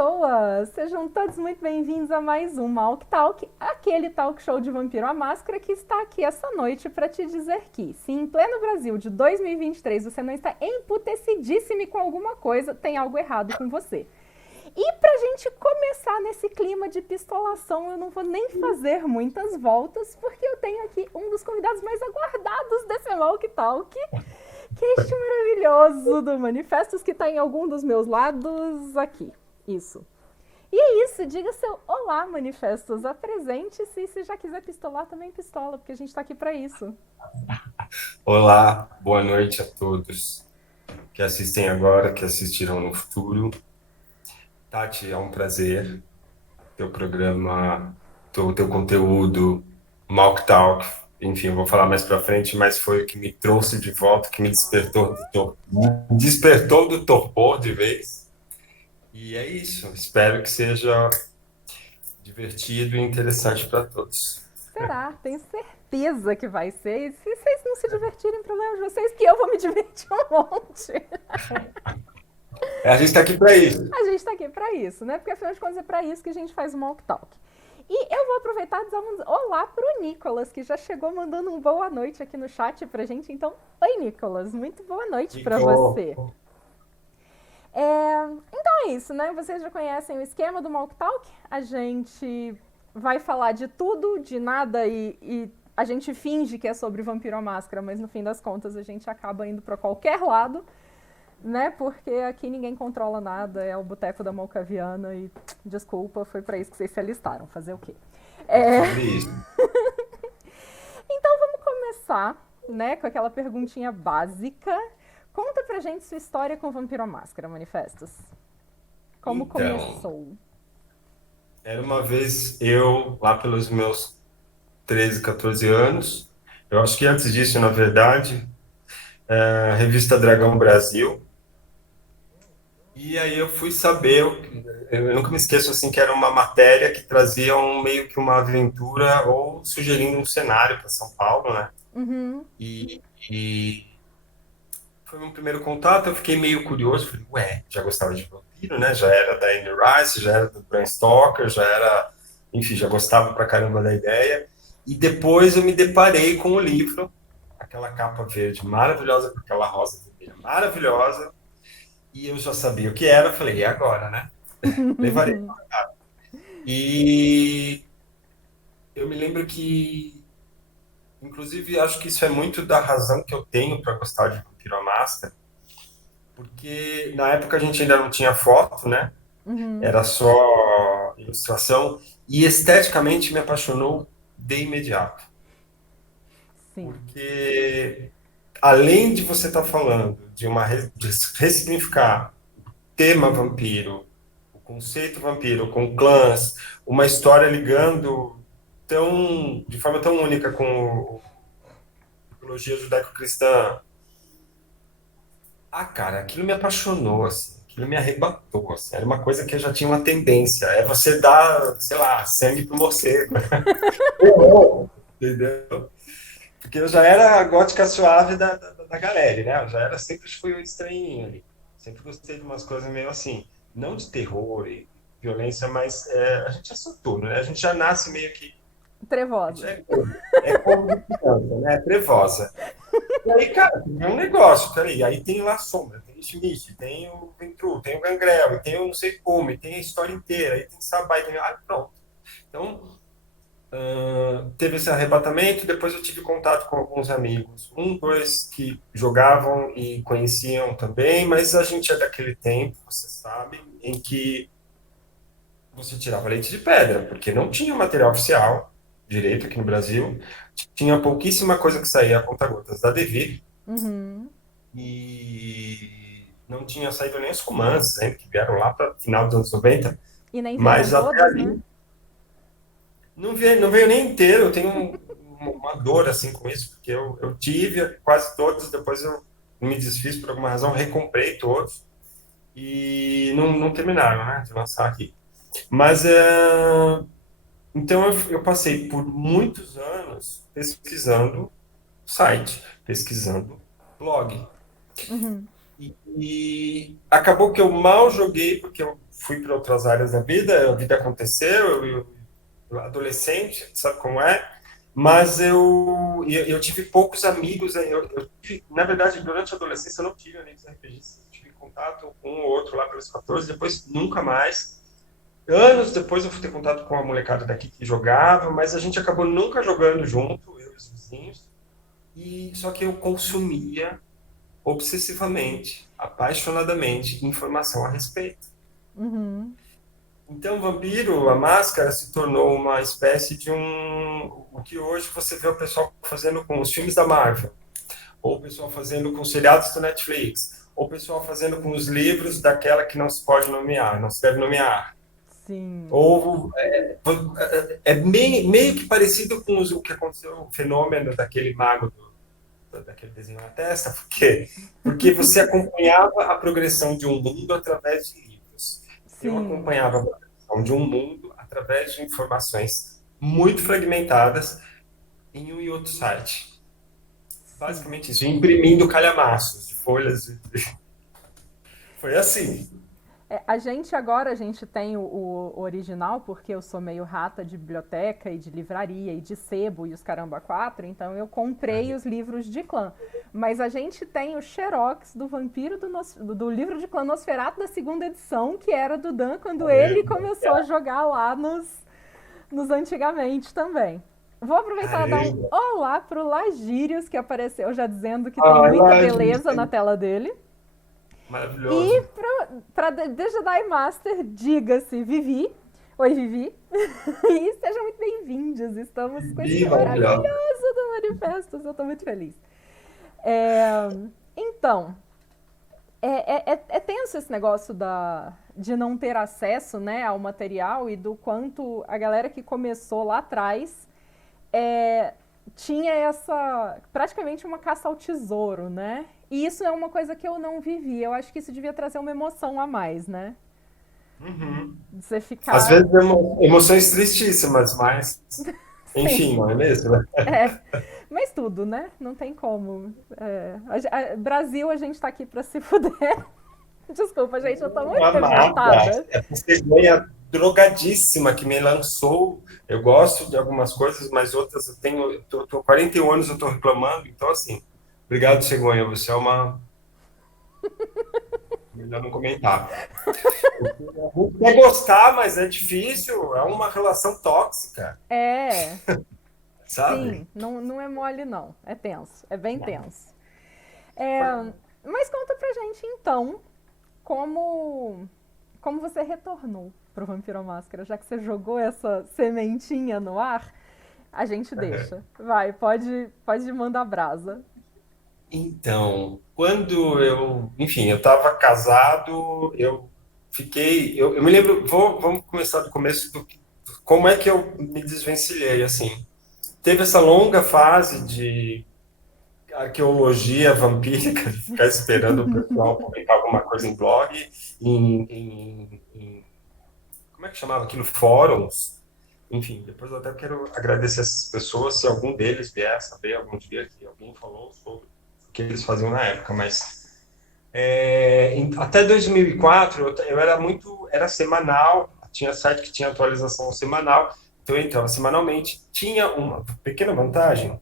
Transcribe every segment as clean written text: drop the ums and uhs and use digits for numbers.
pessoas! Sejam todos muito bem-vindos a mais um Malk Talk, aquele talk show de Vampiro à Máscara que está aqui essa noite para te dizer que, se em pleno Brasil de 2023 você não está emputecidíssimo com alguma coisa, tem algo errado com você. E pra gente começar nesse clima de pistolação, eu não vou nem fazer muitas voltas, porque eu tenho aqui um dos convidados mais aguardados desse Malk Talk, que é este maravilhoso do Manifestos, que está em algum dos meus lados aqui. Isso. E é isso, diga seu olá, Manifestos. Apresente-se, se já quiser pistolar, também pistola, porque a gente está aqui para isso. Olá, boa noite a todos que assistem agora, que assistirão no futuro. Tati, é um prazer. Teu programa, teu conteúdo, Malk Talk, enfim, eu vou falar mais para frente, mas foi o que me trouxe de volta, que me despertou do torpor de vez. E é isso. Espero que seja divertido e interessante para todos. Será? Tenho certeza que vai ser. E se vocês não se divertirem, problema de vocês, que eu vou me divertir um monte. A gente está aqui para isso. A gente está aqui para isso, né? Porque afinal de contas é para isso que a gente faz o Malk Talk. E eu vou aproveitar e dizer um olá pro Nicolas, que já chegou mandando um boa noite aqui no chat pra gente. Então, oi, Nicolas, muito boa noite para você. Então é isso, né? Vocês já conhecem o esquema do Malk Talk. A gente vai falar de tudo, de nada e a gente finge que é sobre Vampiro à Máscara, mas no fim das contas a gente acaba indo para qualquer lado, né? Porque aqui ninguém controla nada, é o boteco da Malkaviana e desculpa, foi para isso que vocês se alistaram. Fazer o quê? Sobre isso. Então vamos começar, né, com aquela perguntinha básica. Conta pra gente sua história com Vampiro à Máscara, Manifestos. Como Então, começou? era uma vez eu, lá pelos meus 13, 14 anos, eu acho que antes disso, na verdade, a revista Dragão Brasil, e aí eu fui saber, eu nunca me esqueço assim, que era uma matéria que trazia meio que uma aventura ou sugerindo um cenário para São Paulo, né? Uhum. E foi meu primeiro contato, eu fiquei meio curioso, falei, ué, já gostava de vampiro, né? Já era da Anne Rice, já era do Bram Stoker, já era, enfim, já gostava pra caramba da ideia. E depois eu me deparei com o livro, aquela capa verde maravilhosa, com aquela rosa vermelha maravilhosa, e eu já sabia o que era, falei, e agora, né? Levarei. E eu me lembro que, inclusive, acho que isso é muito da razão que eu tenho para gostar de Vampiro à Máscara, porque na época a gente ainda não tinha foto, né? Uhum. Era só ilustração, e esteticamente me apaixonou de imediato, Sim. porque além de você estar falando de ressignificar o tema vampiro, o conceito vampiro com clãs, uma história ligando de forma tão única com a mitologia judaico-cristã. Ah, cara, aquilo me apaixonou, assim, aquilo me arrebatou, assim, era uma coisa que eu já tinha uma tendência, é você dar, sei lá, sangue pro morcego, entendeu? Porque eu já era a gótica suave da galera, né? Eu já era, sempre fui o estranhinho ali, sempre gostei de umas coisas meio assim, não de terror e violência, mas a gente é soturno, né? A gente já nasce meio que, a gente Trevosa. é como de criança, né? É trevosa. E aí, cara, tem um negócio, peraí, aí tem lá a sombra, tem o Schmidt, tem o Ventru, tem o Gangrel, e tem o não sei como, e tem a história inteira, aí tem Sabai, tem... Ah, pronto. Então, teve esse arrebatamento, depois eu tive contato com alguns amigos, um, dois que jogavam e conheciam também, mas a gente é daquele tempo, você sabe, em que você tirava leite de pedra, porque não tinha material oficial direito aqui no Brasil, tinha pouquíssima coisa que saía a conta-gotas da Devir, Uhum. e não tinha saído nem os romances, né, que vieram lá para final dos anos 90, E nem vieram mas até todos, né? ali não veio nem inteiro. Eu tenho uma dor assim com isso, porque eu tive quase todos, depois eu me desfiz por alguma razão, recomprei todos e não terminaram, né, de lançar aqui. Mas então eu passei por muitos anos pesquisando site, pesquisando blog. Uhum. E acabou que eu mal joguei, porque eu fui para outras áreas da vida, a vida aconteceu, adolescente, sabe como é? Mas eu tive poucos amigos. Na verdade, durante a adolescência, eu não tive amigos RPGistas. Eu tive contato com um ou outro lá pelos 14, depois nunca mais. Anos depois eu fui ter contato com a molecada daqui que jogava, mas a gente acabou nunca jogando junto, eu e os vizinhos. Só que eu consumia obsessivamente, apaixonadamente, informação a respeito. Uhum. Então, Vampiro, a Máscara, se tornou uma espécie de o que hoje você vê o pessoal fazendo com os filmes da Marvel, ou o pessoal fazendo com os seriados do Netflix, ou o pessoal fazendo com os livros daquela que não se pode nomear, não se deve nomear. Sim. Ou é meio que parecido com o que aconteceu, o fenômeno daquele mago daquele desenho na testa, por quê? Porque você acompanhava a progressão de um mundo através de livros. Eu Sim. acompanhava a progressão de um mundo através de informações muito fragmentadas em um e outro site. Basicamente isso, imprimindo calhamaços de folhas. Foi assim. A gente tem o original, porque eu sou meio rata de biblioteca e de livraria e de sebo e os caramba quatro, então eu comprei os livros de clã. Mas a gente tem o xerox do Vampiro do livro de clã Nosferatu da segunda edição, que era do Dan quando ele começou a jogar lá nos antigamente também. Vou aproveitar e dar um olá pro Lagírios, que apareceu já dizendo que tem muita beleza na tela dele. Maravilhoso. E para The Jedi Master, diga-se Vivi. Oi, Vivi. E sejam muito bem-vindos. Estamos com esse maravilhoso do Manifestos. Eu estou muito feliz. Então, é tenso esse negócio de não ter acesso, né, ao material e do quanto a galera que começou lá atrás tinha praticamente uma caça ao tesouro, né? E isso é uma coisa que eu não vivi. Eu acho que isso devia trazer uma emoção a mais, né? Uhum. Você ficar... Às vezes emoções tristíssimas, mas enfim, não é mesmo? Mas tudo, né? Não tem como. Brasil, a gente tá aqui pra se fuder. Desculpa, gente, eu tô muito revoltada. Essa cegonha drogadíssima que me lançou. Eu gosto de algumas coisas, mas outras eu tô 41 anos, eu tô reclamando, então assim, obrigado, cegonha, você é uma... Melhor não comentar. Quer gostar, mas é difícil, é uma relação tóxica. Sabe? Sim, não é mole não, é tenso, é bem tenso. Mas conta pra gente então, como você retornou pro Vampiro Máscara, já que você jogou essa sementinha no ar, a gente deixa. Vai, pode mandar brasa. Então, quando enfim, eu estava casado, eu me lembro, vamos começar do começo como é que eu me desvencilhei, assim. Teve essa longa fase de arqueologia vampírica, de ficar esperando o pessoal publicar alguma coisa em blog, como é que chamava aquilo? Fóruns. Enfim, depois eu até quero agradecer essas pessoas, se algum deles vier saber algum dia que alguém falou sobre o que eles faziam na época, mas até 2004 eu era semanal, tinha site que tinha atualização semanal, então eu entrava semanalmente. Tinha uma pequena vantagem,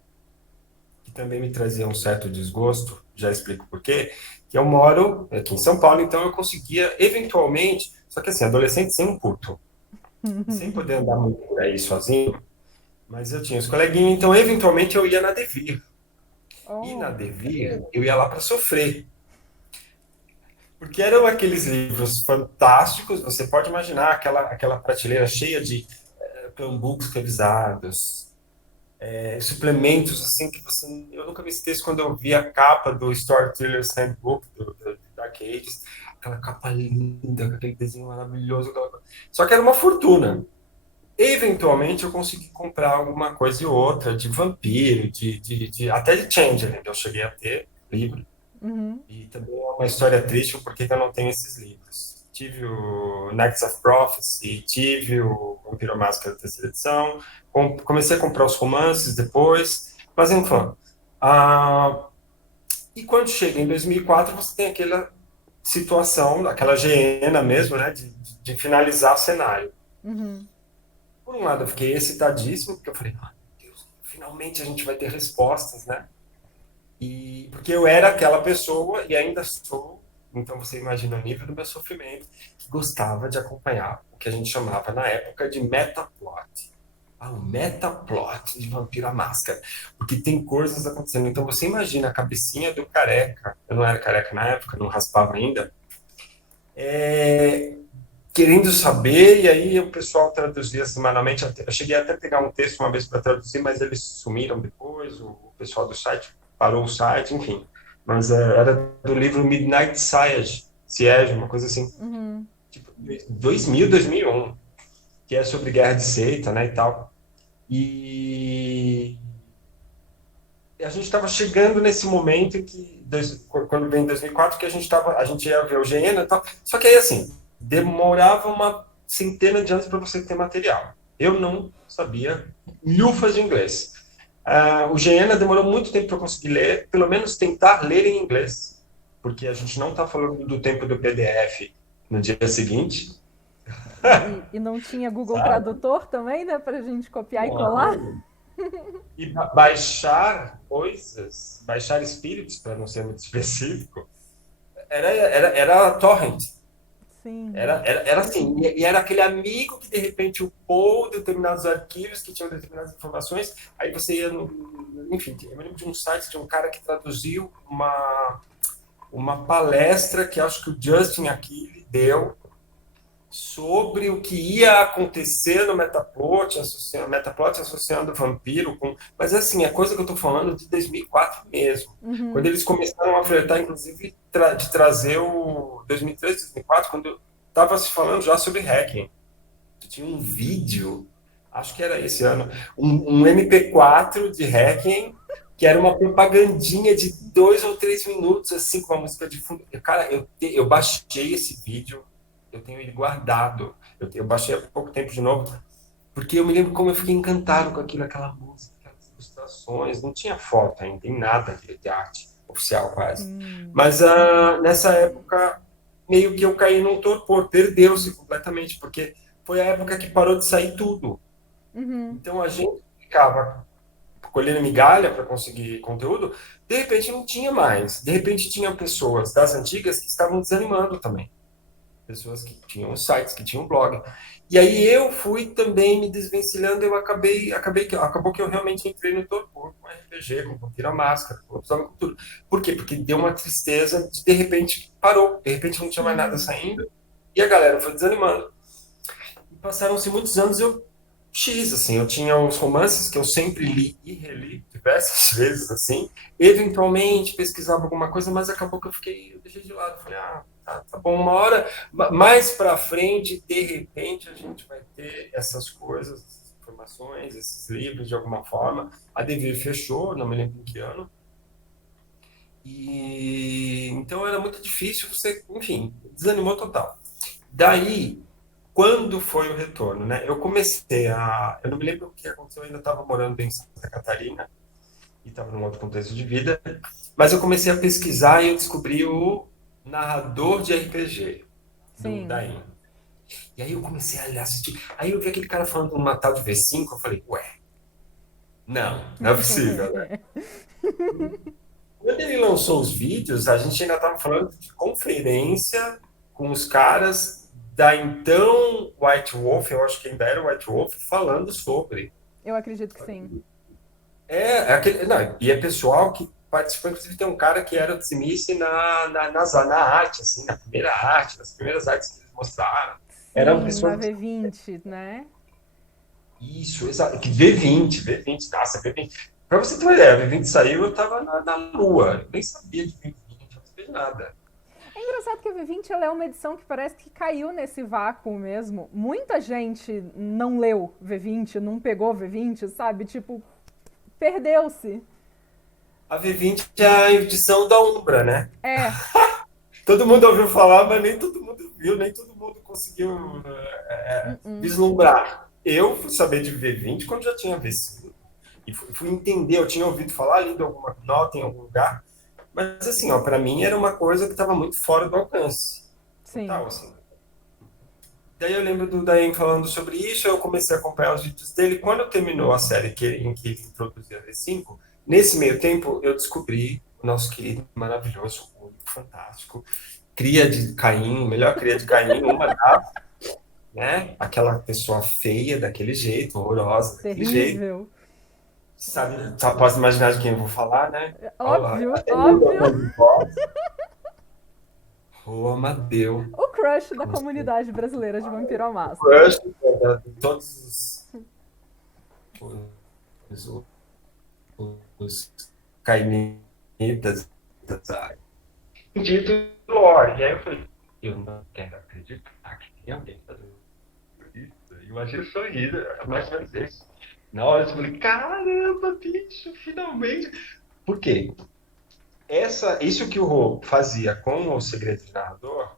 que também me trazia um certo desgosto, já explico por quê, que eu moro aqui em São Paulo, então eu conseguia eventualmente, só que assim, adolescente sem um puto, sem poder andar muito por aí sozinho, mas eu tinha os coleguinhas, então eventualmente eu ia na Devir. E na Devir eu ia lá para sofrer. Porque eram aqueles livros fantásticos, você pode imaginar aquela prateleira cheia de plambooks revisados, suplementos assim que eu nunca me esqueço quando eu vi a capa do Storyteller's Handbook do Dark Ages, aquela capa linda, com aquele desenho maravilhoso, só que era uma fortuna. Eventualmente eu consegui comprar alguma coisa e outra de vampiro, até de Changeling, eu cheguei a ter livro. E também é uma história triste porque eu não tenho esses livros. Tive o Knights of Prophecy, tive o Vampiro Máscara da terceira edição, comecei a comprar os romances depois, mas enfim. E quando chega em 2004, você tem aquela situação, aquela hiena mesmo, né, de finalizar o cenário. Uhum. Por um lado, eu fiquei excitadíssimo, porque eu falei, ah, meu Deus, finalmente a gente vai ter respostas, né? E porque eu era aquela pessoa e ainda sou, então você imagina o nível do meu sofrimento, que gostava de acompanhar o que a gente chamava na época de metaplot. Ah, o metaplot de Vampiro à Máscara. Porque tem coisas acontecendo. Então você imagina a cabecinha do careca, eu não era careca na época, não raspava ainda, querendo saber, e aí o pessoal traduzia semanalmente. Eu cheguei até a pegar um texto uma vez para traduzir, mas eles sumiram depois, o pessoal do site parou o site, enfim. Mas era do livro Midnight Siege, uma coisa assim, Uhum. tipo 2000, 2001, que é sobre guerra de seita, né, e tal. E a gente estava chegando nesse momento em que, quando vem 2004, que a gente ia ver o Gênero e tal. Só que aí, assim, demorava uma centena de anos para você ter material. Eu não sabia lufas de inglês. O Gênero demorou muito tempo para eu conseguir ler, pelo menos tentar ler em inglês, porque a gente não está falando do tempo do PDF no dia seguinte, E não tinha Google sabe? Tradutor também, né, pra gente copiar e colar? Não. E baixar coisas, baixar espíritos, para não ser muito específico, era torrent. Sim. Era assim, e era aquele amigo que de repente upou determinados arquivos que tinham determinadas informações, aí você ia enfim, eu me lembro de um site de um cara que traduziu uma palestra que acho que o Justin Aquile deu sobre o que ia acontecer no Metaplot associando o vampiro com... Mas, assim, a coisa que eu estou falando de 2004 mesmo. Quando Uhum. eles começaram a flertar, inclusive, de trazer o 2003, 2004, quando estava se falando já sobre hacking. Que tinha um vídeo, acho que era esse ano, um MP4 de hacking, que era uma propagandinha de 2 ou 3 minutos, assim, com uma música de fundo. Cara, eu baixei esse vídeo, eu tenho ele guardado. Eu baixei há pouco tempo de novo, porque eu me lembro como eu fiquei encantado com aquilo, aquela música, aquelas ilustrações. Não tinha foto ainda, tem nada de arte oficial quase. Sim. Mas nessa época, meio que eu caí num torpor, perdeu-se completamente, porque foi a época que parou de sair tudo. Uhum. Então a gente ficava colhendo migalha para conseguir conteúdo, de repente não tinha mais. De repente tinha pessoas das antigas que estavam desanimando também. Pessoas que tinham sites, que tinham blog. E aí eu fui também me desvencilhando, acabou que eu realmente entrei no torpor com RPG, com Vampiro à Máscara, com Lobisomem, com tudo. Por quê? Porque deu uma tristeza de repente parou, de repente não tinha mais nada Sim. saindo, e a galera foi desanimando. E passaram-se muitos anos, assim, eu tinha os romances que eu sempre li e reli diversas vezes, assim, eventualmente pesquisava alguma coisa, mas acabou que eu deixei de lado, falei, tá bom, uma hora, mais para frente, de repente, a gente vai ter essas coisas, essas informações, esses livros, de alguma forma. A Devir fechou, não me lembro em que ano, e então era muito difícil, você, enfim, desanimou total. Daí, quando foi o retorno, né? Eu não me lembro o que aconteceu, eu ainda estava morando em Santa Catarina e estava num outro contexto de vida, mas eu comecei a pesquisar e eu descobri o narrador de RPG do Sim. Daim. E aí eu comecei a assistir. Aí eu vi aquele cara falando de uma tal de V5, eu falei, ué, não é possível, né? Quando ele lançou os vídeos, a gente ainda estava falando de conferência com os caras da então White Wolf, eu acho que ainda era White Wolf, falando sobre. Eu acredito que sim. Não, e é pessoal que participou, inclusive tem um cara que era o Tzimice na arte, assim, na primeira arte, nas primeiras artes que eles mostraram. Eram Sim, na pessoas. V20, né? Isso, exato. Que V20, nossa, V20. Pra você ter uma ideia, a V20 saiu, eu tava na Lua. Eu nem sabia de V20, não sabia de nada. É engraçado que a V20 ela é uma edição que parece que caiu nesse vácuo mesmo. Muita gente não leu V20, não pegou V20, sabe? Tipo, perdeu-se. A V20 é a edição da Umbra, né? É. Todo mundo ouviu falar, mas nem todo mundo viu, nem todo mundo conseguiu vislumbrar. Eu fui saber de V20 quando já tinha V5. E fui entender, eu tinha ouvido falar, lido alguma nota em algum lugar, Mas assim, ó, para mim era uma coisa que estava muito fora do alcance. Sim. Total, assim. Daí eu lembro do Daem falando sobre isso, eu comecei a acompanhar os vídeos dele. Quando terminou a série em que ele introduzia a V5, nesse meio tempo eu descobri o nosso querido, maravilhoso, único, fantástico, cria de Caim, melhor cria de Caim, uma das, né? Aquela pessoa feia daquele jeito, horrorosa daquele jeito. Terrível. Sabe, só posso imaginar de quem eu vou falar, né? Óbvio, Até muda o óbvio. tom de voz. O Amadeu. O crush da comunidade brasileira de Vampiro à O Máscara. crush de todos os, os cainitas. Dito lore. E aí eu falei, eu não quero acreditar que tem alguém fazendo isso. E eu achei sorrindo, mais uma vez. Na hora eu falei, caramba, bicho, finalmente. Por quê? Isso que o Rô fazia com o Segredo de Narrador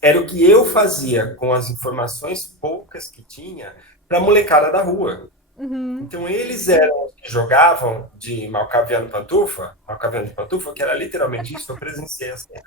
era o que eu fazia com as informações poucas que tinha para a molecada da rua. Uhum. Então eles eram os que jogavam de Malcaviano Malcaviano de Pantufa, que era literalmente isso, eu presenciei a cena.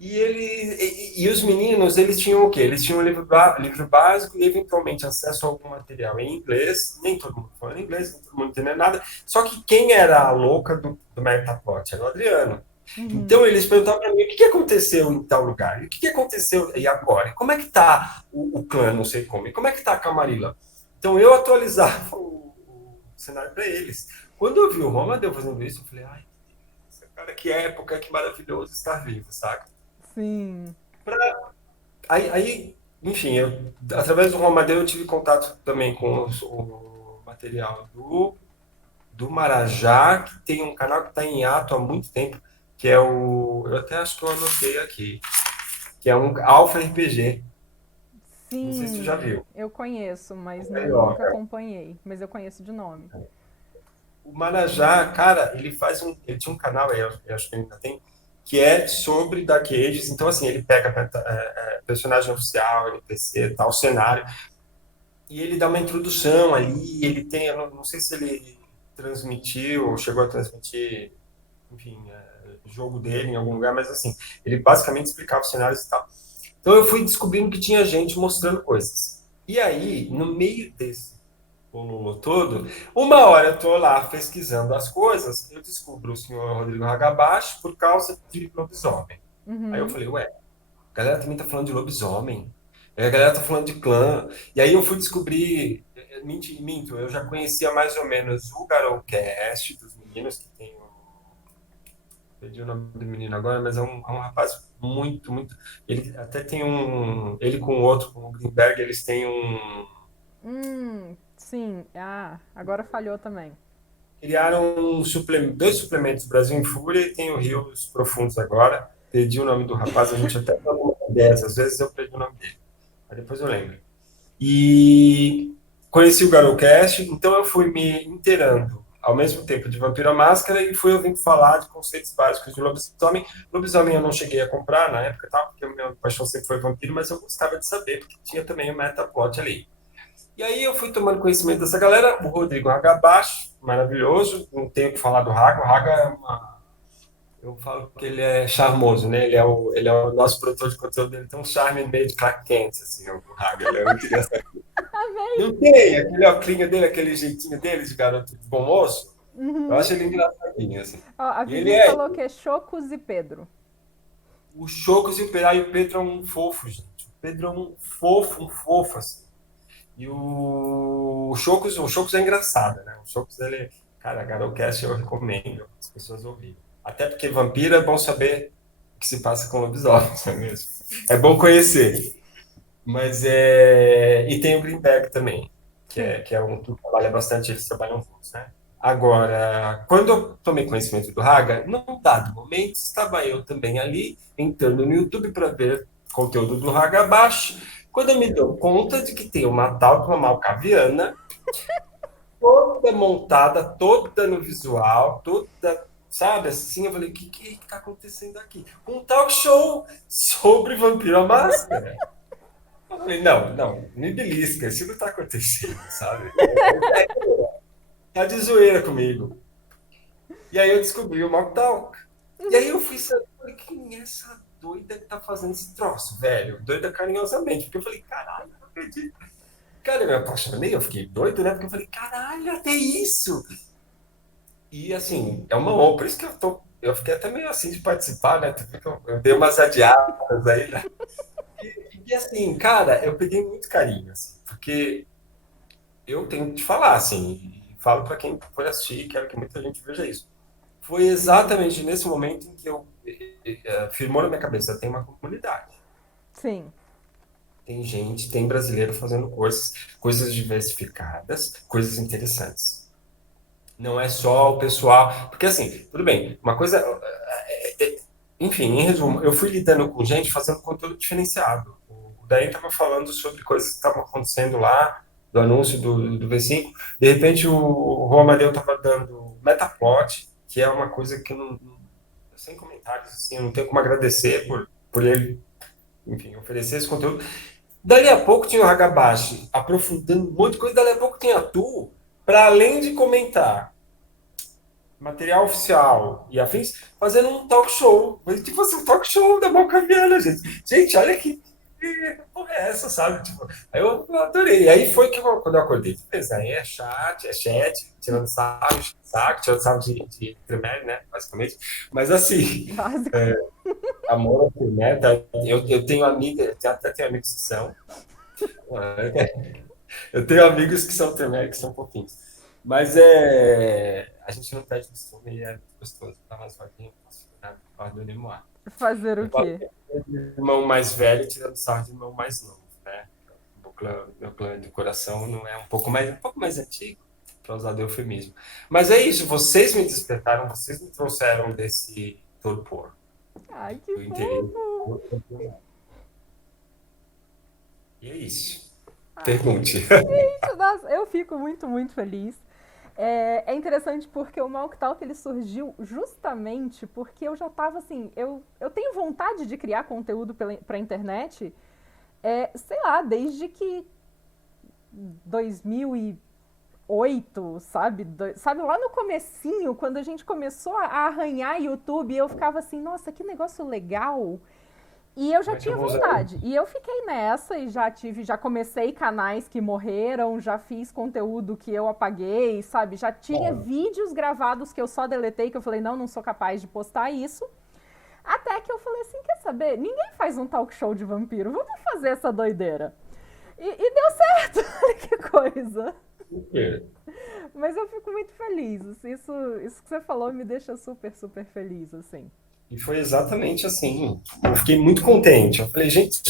E os meninos, eles tinham o quê? Eles tinham um livro básico e eventualmente acesso a algum material em inglês, nem todo mundo falando inglês, nem todo mundo entendendo nada, só que quem era a louca do Metaplot era o Adriano. Uhum. Então eles perguntavam para mim o que aconteceu em tal lugar, e o que aconteceu e agora, como é que está o clã, não sei como, e como é que está a Camarilla. Então eu atualizava o cenário para eles. Quando eu vi o Roma deu fazendo isso, eu falei, ai, cara, que época, que maravilhoso estar vivo, saca? Sim. Aí, enfim, através do Romadeu eu tive contato também com o material do Marajá, que tem um canal que está em ato há muito tempo, que é o. Eu até acho que eu anotei aqui, que é um Alpha RPG. Não sei se tu já Sim. viu. Eu conheço, mas nunca Carioca. acompanhei. Mas eu conheço de nome. O Marajá, cara, ele faz um. Ele tinha um canal, eu acho que ele ainda tem, que é sobre Dark Ages. Então, assim, ele pega personagem oficial, NPC, tal, cenário, e ele dá uma introdução ali, ele tem, eu não sei se ele transmitiu, ou chegou a transmitir, enfim, o jogo dele em algum lugar, mas assim, ele basicamente explicava os cenários e tal. Então eu fui descobrindo que tinha gente mostrando coisas. E aí, no meio desse bololô todo, uma hora eu tô lá pesquisando as coisas, eu descubro o senhor Rodrigo Hagabashi por causa de lobisomem. Aí eu Uhum. falei, ué, a galera também tá falando de lobisomem. A galera tá falando de clã. E aí eu fui descobrir. Minto, eu já conhecia mais ou menos o Garocast dos meninos, que tem o. Perdi o nome do menino agora, mas é um rapaz muito, muito. Ele até tem um. Ele com o outro, com o Greenberg, eles têm um. Sim. Ah, agora falhou também. Criaram dois suplementos, Brasil em Fúria e tem o Rios Profundos agora. Perdi o nome do rapaz, a gente até falou 10, às vezes eu perdi o nome dele. Mas depois eu lembro. E conheci o Garocast, então eu fui me inteirando ao mesmo tempo de Vampiro à Máscara e fui ouvindo falar de conceitos básicos de lobisomem. Lobisomem eu não cheguei a comprar na época, tá? Porque a minha paixão sempre foi vampiro, mas eu gostava de saber, porque tinha também o metaplot ali. E aí eu fui tomando conhecimento dessa galera, o Rodrigo Hagabashi, maravilhoso, não tenho o que falar do Raga, o Raga é uma. Eu falo que ele é charmoso, né? Ele é o nosso produtor de conteúdo, ele tem um charme meio de Clark Kent, assim, o Raga, ele é muito engraçado. Não tem aquele oclinho dele, aquele jeitinho dele de garoto de bom moço? Eu Uhum. acho ele engraçadinho, assim. Ó, a E ele Vivi é falou que é Chocos e Pedro. o Chocos e o Pedro. Aí o Pedro é um fofo, gente. O Pedro é um fofo, assim. E o Chocos é engraçado, né? O Chocos, ele, cara, Garocast eu recomendo as pessoas ouvirem. Até porque vampiro é bom saber o que se passa com lobisomens, não é mesmo? É bom conhecer. Mas é. E tem o Greenberg também, que Sim. é, que é um que trabalha bastante, eles trabalham juntos, né? Agora, quando eu tomei conhecimento do Raga, num dado momento, estava eu também ali, entrando no YouTube para ver conteúdo do Raga abaixo, quando eu me dou conta de que tem uma tal de uma malcaviana, toda montada, toda no visual, toda, sabe, assim, eu falei, o que está acontecendo aqui? Um talk show sobre Vampiro à Máscara. Eu falei, não, não, me belisca, isso não tá acontecendo, sabe? Tá de zoeira comigo. E aí eu descobri o Mock Talk. E aí eu fui saber, falei, quem é essa doida que tá fazendo esse troço, velho? Doida carinhosamente. Porque eu falei, caralho, não acredito. Cara, eu me apaixonei, eu fiquei doido, né? Porque eu falei, caralho, até isso! E assim, é uma honra, por isso que eu fiquei até meio assim de participar, né? Tu viu que eu dei umas adiadas aí, né? E assim, cara, eu peguei muito carinho, assim, porque eu tenho que te falar, assim, e falo para quem for assistir, quero que muita gente veja isso. Foi exatamente nesse momento em que firmou na minha cabeça, tem uma comunidade. Sim, Tem gente, tem brasileiro fazendo coisas diversificadas, coisas interessantes. Não é só o pessoal. Porque, assim, tudo bem, uma coisa. Enfim, em resumo, eu fui lidando com gente fazendo conteúdo diferenciado. O Daí estava falando sobre coisas que estavam acontecendo lá, do anúncio do V5. De repente, o Juan Amadeu estava dando Metaplot, que é uma coisa que eu não. Sem comentários, assim, eu não tenho como agradecer por ele, enfim, oferecer esse conteúdo. Dali a pouco tinha o Hagabashi aprofundando um monte de coisa, dali a pouco tinha tu, para além de comentar material oficial e afins, fazendo um talk show. Tipo assim, um talk show da Malcaviana, gente. Gente, olha que porra é essa, sabe? Tipo, aí eu adorei. Aí foi que quando eu acordei, beleza, aí é chat, tirando saco, tirando sarro de Tremere, né? Basicamente. Mas assim, básico. amor, né? Eu tenho amiga, até tenho amigos que são. Eu tenho amigos que são Tremere, que são fofinhos. Mas a gente não perde costume e é muito gostoso. Tá mais vaguinho, posso ficar do Nemoar. Fazer Eu o falo quê? que é irmão mais velho tirando sarro de irmão mais novo, né? Meu clã de coração não é um pouco mais antigo, para usar de eufemismo. Mas é isso, vocês me despertaram, vocês me trouxeram desse torpor, Ai, que do interesse. fofo! E é isso. Ai, Pergunte. gente, nossa, eu fico muito, muito feliz. É interessante porque o Malk Talk ele surgiu justamente porque eu já tava assim, eu tenho vontade de criar conteúdo pra internet, sei lá, desde que 2008, sabe? Sabe, lá no comecinho, quando a gente começou a arranhar YouTube, eu ficava assim, nossa, que negócio legal. E eu já Como é que eu tinha vou usar vontade. E eu fiquei nessa e já comecei canais que morreram, já fiz conteúdo que eu apaguei, sabe? Já tinha isso? vídeos gravados que eu só deletei, que eu falei, não, não sou capaz de postar isso. Até que eu falei assim, quer saber? Ninguém faz um talk show de vampiro, vamos fazer essa doideira. E deu certo, olha que coisa. Mas eu fico muito feliz. Isso que você falou me deixa super, super feliz, assim. E foi exatamente assim. Eu fiquei muito contente. Eu falei, gente,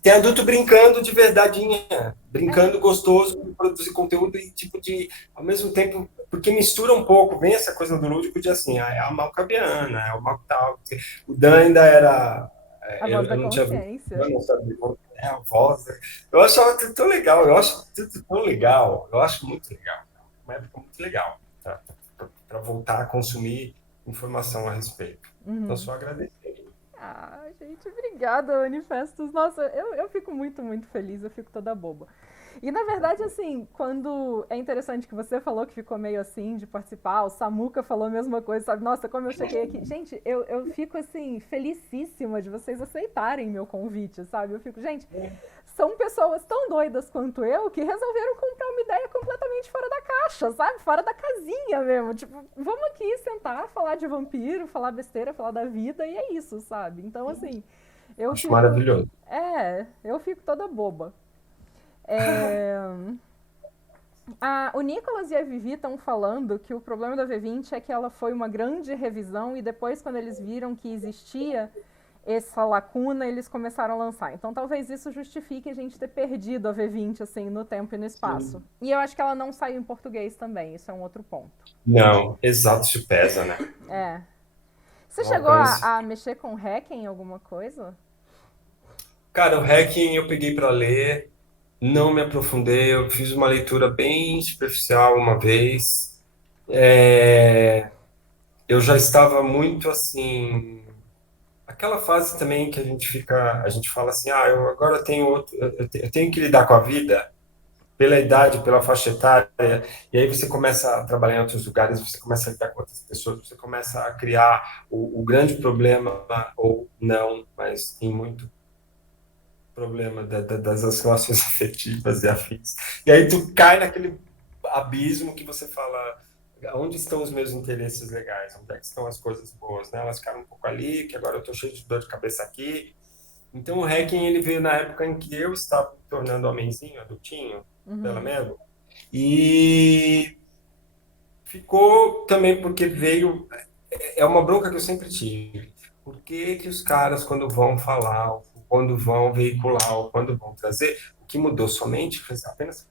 tem adulto brincando de verdadeinha, brincando gostoso de produzir conteúdo e tipo de, ao mesmo tempo, porque mistura um pouco, vem essa coisa do lúdico de assim, é a malcabiana, é o maltal. O Dan ainda era. A voz da Eu não tinha visto, consciência. eu não sabia como é a voz. Eu achava tudo tão legal, eu acho tudo tão legal, eu acho muito legal. Uma época muito legal, tá? Para voltar a consumir informação a respeito. Então, Uhum. só agradecer. Ah, gente, obrigada, Manifestos. Nossa, eu fico muito, muito feliz, eu fico toda boba. E na verdade, assim, quando. É interessante que você falou que ficou meio assim de participar, o Samuca falou a mesma coisa, sabe? Nossa, como eu cheguei aqui. Gente, eu fico assim, felicíssima de vocês aceitarem meu convite, sabe? Eu fico, gente, são pessoas tão doidas quanto eu que resolveram comprar uma ideia completamente fora da caixa, sabe? Fora da casinha mesmo. Tipo, vamos aqui sentar, falar de vampiro, falar besteira, falar da vida, e é isso, sabe? Então, assim, eu Acho fico. maravilhoso. Eu fico toda boba. É, o Nicolas e a Vivi estão falando que o problema da V20 é que ela foi uma grande revisão e depois, quando eles viram que existia essa lacuna, eles começaram a lançar. Então, talvez isso justifique a gente ter perdido a V20 assim no tempo e no espaço. Sim. E eu acho que ela não saiu em português também. Isso é um outro ponto. Não, exato, isso pesa, né? É. Você O chegou alcance. a mexer com hacking em alguma coisa? Cara, o Hacking eu peguei para ler, não me aprofundei, eu fiz uma leitura bem superficial uma vez. Eu já estava muito assim. Aquela fase também que a gente fala assim, eu agora tenho outro, eu tenho que lidar com a vida. pela idade, pela faixa etária, e aí você começa a trabalhar em outros lugares, você começa a lidar com outras pessoas, você começa a criar o grande problema, ou não, mas tem muito problema das relações afetivas e afins. E aí tu cai naquele abismo que você fala, onde estão os meus interesses legais? Onde é que estão as coisas boas? Né? Elas ficaram um pouco ali, que agora eu estou cheio de dor de cabeça aqui. Então o Hacking ele veio na época em que eu estava me tornando homenzinho, adultinho, pelo menos, e ficou também porque veio, é uma bronca que eu sempre tive. Por que que os caras, quando vão falar, ou quando vão veicular, ou quando vão trazer, o que mudou somente, apenas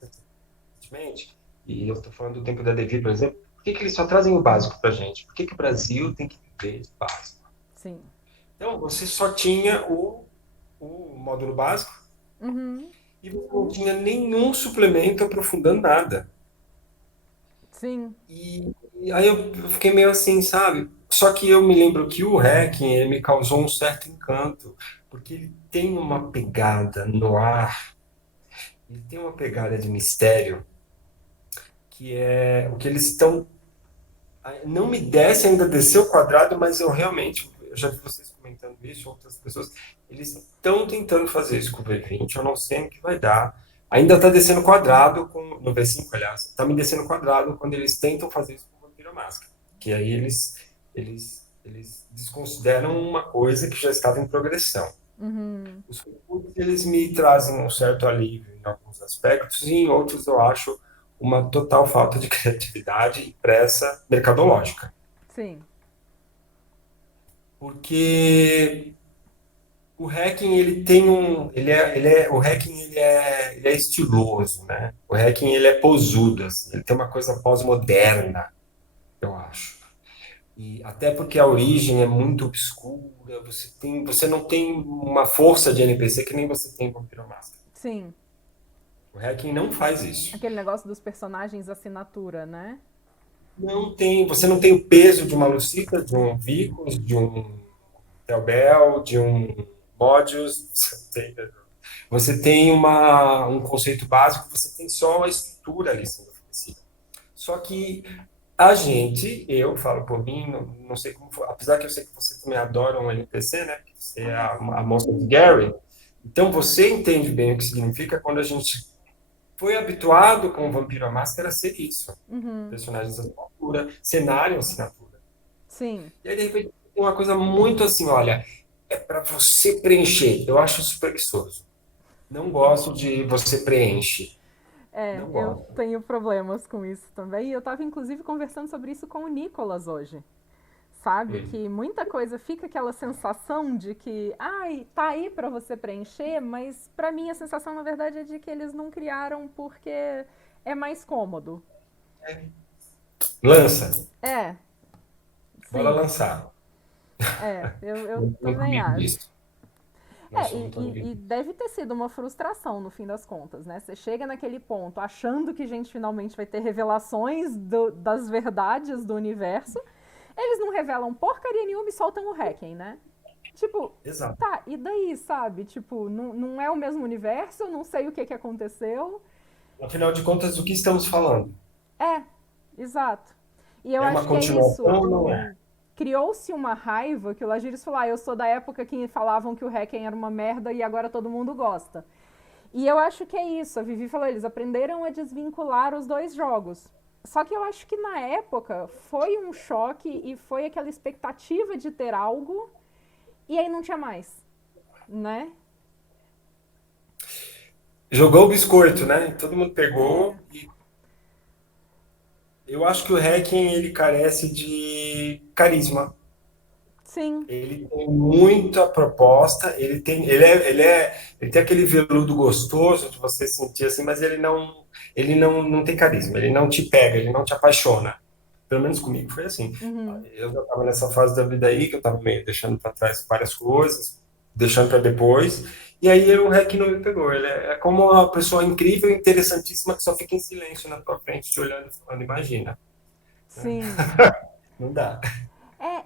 recentemente, e eu estou falando do tempo da Devi, por exemplo, por que que eles só trazem o básico para a gente? Por que que o Brasil tem que viver básico? Sim. Então, você só tinha o módulo básico e você não tinha nenhum suplemento aprofundando nada. Sim. E aí eu fiquei meio assim, sabe? Só que eu me lembro que o Hacking ele me causou um certo encanto, porque ele tem uma pegada no ar, ele tem uma pegada de mistério, que é o que eles estão. Não me desce ainda descer o quadrado, mas eu realmente, eu já vi vocês comentando isso, outras pessoas, eles estão tentando fazer isso com o V20, eu não sei o que vai dar. Ainda está descendo quadrado no V5, aliás, está me descendo quadrado quando eles tentam fazer isso com o Vampiro Máscara, que aí eles desconsideram uma coisa que já estava em progressão. Os recursos, eles me trazem um certo alívio em alguns aspectos e em outros eu acho uma total falta de criatividade e pressa mercadológica. Sim. Porque o Hacking ele tem o Hacking ele é estiloso, né? O Hacking ele é posudo, assim, ele tem uma coisa pós-moderna, eu acho. E até porque a origem é muito obscura, você não tem uma força de NPC que nem você tem em Vampiro Máscara. Sim. O Hacking não faz isso. Aquele negócio dos personagens assinatura, né? Você não tem o peso de uma Lucita, de um Vicus, de um Telbel, de um Modius. Você tem um conceito básico, você tem só a estrutura ali sendo oferecida. Só que a gente, eu falo por mim, não sei como foi, apesar que eu sei que você também adora um NPC, né? Porque você é a moça de Gary. Então você entende bem o que significa quando a gente foi habituado com o Vampiro à Máscara a ser isso. Personagens assinatura, cenário assinatura. Sim. E aí, de repente, tem uma coisa muito assim, olha, é para você preencher. Eu acho isso preguiçoso. Não gosto de você preenche. É, Não eu gosto. tenho problemas com isso também. E eu tava, inclusive, conversando sobre isso com o Nicolas hoje. Sabe? Que muita coisa fica aquela sensação de que, ai, tá aí pra você preencher, mas pra mim a sensação, na verdade, é de que eles não criaram porque é mais cômodo. Lança. É, Bora sim. lançar. Eu Não também comigo acho. disso. Não sou muito amigo E disso. deve ter sido uma frustração no fim das contas, né? Você chega naquele ponto achando que a gente finalmente vai ter revelações das verdades do universo, eles não revelam porcaria nenhuma e soltam o Hacking, né? Tipo, Exato. tá, e daí, sabe? Tipo, não é o mesmo universo, eu não sei o que que aconteceu. Afinal de contas, do que estamos falando? É, exato. E eu É acho uma que é isso. continuação ou não é? Criou-se uma raiva que o Lagiris falou: eu sou da época que falavam que o Hacking era uma merda e agora todo mundo gosta. E eu acho que é isso. A Vivi falou: eles aprenderam a desvincular os dois jogos. Só que eu acho que na época foi um choque e foi aquela expectativa de ter algo e aí não tinha mais, né? Jogou o biscoito, né? Todo mundo É, pegou e eu acho que o Hacking ele carece de carisma. sim. Ele tem muita proposta, ele tem aquele veludo gostoso de você sentir assim, mas não tem carisma, ele não te pega, ele não te apaixona. Pelo menos comigo foi assim. Eu já estava nessa fase da vida aí, que eu estava meio deixando para trás várias coisas, deixando para depois, e aí o REC não me pegou. Ele é como uma pessoa incrível, interessantíssima, que só fica em silêncio na tua frente, te olhando e falando, imagina. Sim. Não dá.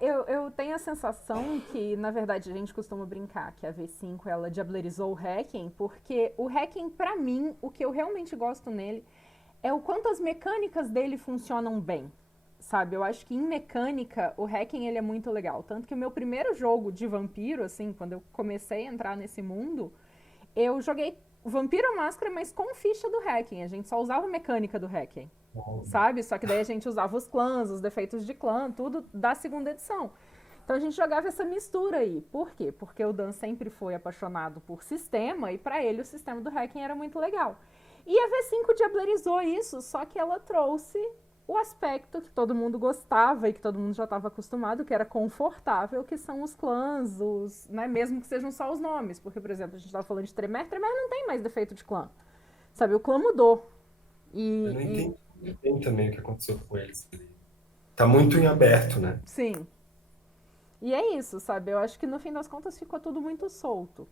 Eu tenho a sensação que, na verdade, a gente costuma brincar que a V5 ela diablerizou o hacking, porque o hacking, pra mim, o que eu realmente gosto nele é o quanto as mecânicas dele funcionam bem, sabe? Eu acho que em mecânica o hacking ele é muito legal. Tanto que o meu primeiro jogo de vampiro, assim, quando eu comecei a entrar nesse mundo, eu joguei Vampiro à Máscara, mas com ficha do hacking. A gente só usava a mecânica do hacking, sabe? Só que daí a gente usava os clãs, os defeitos de clã, tudo da segunda edição. Então a gente jogava essa mistura aí. Por quê? Porque o Dan sempre foi apaixonado por sistema e para ele o sistema do hacking era muito legal. E a V5 diablerizou isso, só que ela trouxe o aspecto que todo mundo gostava e que todo mundo já estava acostumado, que era confortável, que são os clãs, né, mesmo que sejam só os nomes. Porque, por exemplo, a gente estava falando de Tremere, Tremere não tem mais defeito de clã. Sabe, o clã mudou. Eu não E entendi também o que aconteceu com eles. Tá muito em aberto, né? sim. E é isso, sabe? Eu acho que no fim das contas ficou tudo muito solto.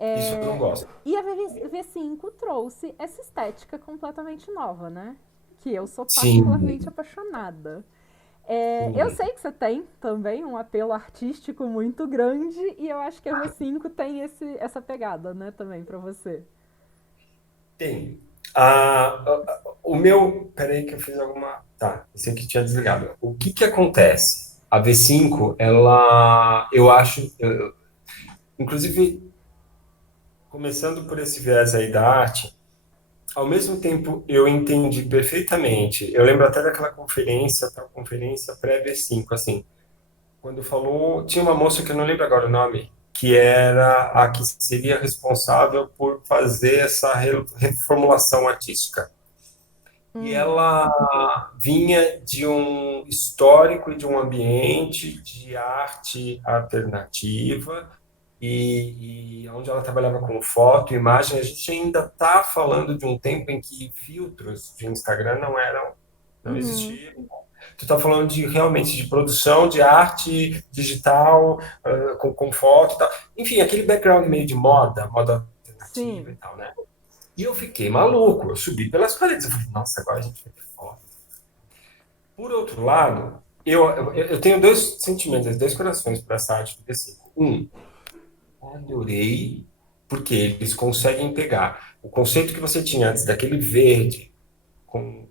Isso eu não gosto. E a V5 trouxe essa estética completamente nova, né? Que eu sou particularmente Sim, apaixonada. Eu sim. sei que você tem também um apelo artístico muito grande e eu acho que a V5 tem essa pegada, né, também pra você. Tem. O meu. Peraí, que eu fiz alguma. Tá, esse aqui tinha desligado. O que que acontece? A V5, ela. Eu acho. Inclusive, começando por esse viés aí da arte, ao mesmo tempo eu entendi perfeitamente. Eu lembro até daquela conferência, tal conferência pré-V5, assim. Quando falou, tinha uma moça que eu não lembro agora o nome, que era a que seria responsável por fazer essa reformulação artística. E ela vinha de um histórico e de um ambiente de arte alternativa e onde ela trabalhava com foto, imagem. A gente ainda está falando de um tempo em que filtros de Instagram não Uhum. existiam. Tu está falando de realmente de produção de arte digital, com foto e tal. Enfim, aquele background meio de moda alternativa e Sim. tal, né? E eu fiquei maluco, eu subi pelas paredes. Eu falei, nossa, agora a gente vai ter foto. Por outro lado, eu tenho dois sentimentos, dois corações para essa arte do V5. Adorei, porque eles conseguem pegar o conceito que você tinha antes, daquele verde, com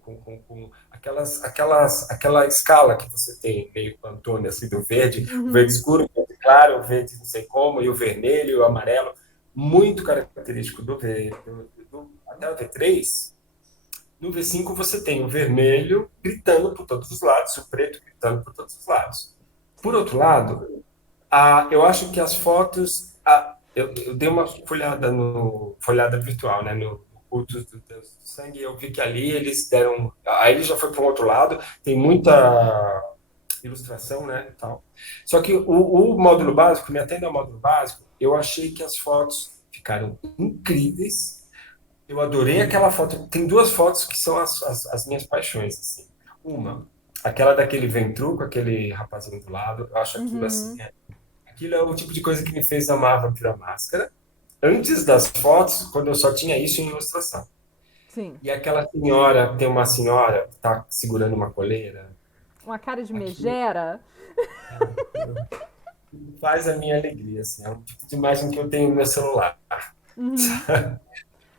aquela escala que você tem, meio Pantone, assim, do verde, o verde Uhum. escuro, o verde claro, o verde não sei como, e o vermelho, o amarelo, muito característico até o V3. No V5 você tem o vermelho gritando por todos os lados, o preto gritando por todos os lados. Por Sim. outro lado, eu acho que as fotos. Eu dei uma folhada virtual, né, no culto do Deus do Sangue, e eu vi que ali eles deram. Aí ele já foi para o outro lado, tem muita ilustração, né, tal. Só que o módulo básico, me atendo ao módulo básico, eu achei que as fotos ficaram incríveis. Eu adorei aquela foto. Tem duas fotos que são as minhas paixões, assim. Uma, aquela daquele Ventru com aquele rapazinho do lado. Eu acho aquilo assim. Uhum. Aquilo é o tipo de coisa que me fez amar a Vampira Máscara. Antes das fotos, quando eu só tinha isso em ilustração. Sim. E aquela senhora, tem uma senhora que tá segurando uma coleira. Uma cara de Aquilo, megera. aquilo faz a minha alegria, assim. É um tipo de imagem que eu tenho no meu celular. Uhum.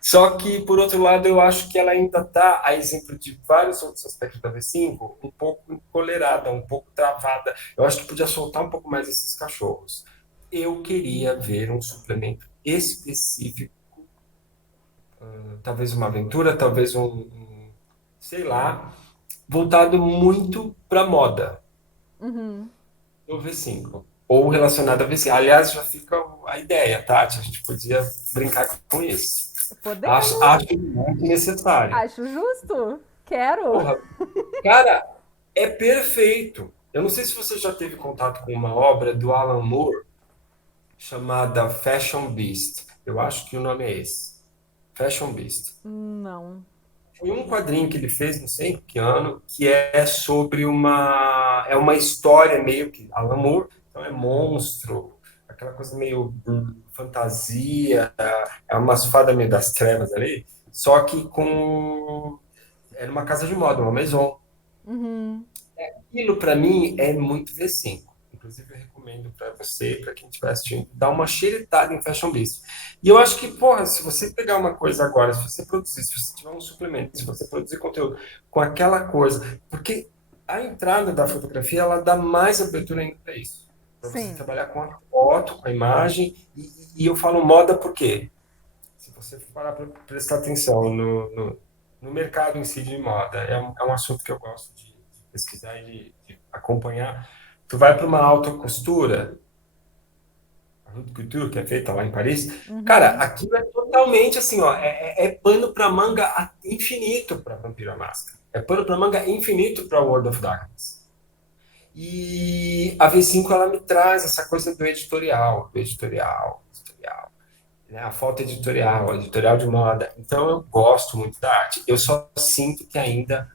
Só que, por outro lado, eu acho que ela ainda está, a exemplo de vários outros aspectos da V5, um pouco encolerada, um pouco travada. Eu acho que podia soltar um pouco mais esses cachorros. Eu queria ver um suplemento específico, talvez uma aventura, talvez sei lá, voltado muito para moda Uhum. do V5. Ou relacionado a V5. Aliás, já fica a ideia, Tati. A gente podia brincar com isso. Acho Podemos. muito necessário. Acho justo. Quero. Porra, cara, é perfeito. Eu não sei se você já teve contato com uma obra do Alan Moore chamada Fashion Beast. Eu acho que o nome é esse. Fashion Beast. Não. Foi um quadrinho que ele fez, não sei em que ano, que é sobre uma história meio que Alan Moore, então é monstro, aquela coisa meio fantasia, é umas fadas meio das trevas ali, só que era uma casa de moda, uma maison. Uhum. Aquilo para mim é muito V5. Inclusive, eu recomendo para você, para quem estiver assistindo, dar uma xeretada em Fashion Beast. E eu acho que, porra, se você pegar uma coisa agora, se você produzir, se você tiver um suplemento, se você produzir conteúdo com aquela coisa, porque a entrada da fotografia, ela dá mais abertura ainda para isso. Para você Sim. trabalhar com a foto, com a imagem. E eu falo moda porque, se você parar para prestar atenção no mercado em si de moda, é um assunto que eu gosto de pesquisar e de acompanhar. Tu vai para uma alta costura, a haute couture, que é feita lá em Paris, cara, Uhum. aquilo é totalmente assim, ó, é pano para manga infinito para Vampiro à Máscara. É pano para manga infinito para World of Darkness. E a V5 ela me traz essa coisa do editorial, né? A foto editorial, editorial de moda. Então eu gosto muito da arte. Eu só sinto que ainda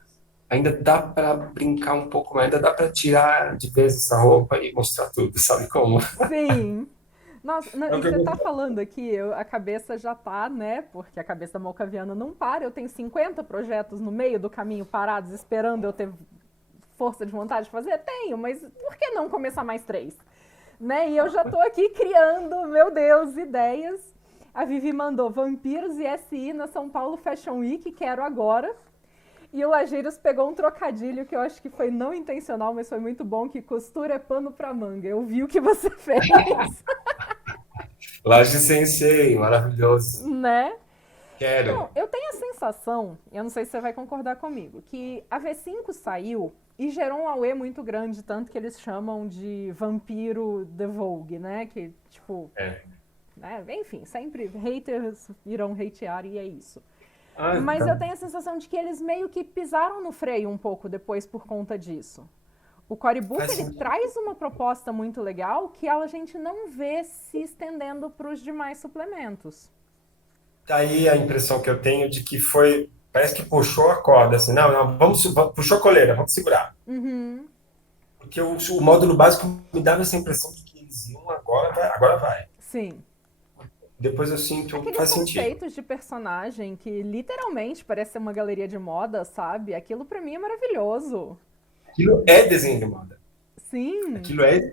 dá para brincar um pouco mais, ainda dá para tirar de vez essa roupa e mostrar tudo, sabe como? Sim. Nossa, não, É o e que eu você tá gosto. falando aqui, a cabeça já tá, né? Porque a cabeça malcaviana não para. Eu tenho 50 projetos no meio do caminho parados, esperando eu ter força de vontade de fazer? Tenho, mas por que não começar mais três? Né? E eu já tô aqui criando, meu Deus, ideias. A Vivi mandou Vampiros e SI na São Paulo Fashion Week, quero agora. E o Lageiros pegou um trocadilho que eu acho que foi não intencional, mas foi muito bom, que costura é pano pra manga. Eu vi o que você fez, Laje Sensei, maravilhoso. né? Então, Quero. eu tenho a sensação, eu não sei se você vai concordar comigo, que a V5 saiu e gerou um auê muito grande, tanto que eles chamam de vampiro The Vogue, né? Que, tipo, É. né? Enfim, sempre haters irão hatear e é isso. Ah, Mas eu tá. tenho a sensação de que eles meio que pisaram no freio um pouco depois por conta disso. O Cory Book, Faz ele sentido. traz uma proposta muito legal que a gente não vê se estendendo para os demais suplementos. Tá aí a impressão que eu tenho de que foi. Parece que puxou a corda, assim, não, não, puxou a coleira, vamos segurar. Uhum. Porque o módulo básico me dava essa impressão de que eles iam agora, agora vai. Sim. Depois eu sinto, Aqueles faz sentido. conceitos de personagem que literalmente parece ser uma galeria de moda, sabe? Aquilo pra mim é maravilhoso. Aquilo é desenho de moda. Sim. Aquilo é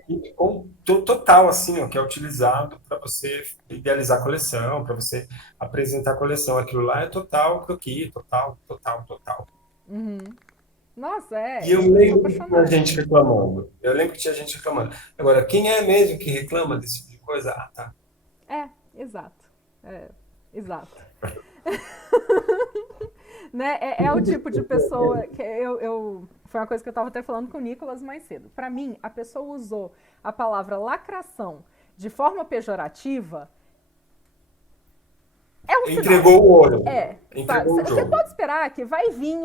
total, assim, ó, que é utilizado para você idealizar a coleção, para você apresentar a coleção. Aquilo lá é total croquis, total, total, total. Uhum. Nossa, E eu eu sou lembro que tinha apaixonada. gente reclamando. Eu lembro que tinha gente reclamando. Agora, quem é mesmo que reclama desse tipo de coisa? Ah, tá. É, exato. É, exato. Né? É o tipo de pessoa que foi uma coisa que eu estava até falando com o Nicolas mais cedo. Para mim, a pessoa usou a palavra lacração de forma pejorativa, é um sinal. Entregou o ouro. É, sabe? Entregou o Você jogo. pode esperar que vai vir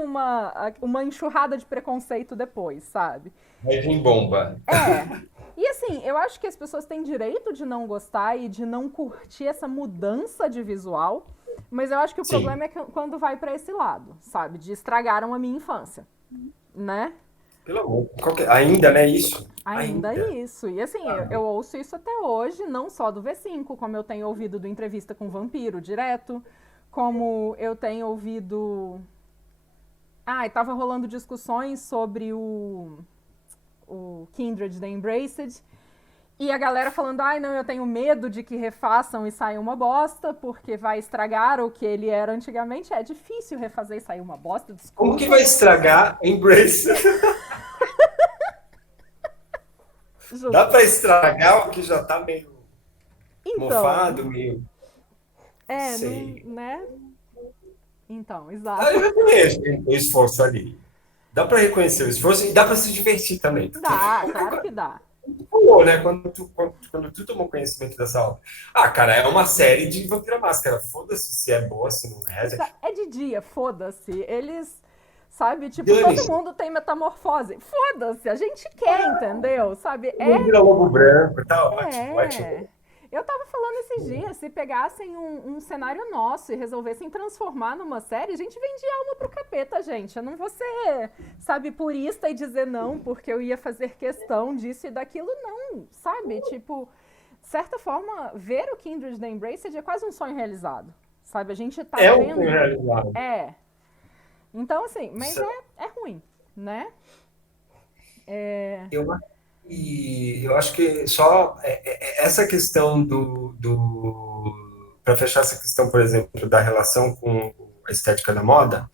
uma enxurrada de preconceito depois, sabe? Vai vir bomba. É. E assim, eu acho que as pessoas têm direito de não gostar e de não curtir essa mudança de visual, mas eu acho que o Sim. problema é que quando vai pra esse lado, sabe? De estragaram a minha infância, né? Pelo amor. Ainda, né? Isso. Ainda Ainda. isso. E assim, eu ouço isso até hoje, não só do V5, como eu tenho ouvido do Entrevista com o Vampiro direto, como eu tenho ouvido. Ah, e tava rolando discussões sobre o Kindred da Embraced. E a galera falando, ai não, eu tenho medo de que refaçam e saia uma bosta, porque vai estragar o que ele era antigamente. É difícil refazer e sair uma bosta, Como que desculpa. vai estragar Embrace? Dá Justo. para estragar o que já tá meio Então, mofado, meio. Não não, sei. né? Então, Ah, exato. eu reconheço o esforço ali. Dá para reconhecer o esforço e dá para se divertir também. Porque Dá, claro que dá. falou, né? Quando tu tomou conhecimento dessa obra. Ah, cara, é uma série de Vampira Máscara. Foda-se se é boa, se não é. É de dia, foda-se. Eles, sabe, tipo, todo Dane-se. mundo tem metamorfose. Foda-se, a gente quer, entendeu? Sabe? Não vira lobo branco, tá ótimo, É. ótimo. Eu tava falando esses dias, se pegassem um cenário nosso e resolvessem transformar numa série, a gente vendia alma pro capeta, gente. Eu não vou ser, sabe, purista e dizer não, porque eu ia fazer questão disso e daquilo, não, sabe? Tipo, de certa forma, ver o Kindred da Embraced é quase um sonho realizado, sabe? A gente tá É um sonho vendo. realizado. É. Então, assim, mas Isso- é ruim, né? Eu acho que só essa questão para fechar essa questão, por exemplo, da relação com a estética da moda,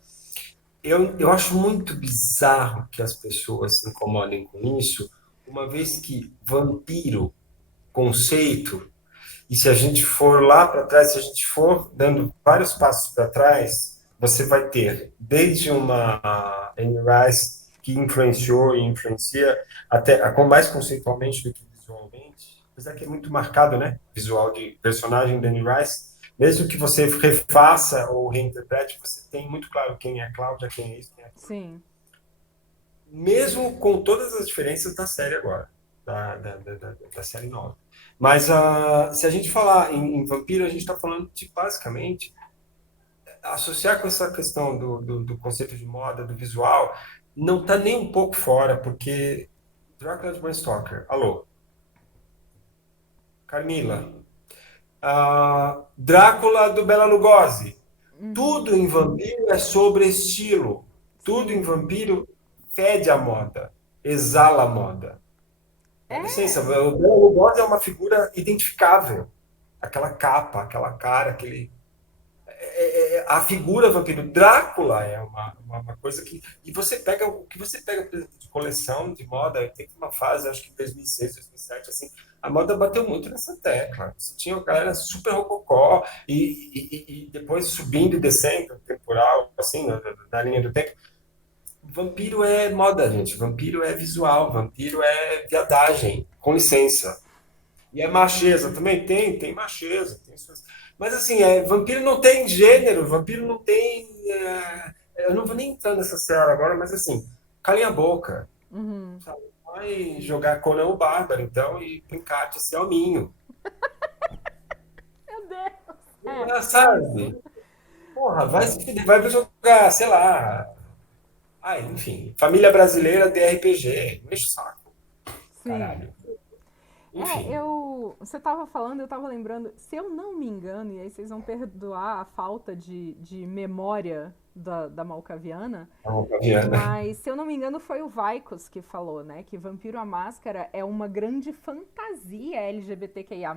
eu acho muito bizarro que as pessoas se incomodem com isso, uma vez que vampiro, conceito, e se a gente for lá para trás, se a gente for dando vários passos para trás, você vai ter desde uma Anne Rice que influenciou e influencia até com mais conceitualmente do que visualmente, apesar que é muito marcado, né? Visual de personagem da Anne Rice. Mesmo que você refaça ou reinterprete, você tem muito claro quem é a Cláudia, quem é isso, quem é aquilo. Sim. Mesmo com todas as diferenças da série agora, da série nova. Mas se a gente falar em vampiro, a gente está falando de, basicamente, associar com essa questão do conceito de moda, do visual, não está nem um pouco fora, porque Drácula de Bram Stoker, alô, Carmila, Drácula do Bela Lugosi, tudo em vampiro é sobre estilo, tudo em vampiro fede a moda, exala a moda. Dá licença, É. o Bela Lugosi é uma figura identificável. Aquela capa, aquela cara, a figura vampiro Drácula é uma coisa que. E você pega o que você pega, por exemplo, de coleção de moda, tem uma fase, acho que em 2006, 2007, assim, a moda bateu muito nessa tecla. Você tinha uma galera super rococó e depois subindo e descendo, temporal, assim, na linha do tempo. Vampiro é moda, gente. Vampiro é visual. Vampiro é viadagem. Com licença. E é macheza também? Tem macheza. Mas assim, vampiro não tem gênero, vampiro não tem. Eu não vou nem entrar nessa seara agora, mas assim, calem a boca. Uhum. Sabe? Vai jogar Conan o Bárbaro, então, e brincar de Selminho. Meu Deus. É isso. Sabe? Porra, vai jogar, sei lá. Enfim, família brasileira de RPG. Não enche o saco, Sim. caralho. Enfim. Você tava falando, eu tava lembrando, se eu não me engano, e aí vocês vão perdoar a falta de memória da Malkaviana, É uma caviana. mas se eu não me engano foi o Vaikos que falou, né, que Vampiro à Máscara é uma grande fantasia LGBTQIA+,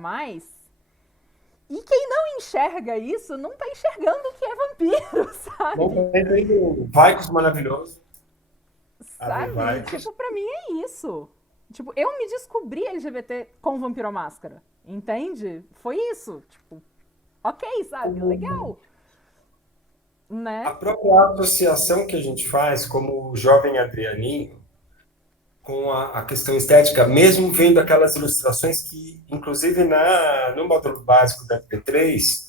e quem não enxerga isso não tá enxergando o que é vampiro, sabe? Não tem Vaicos maravilhoso. Ave Sabe? Vaicos. Tipo, pra mim é isso. Tipo, eu me descobri LGBT com Vampiro à Máscara. Entende? Foi isso. Tipo, ok, sabe? Legal. A Né? própria associação que a gente faz, como o jovem Adrianinho, com a questão estética, mesmo vendo aquelas ilustrações que, inclusive no módulo básico da P3,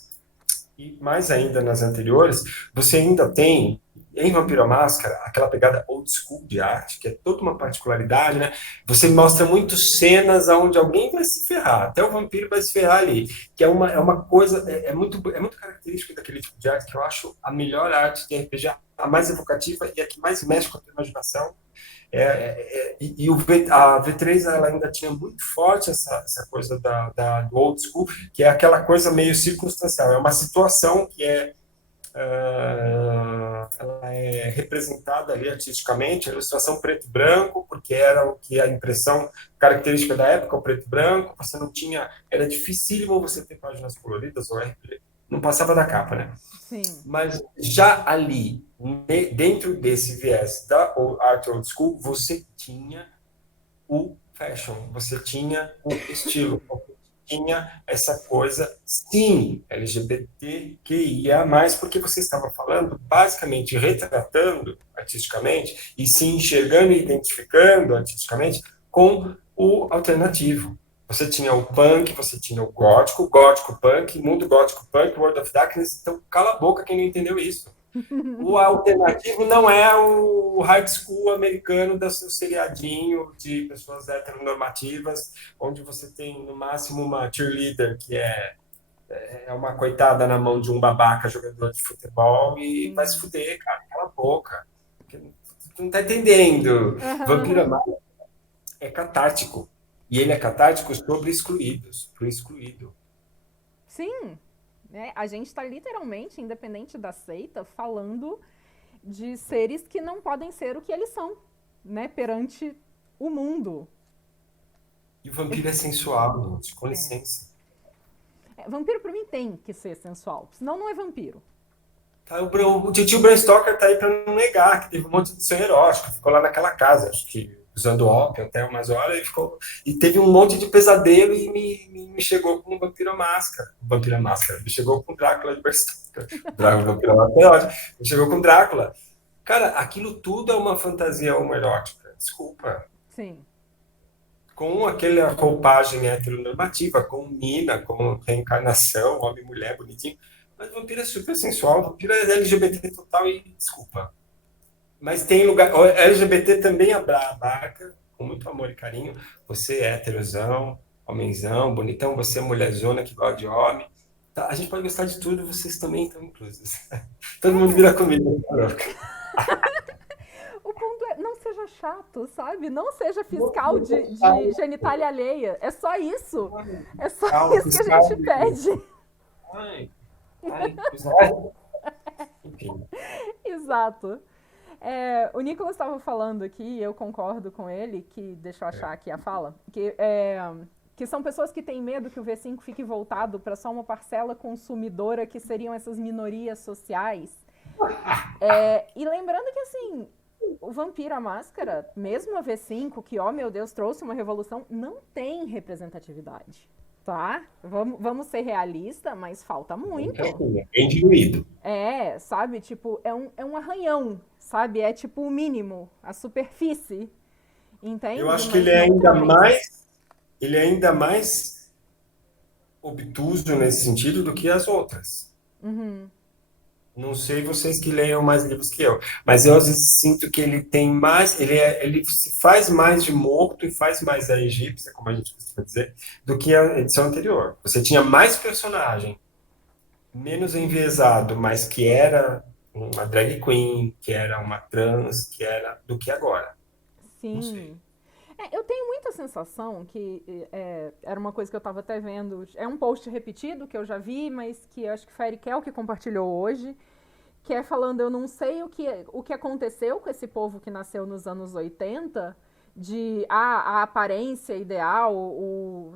e mais ainda nas anteriores, você ainda tem, em Vampiro à Máscara, aquela pegada old school de arte, que é toda uma particularidade, né? Você mostra muito cenas onde alguém vai se ferrar, até o vampiro vai se ferrar ali, que é uma coisa, é muito característico daquele tipo de arte, que eu acho a melhor arte de RPG, a mais evocativa e a que mais mexe com a tua imaginação. A V3 ela ainda tinha muito forte essa coisa do old school, que é aquela coisa meio circunstancial. É uma situação que ela é representada ali artisticamente, a ilustração preto e branco, porque era o que a impressão característica da época, o preto e branco. Você não tinha, era dificílimo você ter páginas coloridas ou RPG, não passava da capa, né? Sim. Mas já ali, dentro desse viés da Art Old School, você tinha o fashion, você tinha o estilo, você tinha essa coisa, sim, LGBTQIA+, porque você estava falando, basicamente, retratando artisticamente, e se enxergando e identificando artisticamente com o alternativo. Você tinha o punk, você tinha o gótico punk, mundo gótico punk, World of Darkness, então cala a boca quem não entendeu isso. O alternativo não é o high school americano do seu seriadinho de pessoas heteronormativas, onde você tem no máximo uma cheerleader que é uma coitada na mão de um babaca jogador de futebol e vai se Sim. fuder, cara, cala a boca. Tu não tá entendendo. Vampiro é catártico. E ele é catártico sobre excluídos, pro excluído. Sim. Né? A gente tá literalmente, independente da seita, falando de seres que não podem ser o que eles são, né? Perante o mundo. E o vampiro é sensual, gente, com licença. Vampiro pra mim tem que ser sensual, senão não é vampiro. Tá, o tio Bram Stoker tá aí pra não negar que teve um monte de sonho erótico, ficou lá naquela casa, acho que usando ópio até umas horas, e, e teve um monte de pesadelo e me chegou com o Vampiro à Máscara. Vampiro à Máscara, me chegou com o Drácula de Bram Stoker. Drácula, Vampiro à Máscara é ótimo. Me chegou com o Drácula. Cara, aquilo tudo é uma fantasia homoerótica, desculpa. Sim. Com aquela roupagem heteronormativa, com mina, com reencarnação, homem e mulher, bonitinho. Mas vampiro é super sensual, vampiro é LGBT total e desculpa. Mas tem lugar. O LGBT também abarca, com muito amor e carinho. Você é heterosão, homenzão, bonitão, você é mulherzona que gosta de homem. Tá, a gente pode gostar de tudo, vocês também estão inclusos. Todo mundo vira comida. O ponto é, não seja chato, sabe? Não seja fiscal de genitália alheia. É só isso. É só isso que a gente pede. Ai, enfim. Exato. O Nicolas estava falando aqui, e eu concordo com ele, que deixa eu achar aqui a fala, que são pessoas que têm medo que o V5 fique voltado para só uma parcela consumidora, que seriam essas minorias sociais. E lembrando que, assim, o Vampiro à Máscara, mesmo a V5, que, ó meu Deus, trouxe uma revolução, não tem representatividade. Tá? Vamos ser realistas, mas falta muito. É diluído. Sabe? Tipo, é um arranhão, sabe? É tipo o mínimo, a superfície. Entende? Eu acho que ele é ainda mais obtuso nesse sentido do que as outras. Uhum. Não sei vocês que leiam mais livros que eu, mas eu às vezes sinto que ele tem mais, ele se faz mais de morto e faz mais da egípcia, como a gente costuma dizer, do que a edição anterior. Você tinha mais personagem, menos enviesado, mas que era uma drag queen, que era uma trans, que era do que agora. Não sei. Sim. Eu tenho muita sensação que era uma coisa que eu estava até vendo. É um post repetido que eu já vi, mas que eu acho que foi a Erikel que compartilhou hoje, que é falando, eu não sei o que aconteceu com esse povo que nasceu nos anos 80, de a aparência ideal,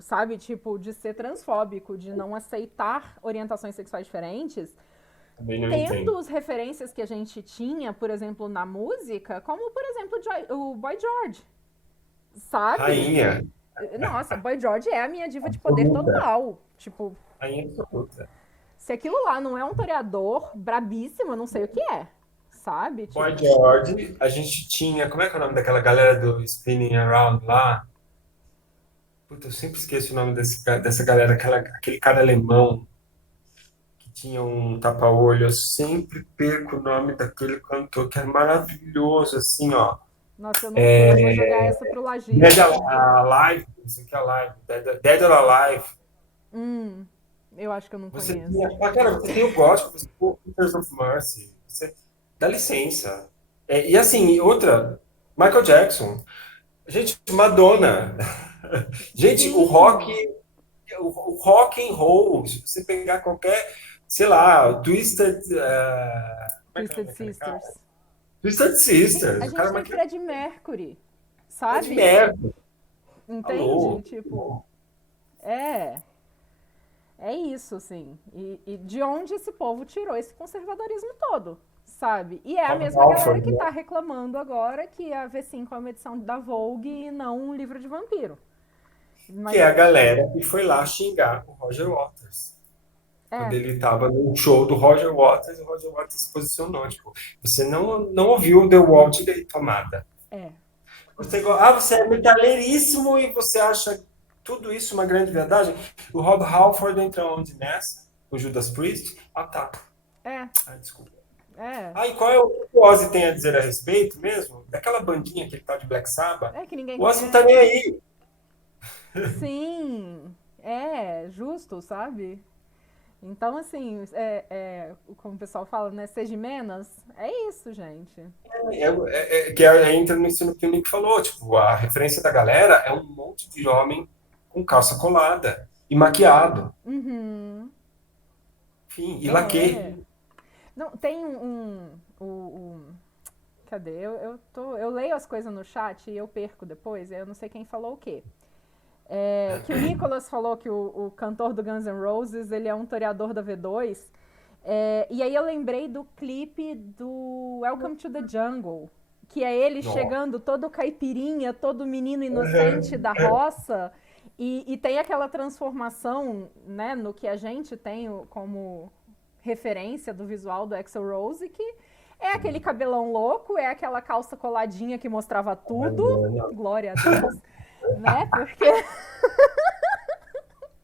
sabe, tipo, de ser transfóbico, de não aceitar orientações sexuais diferentes, Também não tendo entendo. as referências que a gente tinha, por exemplo, na música, como, por exemplo, o Boy George, sabe? Rainha. Nossa, Boy George é a minha diva de poder Absoluta. total. Tipo, Rainha absoluta. se aquilo lá não é um toreador brabíssimo, eu não sei o que é, sabe? Boy Tipo, George, a gente tinha. Como é que é o nome daquela galera do Spinning Around lá? Puta, eu sempre esqueço o nome dessa galera, aquele cara alemão que tinha um tapa-olho. Eu sempre perco o nome daquele cantor que é maravilhoso, assim, ó. nossa, eu não sei, eu vou jogar essa pro Dead lajista. Alive, não sei o que é Alive, Dead or Alive. Hum, eu acho que eu não Você conheço. tinha. Ah, cara, você tem o gospel, você tem o Pillars of Mercy. Dá licença. E assim, outra, Michael Jackson. Gente, Madonna. Gente, Sim, o rock and roll, se você pegar qualquer, sei lá, Twisted, como é que é o nome Twisted daquele cara? Sisters. Twisted A Sisters, o cara gente é tem uma Freddie Mercury, de sabe? merda. Entende? Alô? Tipo, é. É isso, assim. E de onde esse povo tirou esse conservadorismo todo, sabe? E é a Rob mesma galera Halford, que né? tá reclamando agora que a V5 é uma edição da Vogue e não um livro de vampiro. Que é a Mas, galera que foi lá xingar o Roger Waters. Quando é, ele estava no show do Roger Waters, o Roger Waters se posicionou, tipo, você não ouviu The Wall direito, amada. é. Você é metaleiríssimo e você acha tudo isso uma grande verdade? O Rob Halford entra onde nessa? O Judas Priest? Ah, tá. É, Ah, desculpa. é. Ah, e qual é o que o Ozzy tem a dizer a respeito mesmo? Daquela bandinha que ele tá de Black Sabbath? É que ninguém O Ozzy não tá nem conhece. aí. Sim, justo, sabe? Então, assim, como o pessoal fala, né? Seja menos. É isso, gente. Entra no que o Nick falou, tipo, a referência da galera é um monte de homem com calça colada e maquiado, Uhum. enfim, e laquê. É. Não, tem um Cadê? Eu leio as coisas no chat e eu perco depois, eu não sei quem falou o quê. Que o Nicolas falou que o cantor do Guns N' Roses, ele é um toreador da V2. E aí eu lembrei do clipe do Welcome to the Jungle, que é ele chegando todo caipirinha, todo menino inocente da roça, e tem aquela transformação, né, no que a gente tem como referência do visual do Axl Rose, que é aquele cabelão louco, é aquela calça coladinha que mostrava tudo, glória a Deus, né, porque...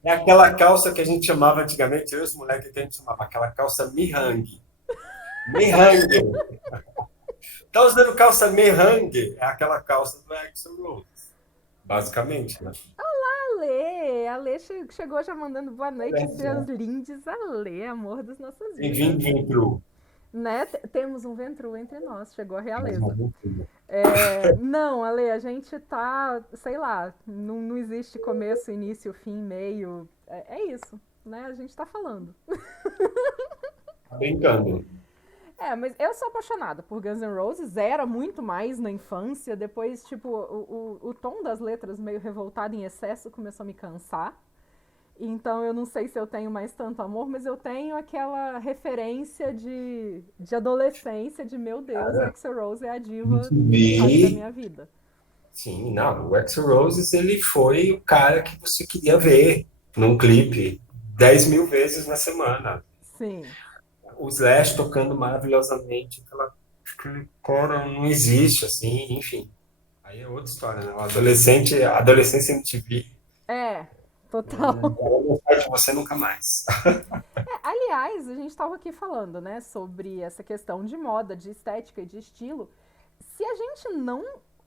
É aquela calça que a gente chamava antigamente, eu e os moleques que a gente chamava, aquela calça mihang. Mihang. Tá usando calça mihang, é aquela calça do Axl Rose, basicamente, né? Olá, Ale chegou já mandando boa noite, seus lindes. Ale, amor das nossas vidas. Ventru. Né? Temos um Ventru entre nós, chegou a realeza. Não, Ale, a gente tá, sei lá, não existe começo, início, fim, meio. É isso, né? A gente tá falando. Brincando. Mas eu sou apaixonada por Guns N' Roses, era muito mais na infância, depois, tipo, o tom das letras meio revoltado em excesso começou a me cansar. Então eu não sei se eu tenho mais tanto amor, mas eu tenho aquela referência de adolescência, de meu Deus, o Axl Rose é a diva da minha vida. Sim, não, o Axl Rose, ele foi o cara que você queria ver num clipe 10 mil vezes na semana. Sim. O Slash tocando maravilhosamente, aquele cara não existe, assim, enfim. Aí é outra história, né? A adolescência MTV. Total. Não gostar de você nunca mais. Aliás, a gente estava aqui falando, né, sobre essa questão de moda, de estética e de estilo. Se a gente não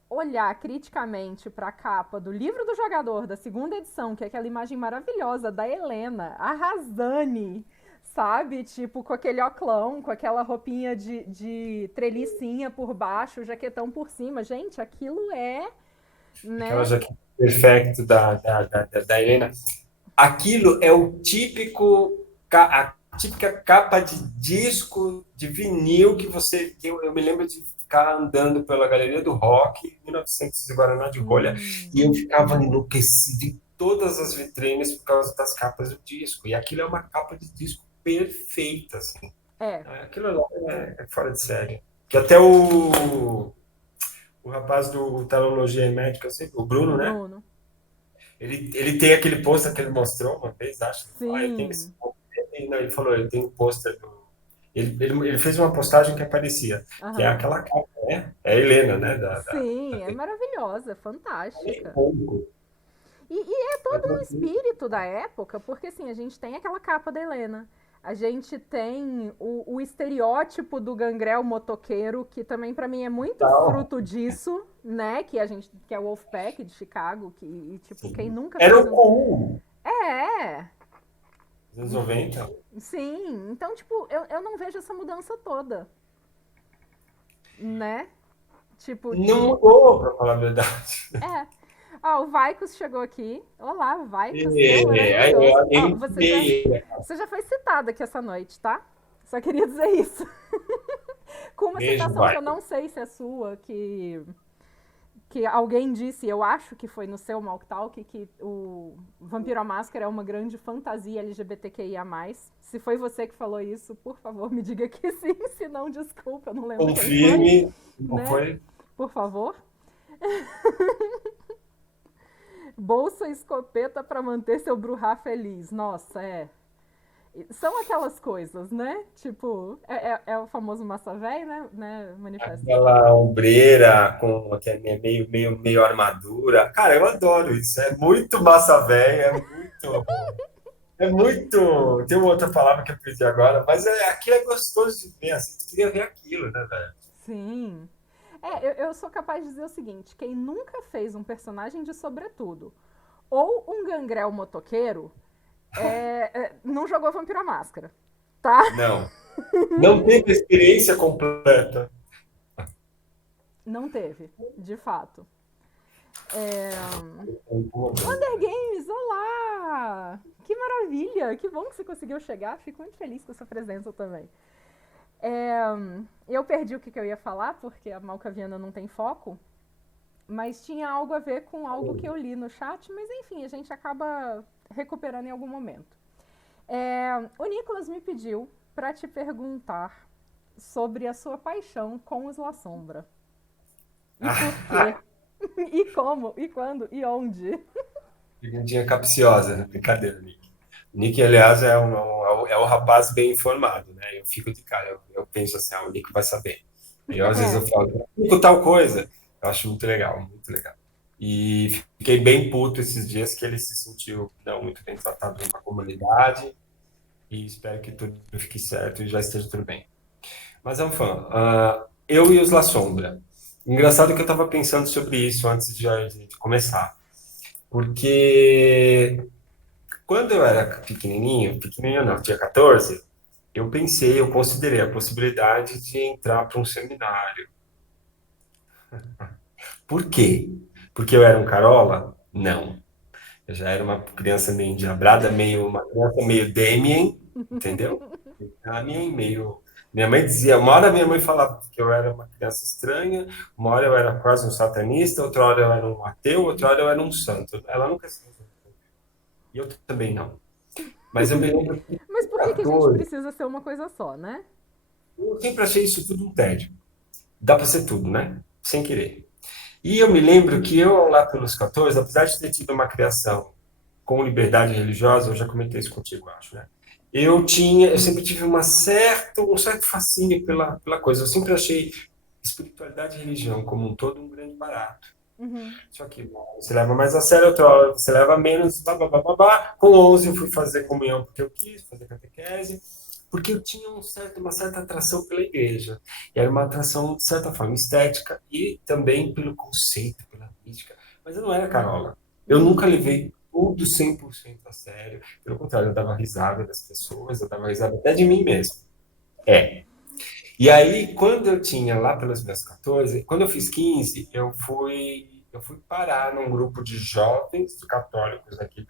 olhar criticamente para a capa do Livro do Jogador, da segunda edição, que é aquela imagem maravilhosa da Helena arrasando, sabe? Tipo, com aquele oclão, com aquela roupinha de trelicinha por baixo, jaquetão por cima. Gente, aquilo é... Né? Aquela jaqueta perfeita da Helena. Aquilo é a típica capa de disco, de vinil que eu me lembro de ficar andando pela Galeria do Rock, 1900 de Guaraná de Rolha, e eu ficava enlouquecido em todas as vitrines por causa das capas do disco. E aquilo é uma capa de disco perfeita, assim. Aquilo lá é fora de série. Que até o rapaz do Teologia e Médica, o Bruno, né? Bruno. Ele tem aquele pôster que ele mostrou uma vez, acho. Sim. Ele tem esse ele falou, ele tem um pôster do... Ele fez uma postagem que aparecia, que é aquela capa, né? É a Helena, né? Sim, é maravilhosa, fantástica. E é todo o espírito da época, porque assim, a gente tem aquela capa da Helena, a gente tem o estereótipo do gangrel motoqueiro, que também para mim é muito fruto disso, né? Que é o Wolfpack de Chicago, que tipo, quem nunca... Era o comum. Anos 90. Sim, então, tipo, eu não vejo essa mudança toda, né? Tipo... Não mudou, pra falar a verdade. O Vaikos chegou aqui. Olá, Vaikos. Você já foi citada aqui essa noite, tá? Só queria dizer isso. Com uma citação que eu não sei se é sua, que alguém disse, eu acho que foi no seu Malk Talk, que o Vampiro à Máscara é uma grande fantasia LGBTQIA+. Se foi você que falou isso, por favor, me diga que sim, se não, desculpa, eu não lembro. Confirme, não foi? Por favor. Bolsa e escopeta para manter seu Bruhá feliz. Nossa, são aquelas coisas, né? Tipo, é o famoso massa véi, né? Manifesto. Aquela ombreira que é meio armadura. Cara, eu adoro isso. É muito massa véia, é muito... Tem uma outra palavra que eu perdi agora, mas aquilo é gostoso de ver, assim, você queria ver aquilo, né, velho? Sim. Eu sou capaz de dizer o seguinte, quem nunca fez um personagem de sobretudo ou um gangrel motoqueiro, não jogou Vampiro à Máscara, tá? Não teve experiência completa. Não teve, de fato. Wonder Games, olá! Que maravilha! Que bom que você conseguiu chegar. Fico muito feliz com a sua presença também. Eu perdi o que eu ia falar, porque a Malcaviana não tem foco, mas tinha algo a ver com algo que eu li no chat, mas enfim, a gente acaba recuperando em algum momento. O Nicolas me pediu para te perguntar sobre a sua paixão com os La Sombra. E por quê? E como? E quando? E onde? Perguntinha capciosa, né? Brincadeira, Nick. Nick, aliás, é o rapaz bem informado, né? Eu fico de cara, eu penso assim, o Nick vai saber. Aí, às vezes, eu falo, Nico, tal coisa. Eu acho muito legal, muito legal. E fiquei bem puto esses dias que ele se sentiu não muito bem tratado numa comunidade e espero que tudo fique certo e já esteja tudo bem. Mas, enfim, eu e os La Sombra. Engraçado que eu estava pensando sobre isso antes de começar. Porque quando eu era pequenininho não, tinha 14, eu considerei a possibilidade de entrar para um seminário. Por quê? Porque eu era um carola? Não. Eu já era uma criança meio endiabrada, uma criança meio Damien, entendeu? Damien, meio. Minha mãe dizia, uma hora minha mãe falava que eu era uma criança estranha, uma hora eu era quase um satanista, outra hora eu era um ateu, outra hora eu era um santo. Ela nunca se. E eu também não. Mas eu me lembro que Mas por que a gente precisa ser uma coisa só, né? eu sempre achei isso tudo um tédio. Dá para ser tudo, né? Sem querer. E eu me lembro que eu, lá pelos 14, apesar de ter tido uma criação com liberdade religiosa, eu já comentei isso contigo, acho, né? Eu sempre tive um certo fascínio pela coisa. Eu sempre achei espiritualidade e religião como um todo um grande barato. Só que você leva mais a sério, outra hora você leva menos, babá. Com 11 eu fui fazer comunhão porque eu quis, fazer catequese, porque eu tinha uma certa atração pela igreja. E era uma atração, de certa forma, estética e também pelo conceito, pela mística. Mas eu não era carola. Eu nunca levei tudo 100% a sério. Pelo contrário, eu dava risada das pessoas, eu dava risada até de mim mesmo. E aí, quando eu tinha lá pelos meus 14, quando eu fiz 15, eu fui parar num grupo de jovens católicos aqui do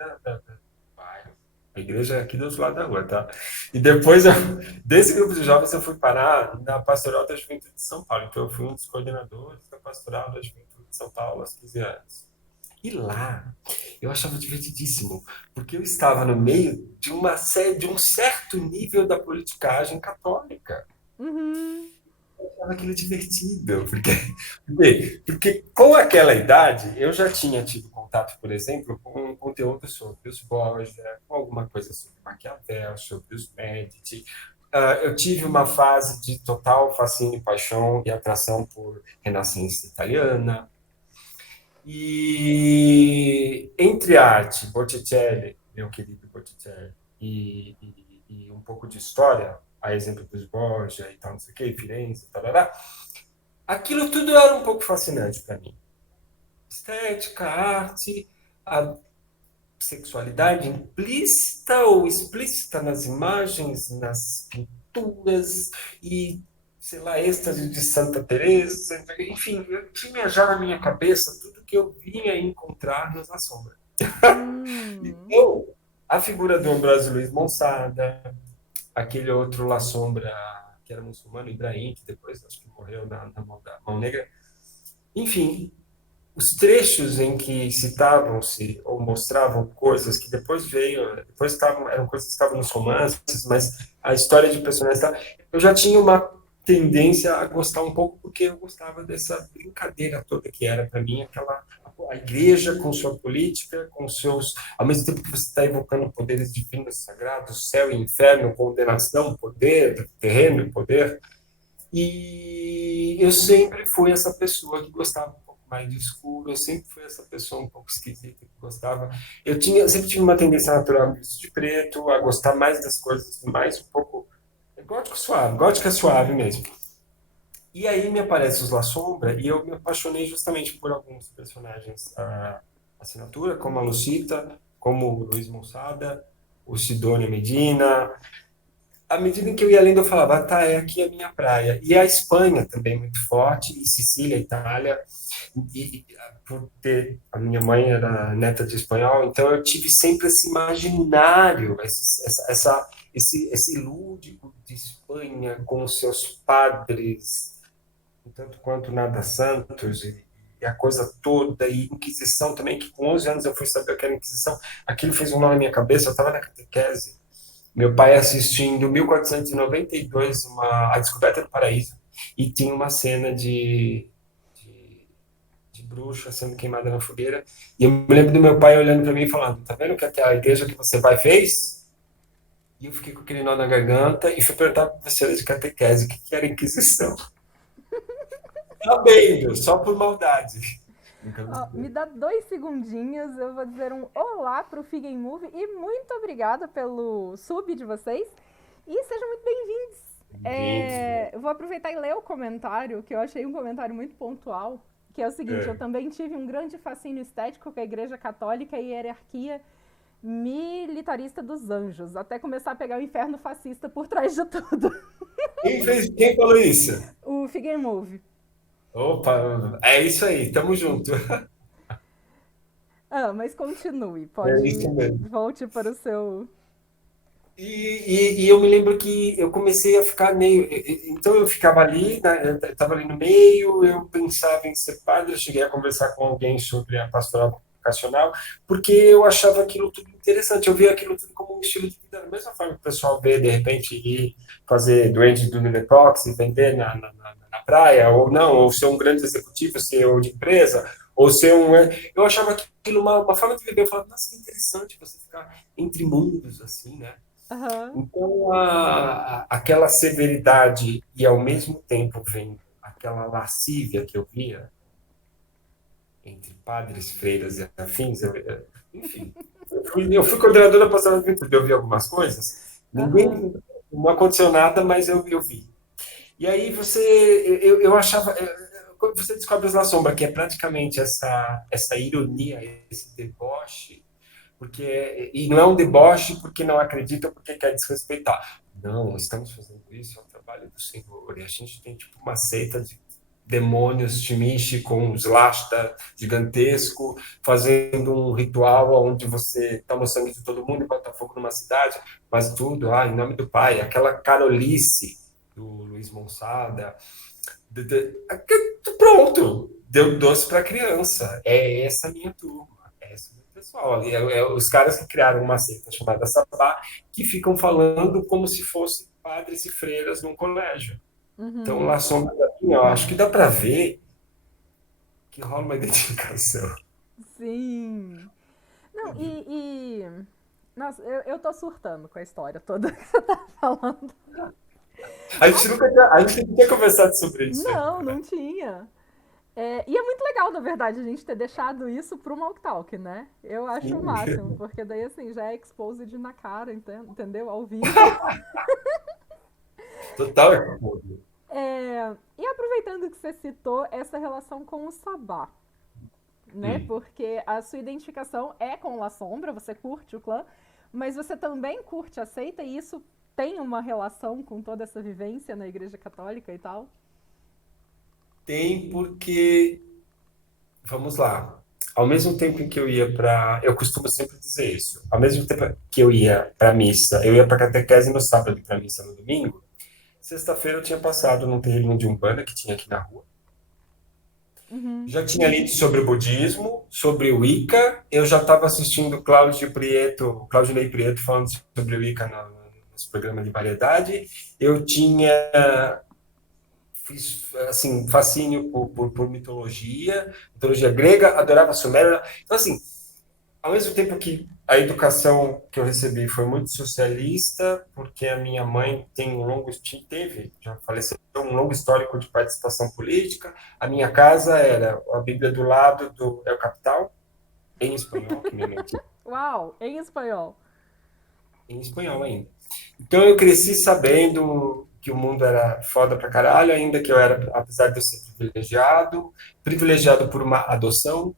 bairro. A igreja é aqui do outro lado da rua, tá? E depois, desse grupo de jovens, eu fui parar na Pastoral da Juventude de São Paulo. Então, eu fui um dos coordenadores da Pastoral da Juventude de São Paulo aos 15 anos. E lá, eu achava divertidíssimo, porque eu estava no meio de um certo nível da politicagem católica. Achava aquilo divertido, porque com aquela idade eu já tinha tido contato, por exemplo, com um conteúdo sobre os Borgia, com alguma coisa sobre Maquiavel, sobre os Medici. Eu tive uma fase de total fascínio, paixão e atração por Renascença italiana. E entre arte, Botticelli, meu querido Botticelli, e um pouco de história, a exemplo dos Borgia e tal, não sei o que, Firenze, tarará, aquilo tudo era um pouco fascinante para mim. Estética, arte, a sexualidade implícita ou explícita nas imagens, nas pinturas e, sei lá, êxtase de Santa Teresa, enfim, eu tinha já na minha cabeça tudo que eu vinha encontrar nos La Sombra. Então, a figura do Ambrósio Luiz Monsada, aquele outro La Sombra que era muçulmano, Ibrahim, que depois acho que morreu na mão negra. Enfim, os trechos em que citavam-se ou mostravam coisas que depois eram coisas que estavam nos romances, mas a história de personagens, eu já tinha uma tendência a gostar um pouco, porque eu gostava dessa brincadeira toda que era para mim a igreja com sua política, com seus, ao mesmo tempo que você está evocando poderes divinos sagrados, céu e inferno, condenação, poder, terreno e poder. E eu sempre fui essa pessoa que gostava um pouco mais de escuro, eu sempre fui essa pessoa um pouco esquisita que gostava. Sempre tive uma tendência natural a vestir de preto, a gostar mais das coisas mais um pouco gótico é suave mesmo. E aí me aparece os La Sombra e eu me apaixonei justamente por alguns personagens a assinatura, como a Lucita, como o Luiz Monsada, o Sidônio Medina. À medida em que eu ia lendo, eu falava, tá, aqui é a minha praia. E a Espanha também muito forte, e Sicília, Itália, e por ter, a minha mãe era neta de espanhol, então eu tive sempre esse imaginário, esse lúdico de Espanha com os seus padres, tanto quanto nada santos, e a coisa toda, e Inquisição também, que com 11 anos eu fui saber o que era Inquisição. Aquilo fez um nó na minha cabeça, eu estava na catequese, meu pai assistindo 1492, A Descoberta do Paraíso, e tinha uma cena de bruxa sendo queimada na fogueira. E eu me lembro do meu pai olhando para mim e falando: tá vendo que até a igreja que você vai fez? E eu fiquei com aquele nó na garganta e fui perguntar para a professora de catequese o que era Inquisição. Sabendo, só por maldade. Nunca me Ó, me deu. dá 2 segundinhos, eu vou dizer um olá pro Fig Move e muito obrigada pelo sub de vocês. E sejam muito bem-vindos. Vindos, Eu vou aproveitar e ler o comentário, que eu achei um comentário muito pontual, que é o seguinte: eu é. também tive um grande fascínio estético com a Igreja Católica e a hierarquia militarista dos anjos, até começar a pegar o inferno fascista por trás de tudo. Quem falou isso? O Fig Move. Opa, é isso aí, tamo junto. Ah, mas continue, É isso pode. mesmo. Volte para o seu. E eu me lembro que eu comecei a ficar meio. Então eu ficava ali, né, eu estava ali no meio, eu pensava em ser padre, eu cheguei a conversar com alguém sobre a pastoral vocacional, porque eu achava aquilo tudo interessante, eu via aquilo tudo como um estilo de vida, da mesma forma que o pessoal vê, de repente, ir fazer doente do Ninecox e vender na praia, ou não, ou ser um grande executivo, CEO de empresa, ou ser um. Eu achava aquilo uma forma de viver, eu falava, nossa, que interessante você ficar entre mundos, assim, né? Aham. Então, aquela severidade e, ao mesmo tempo, vem aquela lascívia que eu via entre padres, freiras e afins, enfim, eu fui coordenador da pastoral da juventude, eu vi algumas coisas, Aham. ninguém, não aconteceu nada, mas eu vi. E aí eu achava, quando você descobre os La Sombra, que é praticamente essa ironia, esse deboche, e não é um deboche porque não acredita, porque quer desrespeitar. Não, estamos fazendo isso, é o trabalho do Senhor. E a gente tem tipo uma seita de demônios Shimishi com um Slashta gigantesco, fazendo um ritual onde você toma o sangue de todo mundo e bota fogo numa cidade, mas tudo, em nome do Pai. Aquela carolice do Luiz Monsada. Pronto, deu doce para criança. É essa minha turma. É esse meu pessoal. Os caras que criaram uma seita chamada Sabá, que ficam falando como se fossem padres e freiras num colégio. Então, Uhum. lá sombra da minha, eu acho que dá para ver que rola uma identificação. Sim. Não, nossa, eu tô surtando com a história toda que você tá falando. A gente não tinha conversado sobre isso Não, ainda, né? não tinha. E é muito legal, na verdade, a gente ter deixado isso pro Malk Talk, né? Eu acho o Sim, máximo, porque daí, assim, já é exposed na cara, entendeu? Ao vivo. total exposure. E aproveitando que você citou essa relação com o Sabá, né? Hum. Porque a sua identificação é com La Sombra, você curte o clã, mas você também curte a seita e isso tem uma relação com toda essa vivência na Igreja Católica e tal? Tem porque, vamos lá, ao mesmo tempo em que eu ia para. Eu costumo sempre dizer isso. Ao mesmo tempo que eu ia para a missa, eu ia para a catequese no sábado e para a missa no domingo. Sexta-feira eu tinha passado num terreno de Umbanda que tinha aqui na rua. Uhum. Já tinha lido sobre o budismo, sobre o Wicca. Eu já estava assistindo Cláudio Ney Prieto falando sobre o Wicca nos programas de variedade. Eu fiz assim fascínio por mitologia grega, adorava Suméria. Então assim, ao mesmo tempo que a educação que eu recebi foi muito socialista, porque a minha mãe já faleceu, um longo histórico de participação política. A minha casa era a Bíblia do lado do El Capital, em espanhol, que minha mãe tinha, Uau, em espanhol. em espanhol ainda. Então eu cresci sabendo que o mundo era foda pra caralho, ainda que eu era, apesar de eu ser privilegiado por uma adoção,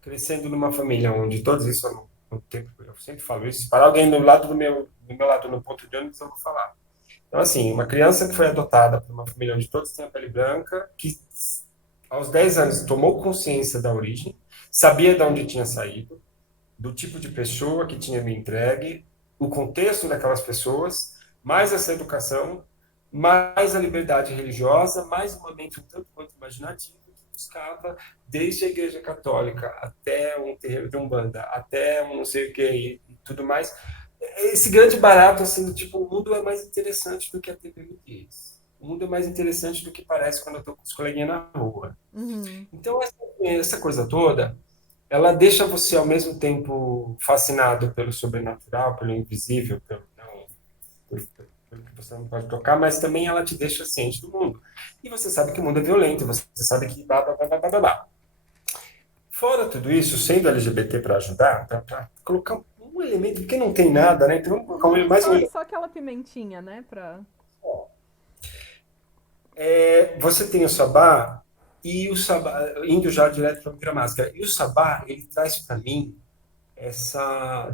crescendo numa família onde todos isso no tempo, eu sempre falo isso, se parar alguém do meu lado no ponto de ônibus, eu vou falar. Então, assim, uma criança que foi adotada por uma família onde todos têm a pele branca, que aos 10 anos tomou consciência da origem, sabia de onde tinha saído, do tipo de pessoa que tinha me entregue, o contexto daquelas pessoas, mais essa educação, mais a liberdade religiosa, mais uma mente um tanto quanto imaginativa, que buscava desde a Igreja Católica até um terreiro de Umbanda, até um não sei o que e tudo mais. Esse grande barato, assim, do tipo, o mundo é mais interessante do que a TV me diz. O mundo é mais interessante do que parece quando eu estou com os coleguinhas na rua. Uhum. Então, essa coisa toda, ela deixa você, ao mesmo tempo, fascinado pelo sobrenatural, pelo invisível, pelo que você não pode tocar, mas também ela te deixa ciente do mundo. E você sabe que o mundo é violento, você sabe que blá, blá, blá, blá, blá, blá. Fora tudo isso, sendo LGBT para ajudar, para colocar um elemento, porque não tem nada, né? Então vamos colocar mais um elemento. Só aquela pimentinha, né? Você tem o sabá, e o sabá, indo já direto para a máscara, e o sabá, ele traz para mim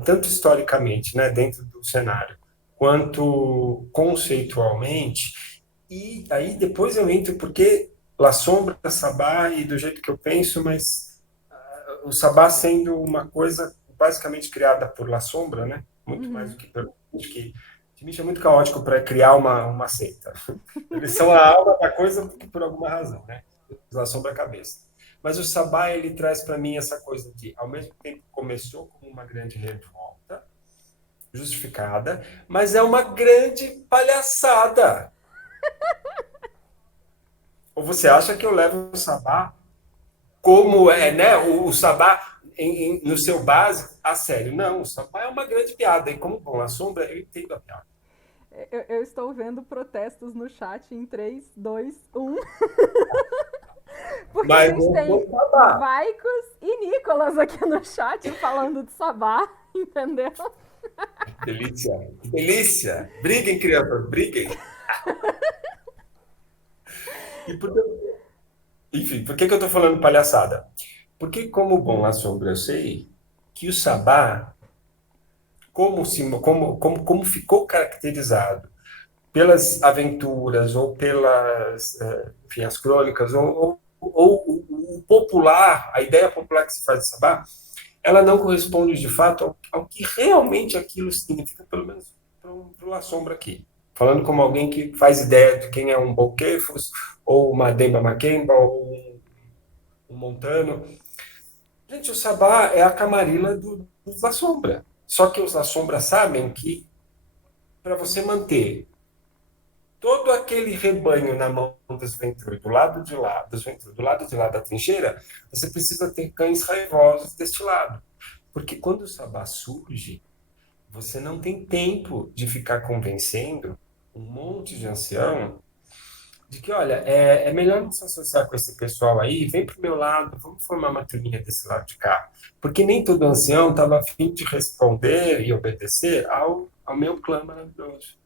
tanto historicamente, né, dentro do cenário, quanto conceitualmente, e aí depois eu entro, porque La Sombra, Sabá, e do jeito que eu penso, mas o Sabá sendo uma coisa basicamente criada por La Sombra, né, muito mais do que pelo que Timish é muito caótico para criar uma seita. Eles são a alma da coisa por alguma razão, né? La Sombra a cabeça. Mas o Sabá, ele traz para mim essa coisa de, ao mesmo tempo, começou como uma grande revolta, justificada, mas é uma grande palhaçada. Ou você acha que eu levo o Sabá como é, né? O Sabá no seu básico a sério? Não, o Sabá é uma grande piada. E como bom a sombra, eu entendo a piada. Eu estou vendo protestos no chat em 3, 2, 1. Porque a Mas gente tem Vaicos e Nicolas aqui no chat falando de Sabá, entendeu? Delícia, que delícia. Briguem, crianças, briguem. E por que, enfim, por que eu estou falando palhaçada? Porque, como bom a sombra, eu sei que o Sabá, como ficou caracterizado pelas aventuras ou pelas, enfim, as crônicas, ou o popular, a ideia popular que se faz de Sabá, ela não corresponde de fato ao que realmente aquilo significa, pelo menos para o La Sombra aqui. Falando como alguém que faz ideia de quem é um Bolquefos, ou uma Demba Makemba, ou um Montano. Gente, o Sabá é a camarila dos La Sombra. Só que os La Sombra sabem que para você manter todo aquele rebanho na mão dos Ventrui, do lado de lá, dos Ventrui, do lado de lá da trincheira, você precisa ter cães raivosos deste lado. Porque quando o Sabá surge, você não tem tempo de ficar convencendo um monte de ancião de que, olha, é melhor não se associar com esse pessoal aí, vem para o meu lado, vamos formar uma turminha desse lado de cá. Porque nem todo ancião estava afim de responder e obedecer ao meu clã maravilhoso.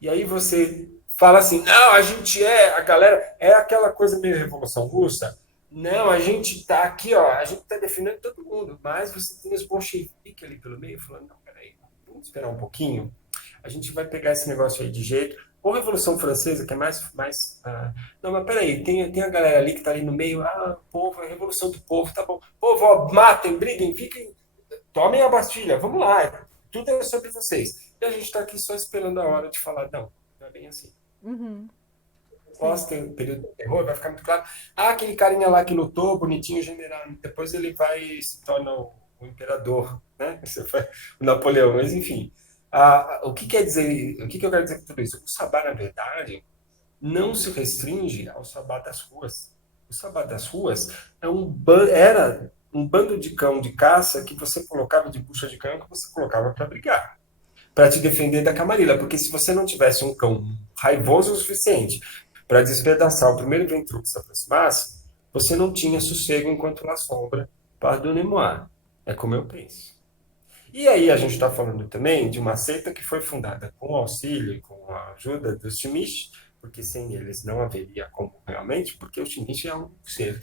E aí você fala assim, não, a gente a galera, é aquela coisa meio Revolução Russa, não, a gente está aqui, ó, a gente está defendendo todo mundo, mas você tem os bolcheviques ali pelo meio, falando, não, peraí, vamos esperar um pouquinho, a gente vai pegar esse negócio aí de jeito, ou Revolução Francesa, que é mais não, mas peraí, tem a galera ali que está ali no meio, povo, é a Revolução do Povo, tá bom, povo, ó, matem, briguem, fiquem, tomem a Bastilha, vamos lá, tudo é sobre vocês. E a gente está aqui só esperando a hora de falar, não é bem assim. Uhum. Pós o período do terror, vai ficar muito claro. Aquele carinha lá que lutou, bonitinho, general, depois ele vai e se torna o imperador, né? O Napoleão, mas enfim. O que quer dizer, o que eu quero dizer com tudo isso? O Sabá, na verdade, não se restringe ao Sabá das ruas. O Sabá das ruas era um bando de cão de caça que você colocava de bucha de canhão que você colocava para brigar, para te defender da camarila, porque se você não tivesse um cão raivoso o suficiente para despedaçar o primeiro ventru que se aproximasse, você não tinha sossego enquanto na sombra para do Nemoar. É como eu penso. E aí a gente está falando também de uma seita que foi fundada com o auxílio e com a ajuda dos Shimish, porque sem eles não haveria como realmente, porque o Shimish é um ser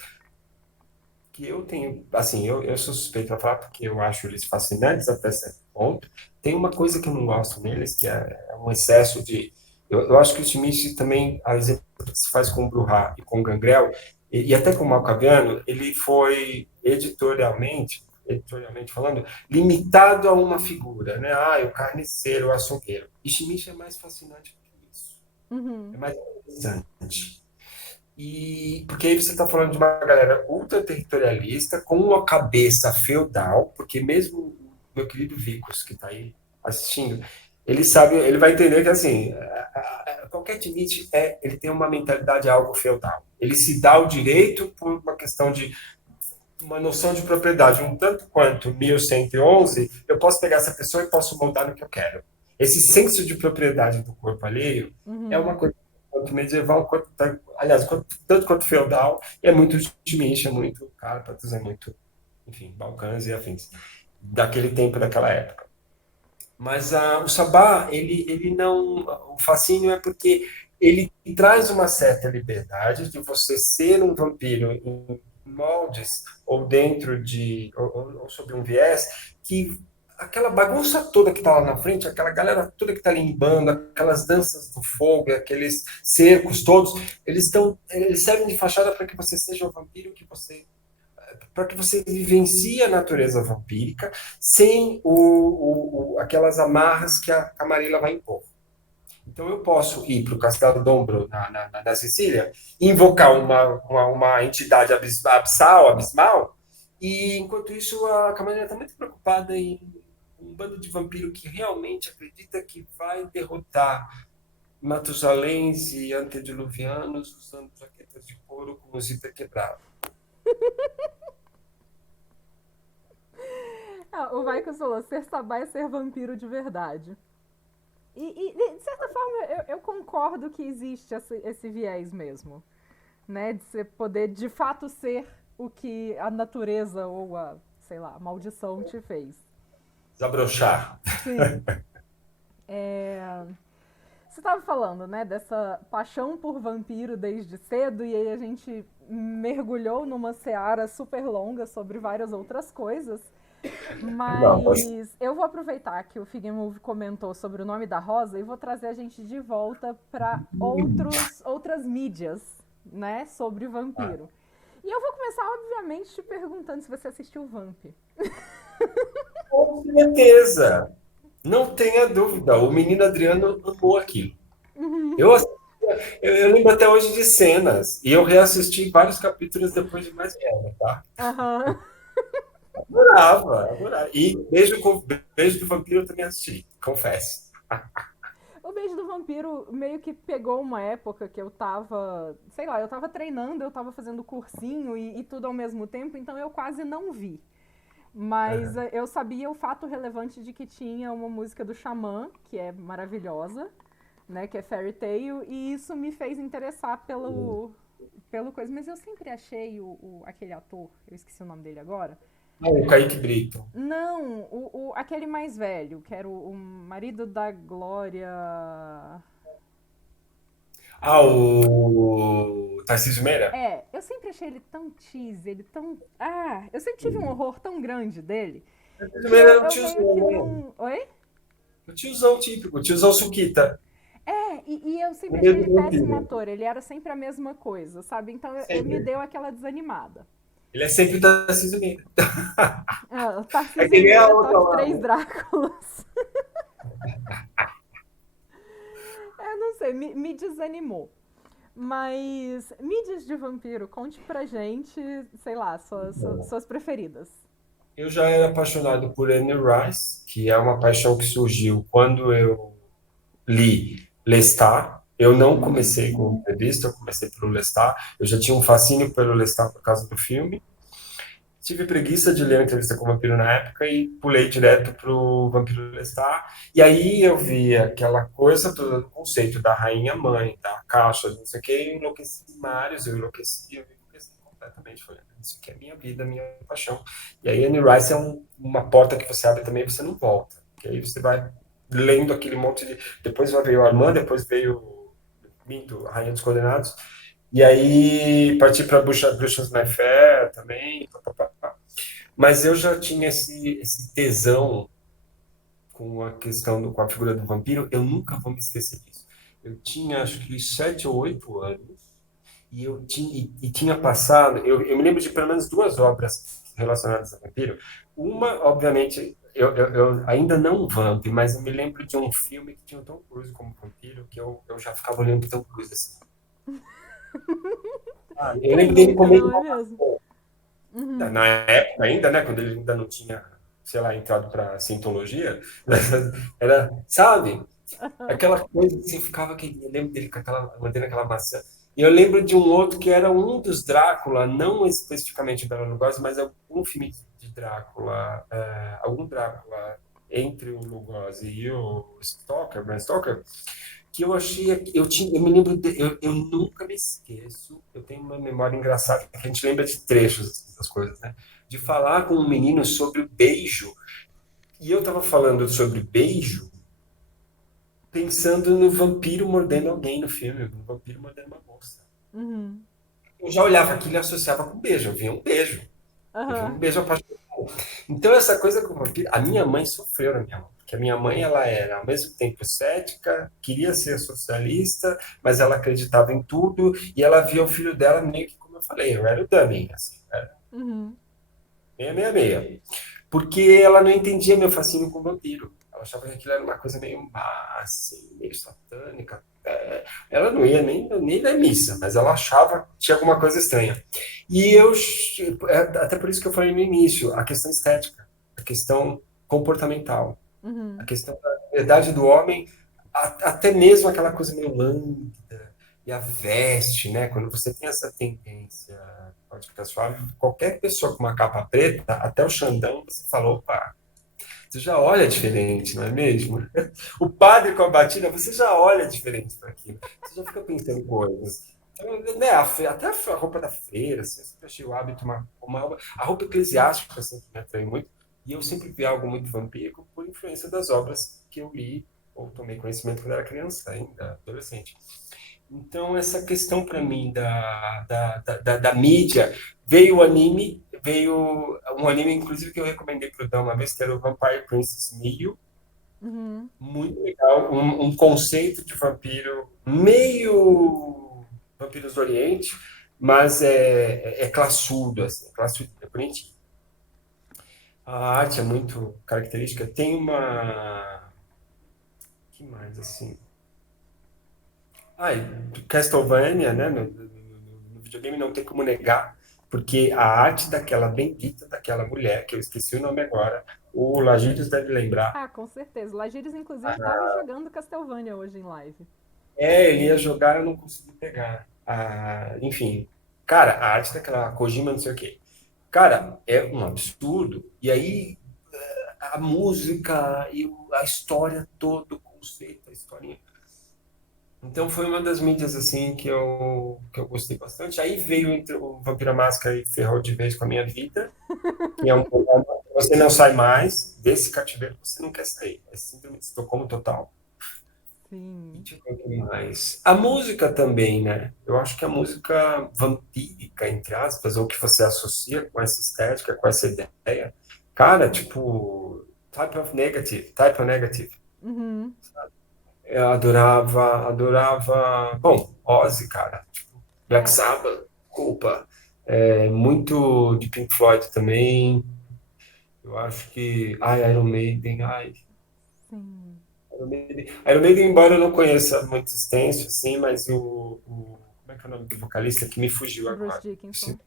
que eu tenho, assim, eu sou suspeito a falar porque eu acho eles fascinantes até certo ponto. Tem uma coisa que eu não gosto neles, que é um excesso de... Eu acho que o Shimish também, a exemplo que se faz com o Bruhá e com o Gangrel, e até com o Malcaviano, ele foi editorialmente, editorialmente falando, limitado a uma figura, né? Ah, o carniceiro, o açougueiro. E Shimizu é mais fascinante do que isso. É Uhum. mais interessante. E porque aí você está falando de uma galera ultra-territorialista, com uma cabeça feudal, porque mesmo o meu querido Vicos, que está aí assistindo, ele sabe, ele vai entender que assim, qualquer etnite ele tem uma mentalidade algo feudal. Ele se dá o direito por uma questão de uma noção de propriedade, um tanto quanto 1111, eu posso pegar essa pessoa e posso moldar no que eu quero. Esse senso de propriedade do corpo alheio é uma Uhum. coisa quanto medieval, quanto, aliás, tanto quanto feudal, e é muito Timish, é muito Cárpatos, é muito, enfim, Balcãs e afins, daquele tempo, daquela época. Mas o Sabá, ele não. O fascínio é porque ele traz uma certa liberdade de você ser um vampiro em moldes ou dentro de. Ou sob um viés que aquela bagunça toda que está lá na frente, aquela galera toda que está ali em banda, aquelas danças do fogo, aqueles cercos todos, eles servem de fachada para que você seja o vampiro que você para que você vivencie a natureza vampírica sem aquelas amarras que a Camarilla vai impor. Então eu posso ir para o Castelo d'Ombro, na Sicília, invocar uma entidade abismal, e enquanto isso a Camarilla está muito preocupada em um bando de vampiro que realmente acredita que vai derrotar Matusaléns e antediluvianos usando jaquetas de couro com o zíper quebrado. Ah, o Vai que falou, ser sabá é ser vampiro de verdade. De certa forma, eu concordo que existe esse viés mesmo, né? De você poder, de fato, ser o que a natureza ou a, sei lá, a maldição te fez. Desabrochar. Sim. Você estava falando, né, dessa paixão por vampiro desde cedo, e aí a gente mergulhou numa seara super longa sobre várias outras coisas. Não, pois Mas eu vou aproveitar que o Figmove comentou sobre o nome da Rosa e vou trazer a gente de volta para outras mídias, né, sobre vampiro. E eu vou começar, obviamente, te perguntando se você assistiu Vamp. com certeza. Não tenha dúvida. O menino Adriano amou aquilo. Eu, eu lembro até hoje de cenas. E eu reassisti vários capítulos depois de mais velho, tá? Aham. Adorava, adorava. E Beijo do Vampiro eu também assisti, confesso. O Beijo do Vampiro meio que pegou uma época que eu tava, sei lá, eu tava treinando, eu tava fazendo cursinho e tudo ao mesmo tempo, então eu quase não vi. Mas eu sabia o fato relevante de que tinha uma música do Xamã, que é maravilhosa, né, que é Fairy Tail, e isso me fez interessar pelo coisa. Mas eu sempre achei aquele ator, eu esqueci o nome dele agora. O Kaique Brito. Não, aquele mais velho, que era o marido da Glória. O Tarcísio Meira? É, eu sempre achei ele tão cheesy, ele tão. Ah, eu sempre tive um horror tão grande dele Tarcísio que Meira é o eu meio tiozão, que né? não. Oi? O tiozão típico, o tiozão Suquita. É, e eu No sempre achei meio ele do péssimo vampiro. ator, ele era sempre a mesma coisa, sabe? Então me Sempre. deu aquela desanimada. Ele é sempre o Tarcísio Meira. Ah, o É Tarcísio que nem a Meira outra toque lá, três né? Dráculas. Eu não sei, me desanimou. Mas mídias de vampiro, conte pra gente, sei lá, suas preferidas. Eu já era apaixonado por Anne Rice, que é uma paixão que surgiu quando eu li Lestat. Eu não comecei com entrevista, eu comecei pelo Lestat. Eu já tinha um fascínio pelo Lestat por causa do filme. Tive preguiça de ler a entrevista com o vampiro na época e pulei direto pro Vampiro Lestat. E aí eu vi aquela coisa toda do conceito da rainha mãe, da caixa, não sei o que, e enlouqueci Marius, eu enlouqueci completamente. Falei, isso aqui é minha vida, minha paixão. E aí Anne Rice é uma porta que você abre também e você não volta. E aí você vai lendo aquele monte de. Depois veio o Armand, depois veio Minto, a Rainha dos Condenados. E aí parti para Bruxas Mayfair também. Pá, pá, pá. Mas eu já tinha esse tesão com a questão com a figura do vampiro. Eu nunca vou me esquecer disso. Eu tinha acho que 7 ou 8 anos e eu tinha passado. Eu me lembro de pelo menos duas obras relacionadas a vampiro. Uma, obviamente, eu ainda não vamp, mas eu me lembro de um filme que tinha o Tom Cruise como vampiro, que eu já ficava olhando o Tom Cruise assim. Ah, eu Quem lembro dele nunca, comendo não é mesmo? Uhum. na época ainda, né, quando ele ainda não tinha, sei lá, entrado para Scientologia, era, sabe? Aquela coisa que você ficava que eu lembro dele com aquela mantendo aquela maçã. E eu lembro de um outro que era um dos Drácula, não especificamente Bela Lugosi, mas algum filme de Drácula, algum Drácula entre o Lugosi e o Stoker, Bram Stoker, que eu achei, eu me lembro, eu nunca me esqueço, eu tenho uma memória engraçada, que a gente lembra de trechos assim, das coisas, né? De falar com um menino sobre o beijo, e eu tava falando sobre beijo, pensando no vampiro mordendo alguém no filme, no vampiro mordendo uma moça. Uhum. Eu já olhava aquilo e associava com beijo, eu via um beijo. Eu via um Aham. beijo apaixonado. Então, essa coisa com o vampiro, a minha mãe sofreu na minha mão. Porque a minha mãe, ela era, ao mesmo tempo, cética, queria ser socialista, mas ela acreditava em tudo, e ela via o filho dela meio que, como eu falei, eu era o dummy, assim, era Uhum. meia, meia, meia. Porque ela não entendia meu fascínio com vampiro. Ela achava que aquilo era uma coisa meio má, assim, meio satânica. Ela não ia nem na missa, mas ela achava que tinha alguma coisa estranha. E eu, até por isso que eu falei no início, a questão estética, a questão comportamental, a Uhum. questão da liberdade do homem, até mesmo aquela coisa meio lânguida, e a veste, né? Quando você tem essa tendência, pode ficar suave, qualquer pessoa com uma capa preta, até o Xandão, você falou, opa, você já olha diferente, não é mesmo? O padre com a batina, você já olha diferente para aquilo. Você já fica pensando coisas. Então, né, até a roupa da feira, assim, eu sempre achei o hábito a roupa eclesiástica sempre me atraiu muito. E eu sempre vi algo muito vampírico por influência das obras que eu li ou tomei conhecimento quando era criança, ainda adolescente. Então, essa questão para mim da mídia, veio o anime, veio um anime, inclusive, que eu recomendei para o Dan uma vez, que era o Vampire Princess Mio, Uhum. muito legal, um conceito de vampiro meio vampiros do Oriente, mas é classudo, assim, classudo, é bonitinho. A arte é muito característica. Tem uma. Que mais, assim? Ah, e Castlevania, né? No videogame não tem como negar, porque a arte daquela bendita daquela mulher, que eu esqueci o nome agora, o Lagírios deve lembrar. Ah, com certeza. O Lagiris, inclusive, estava jogando Castlevania hoje em live. Ele ia jogar, eu não consegui pegar. Ah, enfim, cara, a arte daquela Kojima, não sei o quê. Cara, é um absurdo. E aí, a música e a história toda, o conceito, a historinha. Então foi uma das mídias assim que eu gostei bastante. Aí veio entre o Vampira Máscara e ferrou de vez com a minha vida, que é um programa que você não sai mais desse cativeiro, você não quer sair. É síndrome de Estocolmo total. E Sim. deixa eu ver o que mais. A música também, né? Eu acho que a música vampírica, entre aspas, ou que você associa com essa estética, com essa ideia, cara, tipo, Type of Negative. Uhum. Eu adorava. Bom, Ozzy, cara. Tipo, Black É, Sabbath, culpa. Muito de Pink Floyd também. Eu acho que. Ai, Iron Maiden. Ai, sim. Iron Maiden. Iron Maiden, embora eu não conheça muito extenso, assim, mas como é que é o nome do vocalista que me fugiu Bruce agora? Dickinson.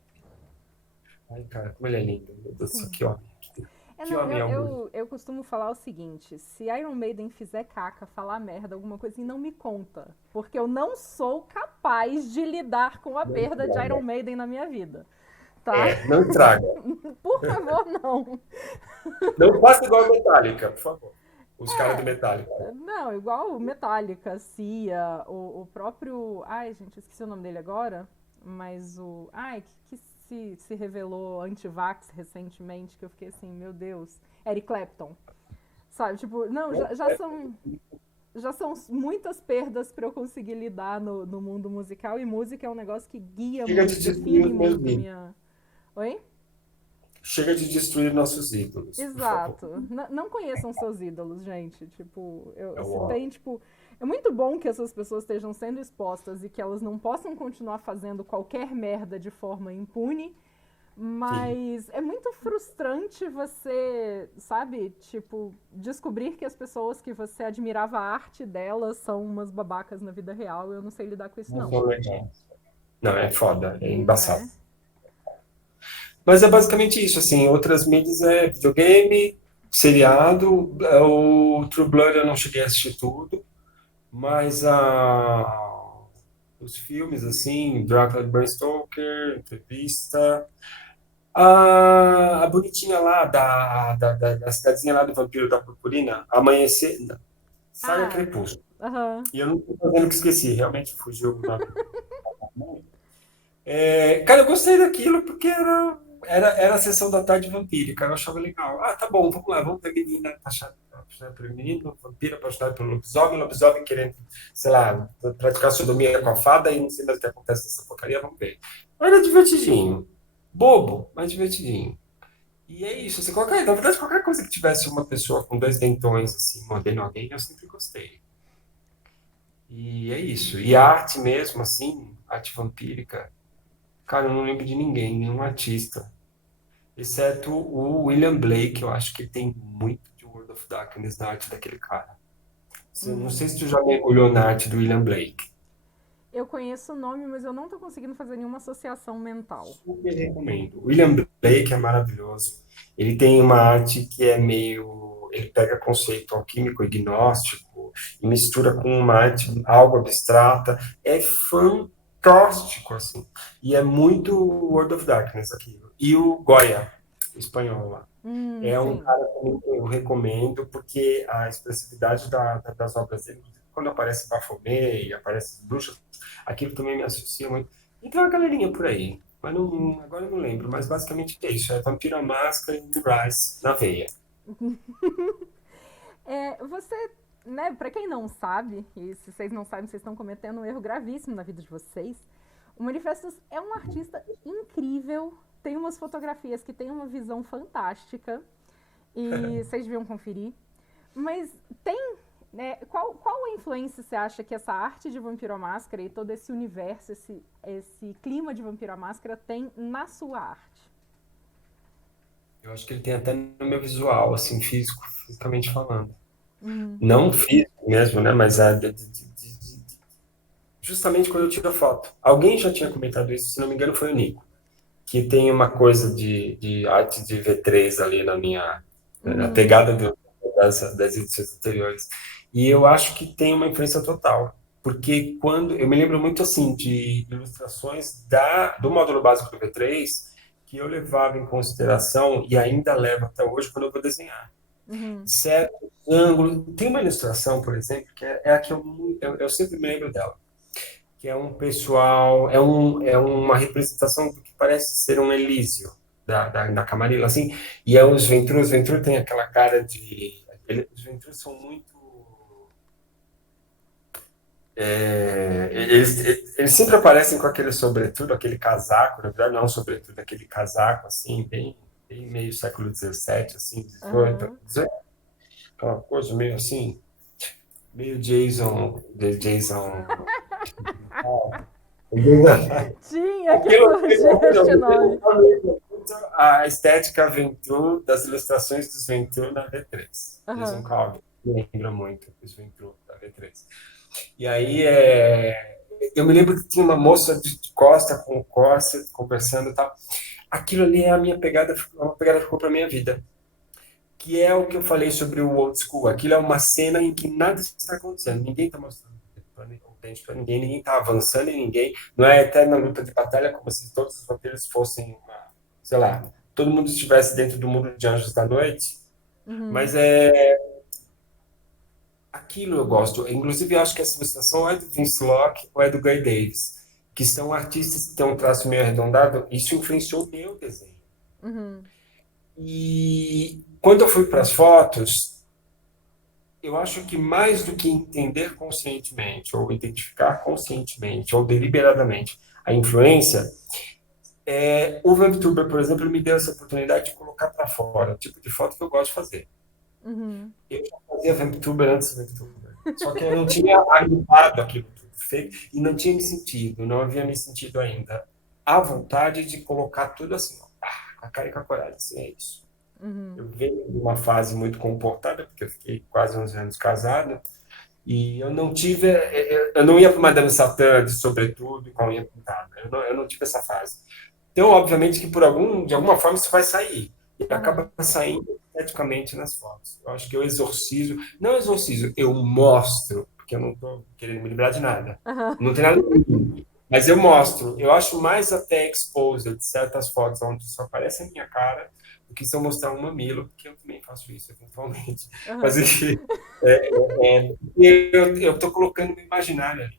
Ai, cara, como ele é lindo. Meu Deus do céu, Sim. que homem. É, Que não, homem eu, é o Bruce. eu, eu costumo falar o seguinte: se Iron Maiden fizer caca, falar merda, alguma coisa assim, não me conta. Porque eu não sou capaz de lidar com a Não perda de Iron estraga. Maiden na minha vida. Tá? Não estraga. Por favor, não. Não faça igual a Metallica, por favor. Os caras do É, Metallica. não, igual o Metallica, Cia, o próprio. Ai, gente, esqueci o nome dele agora. Mas o. Ai, que se revelou anti-vax recentemente, que eu fiquei assim, meu Deus. Eric Clapton. Sabe, tipo, não, já são muitas perdas para eu conseguir lidar no mundo musical, e música é um negócio que guia Chega muito, de destruir define os meus muito a ídolos. minha. Oi? Chega de destruir nossos ídolos, por favor. Exato. Não conheçam seus ídolos, gente. Tipo, É se o tem, tipo. É muito bom que essas pessoas estejam sendo expostas e que elas não possam continuar fazendo qualquer merda de forma impune, Sim. Mas é muito frustrante você, sabe, tipo, descobrir que as pessoas que você admirava a arte delas são umas babacas na vida real. Eu não sei lidar com isso, Não não. sou legal. Não, é foda, é embaçado. Né? Mas é basicamente isso, assim, outras mídias é videogame, seriado, o True Blood eu não cheguei a assistir tudo, mas os filmes, assim, Drácula de Bram Stoker, Entrevista, a bonitinha lá da cidadezinha lá do Vampiro da Purpurina, Amanhecer, Saga Ah, Crepúsculo. aham. E eu não tô fazendo que esqueci, realmente fugiu na cara, eu gostei daquilo porque era a sessão da tarde vampírica, eu achava legal. Ah, tá bom, vamos lá, vamos ver a menina apaixonada pelo menino, vampiro apaixonado pelo lobisomem, lobisomem querendo, sei lá, praticar sodomia com a fada e não sei mais o que acontece nessa porcaria, vamos ver. Era divertidinho. Bobo, mas divertidinho. E é isso, assim, na verdade, qualquer coisa que tivesse uma pessoa com dois dentões, assim, mordendo alguém, eu sempre gostei. E é isso. E a arte mesmo, assim, arte vampírica, cara, eu não lembro de ninguém, nenhum artista. Exceto o William Blake, eu acho que tem muito de World of Darkness na arte daquele cara. Não sei se tu já mergulhou na arte do William Blake. Eu conheço o nome, mas eu não tô conseguindo fazer nenhuma associação mental. Super recomendo. O William Blake é maravilhoso. Ele tem uma arte que é meio. Ele pega conceito alquímico e gnóstico e mistura com uma arte algo abstrata. É fantástico, assim. E é muito World of Darkness aquilo. E o Goya, o espanhol lá. É um Sim. cara que eu recomendo, porque a expressividade das obras dele, quando aparece Baphomet e aparece as bruxas, aquilo também me associa muito. E tem uma galerinha por aí, mas agora eu não lembro, mas basicamente é isso, é Vampiro à Máscara e Rise na veia. Você, né, pra quem não sabe, e se vocês não sabem, vocês estão cometendo um erro gravíssimo na vida de vocês. O Manifestos é um artista incrível, tem umas fotografias que tem uma visão fantástica e vocês deviam conferir. Mas tem, né, qual a influência você acha que essa arte de Vampiro à Máscara e todo esse universo, esse clima de Vampiro à Máscara tem na sua arte? Eu acho que ele tem até no meu visual, assim, físico, fisicamente falando. Uhum. Não físico mesmo, né, mas justamente quando eu tiro a foto. Alguém já tinha comentado isso, se não me engano foi o Nico, que tem uma coisa de arte de V3 ali na Uhum. pegada das edições anteriores. E eu acho que tem uma influência total, porque quando eu me lembro muito assim de ilustrações do módulo básico do V3 que eu levava em consideração e ainda levo até hoje quando eu vou desenhar. Uhum. Certo ângulo. Tem uma ilustração, por exemplo, que é a que eu sempre me lembro dela, que é um pessoal, é uma representação do que parece ser um Elísio da Camarilla, assim, e é os Ventru tem aquela cara de, os Ventru são muito, eles sempre aparecem com aquele sobretudo, aquele casaco, na verdade não é um sobretudo, aquele casaco, assim, bem meio século XVII, assim, Aham. XVIII, aquela coisa meio assim, meio Jason, de Jason. Tinha que Aquilo surgir este nome. a estética Ventru das ilustrações dos Ventru na V3. Jason Aham. Calvin me lembra muito os Ventru da V3. E aí eu me lembro que tinha uma moça de costa com costa conversando e tal. Aquilo ali é a minha pegada, uma pegada que ficou para minha vida. Que é o que eu falei sobre o old school. Aquilo é uma cena em que nada está acontecendo. Ninguém está mostrando o dente para ninguém, ninguém está avançando em ninguém. Não é eterna luta de batalha como se todos os vampiros fossem, sei lá, todo mundo estivesse dentro do mundo de Anjos da Noite. Uhum. Mas é aquilo eu gosto. Inclusive, eu acho que essa ilustração é do Vince Locke ou é do Guy Davis, que são artistas que têm um traço meio arredondado. Isso influenciou o meu desenho. Uhum. E quando eu fui para as fotos, eu acho que mais do que entender conscientemente, ou identificar conscientemente, ou deliberadamente a influência, o VimpTuber, por exemplo, me deu essa oportunidade de colocar para fora o tipo de foto que eu gosto de fazer. Uhum. Eu já fazia VimpTuber antes do VimpTuber, só que eu não tinha agrupado aquilo tudo feito e não tinha me sentido, não havia me sentido ainda à vontade de colocar tudo assim, ó, a cara e com a coragem, assim, é isso. Uhum. Eu venho de uma fase muito comportada, porque eu fiquei quase 11 anos casado, e eu não tive, eu não ia para Madame Satã de sobretudo com a unha pintada. Eu não tive essa fase. Então, obviamente que de alguma forma isso vai sair. E Aham. acaba saindo esteticamente nas fotos. Eu acho que eu exorcizo, não exorcizo, eu mostro, porque eu não estou querendo me livrar de nada. Aham. Não tem nada a ver. Mas eu mostro. Eu acho mais até exposed de certas fotos onde só aparece a minha cara do que se eu mostrar um mamilo, porque eu também faço isso eventualmente. Mas Aham. enfim, eu estou colocando o meu imaginário ali.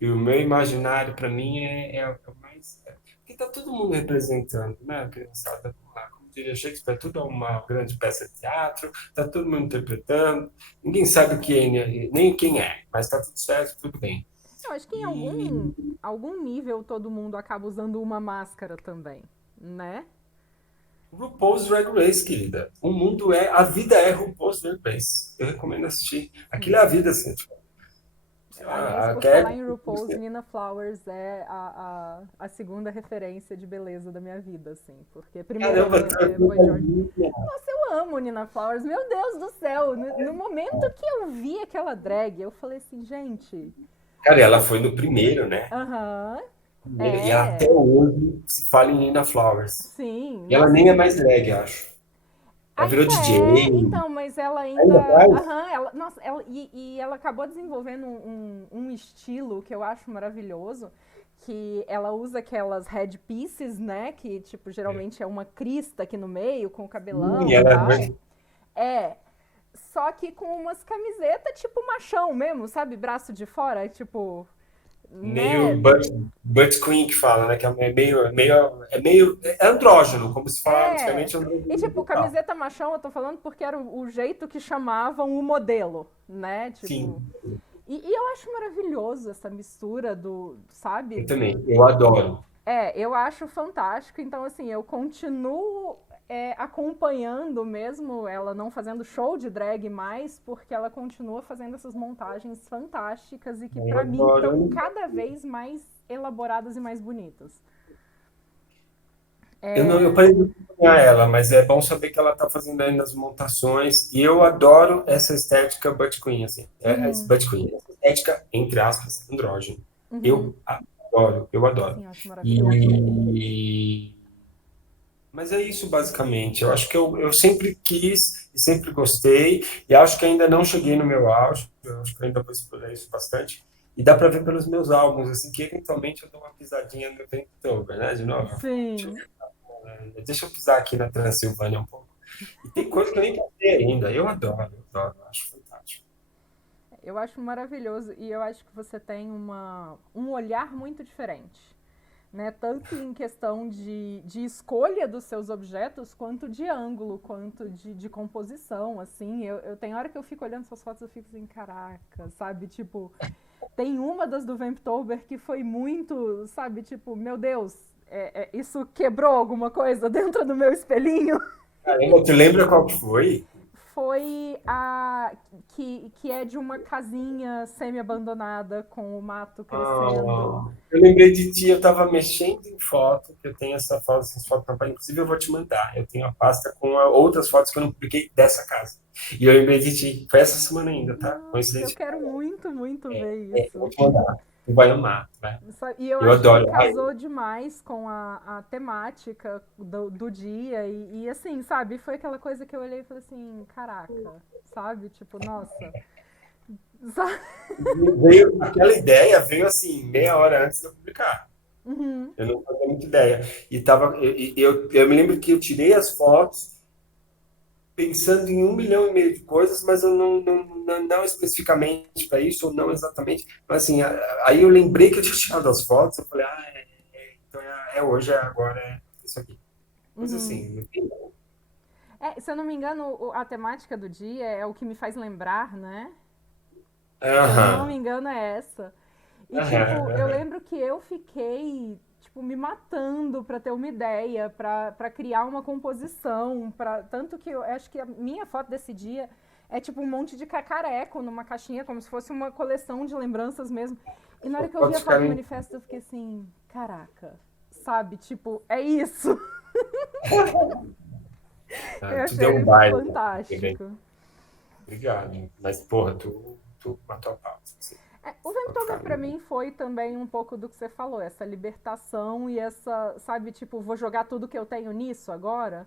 E o meu imaginário, para mim, é o mais. Porque está todo mundo representando, né, a criançada? Vamos lá, como diria Shakespeare, tudo é uma grande peça de teatro, está todo mundo interpretando, ninguém sabe o que é, nem quem é, mas está tudo certo, tudo bem. Eu acho que em E algum nível todo mundo acaba usando uma máscara também, né? RuPaul's Drag Race, querida. O mundo é. A vida é RuPaul's Drag Race. Eu recomendo assistir. Aquilo é Sim. a vida, assim. Tipo, sei Aliás, lá, a por falar Kelly. em RuPaul's, Nina Flowers é a segunda referência de beleza da minha vida, assim. Porque primeiro Caramba, é Boy George. Nossa, eu amo Nina Flowers, meu Deus do céu! No momento que eu vi aquela drag, eu falei assim, gente, cara, ela foi no primeiro, né? aham, E ela até é, hoje se fala em Nina Flowers. sim, E ela nossa, nem é mais drag, acho. Ela virou ainda é, DJ. então, mas ela ainda. Ainda faz? Aham, ela. Nossa, e ela acabou desenvolvendo um estilo que eu acho maravilhoso. Que ela usa aquelas headpieces, né? Que, tipo, geralmente é uma crista aqui no meio, com o Sim, cabelão e ela tal. É. Só que com umas camisetas, tipo, machão mesmo, sabe? Braço de fora, tipo. meio Né? butt queen que fala, né? Que é andrógeno, como se falava É. antigamente, E andrógeno tipo, total. camiseta machão, eu tô falando porque era o jeito que chamavam o modelo, né? Tipo. Sim, E eu acho maravilhoso essa mistura sabe? eu também. Eu adoro. Eu acho fantástico. Então, assim, eu continuo acompanhando mesmo ela não fazendo show de drag mais, porque ela continua fazendo essas montagens fantásticas e que, Eu pra mim, estão adoro. cada vez mais elaboradas e mais bonitas. Eu É. parei de acompanhar ela, mas é bom saber que ela está fazendo ainda as montações. E eu adoro essa estética butt queen, assim. Uhum, Butt queen, essa estética, entre aspas, andrógeno. uhum. Eu adoro, eu adoro. Sim, eu acho maravilhoso. E mas é isso, basicamente. Eu acho que eu sempre quis e sempre gostei, e acho que ainda não cheguei no meu auge, eu acho que eu ainda vou explorar isso bastante. E dá para ver pelos meus álbuns, assim, que eventualmente eu dou uma pisadinha no Vancouver, né? De novo. Sim. Deixa eu pisar aqui na Transilvânia um pouco. E tem coisa que eu nem passei ainda. Eu adoro, acho fantástico. Eu acho maravilhoso e eu acho que você tem um olhar muito diferente. Né? Tanto em questão de escolha dos seus objetos, quanto de ângulo, quanto de composição, assim. Eu tenho hora que eu fico olhando suas fotos, eu fico assim, caraca, sabe? Tipo, tem uma das do Vamptober que foi muito, sabe? Tipo, meu Deus, isso quebrou alguma coisa dentro do meu espelhinho. Caramba, tu lembra qual que foi? Foi a que é de uma casinha semi-abandonada com o mato crescendo. Eu lembrei de ti, eu estava mexendo em foto, que eu tenho essas fotos na página, inclusive eu vou te mandar. Eu tenho a pasta com outras fotos que eu não publiquei dessa casa. E eu lembrei de ti. Foi essa semana ainda, tá? Nossa, eu Coincidência. quero muito, muito ver Eu vou isso. te mandar. Tu vai amar, né? E eu Eu acho que adoro. casou demais com a temática do dia. E assim, sabe? Foi aquela coisa que eu olhei e falei assim: caraca, sabe? Tipo, nossa. Sabe? Aquela ideia veio assim, meia hora antes de eu publicar. Uhum. Eu não fazia muita ideia. Eu me lembro que eu tirei as fotos pensando em 1,5 milhão de coisas, mas eu não especificamente para isso, ou não exatamente. Mas assim, aí eu lembrei que eu tinha tirado as fotos, eu falei, então é hoje, é agora, é isso aqui. Mas Uhum. assim, Se eu não me engano, a temática do dia é o que me faz lembrar, né? Se eu não me aham, engano, é essa. E, aham, tipo, eu aham. lembro que eu fiquei, tipo, me matando pra ter uma ideia, pra criar uma composição, tanto que eu acho que a minha foto desse dia é, tipo, um monte de cacareco numa caixinha, como se fosse uma coleção de lembranças mesmo. E na hora As que eu vi fotos a foto do ficaram. manifesto, eu fiquei assim, caraca, sabe? Tipo, é isso. Ah, Eu tu deu um achei baile, né? fantástico. Obrigado. Mas, porra, tu matou a pau. Assim. O Pode Ventova ficar pra lindo. mim foi também um pouco do que você falou, essa libertação e essa, sabe, tipo, vou jogar tudo que eu tenho nisso agora.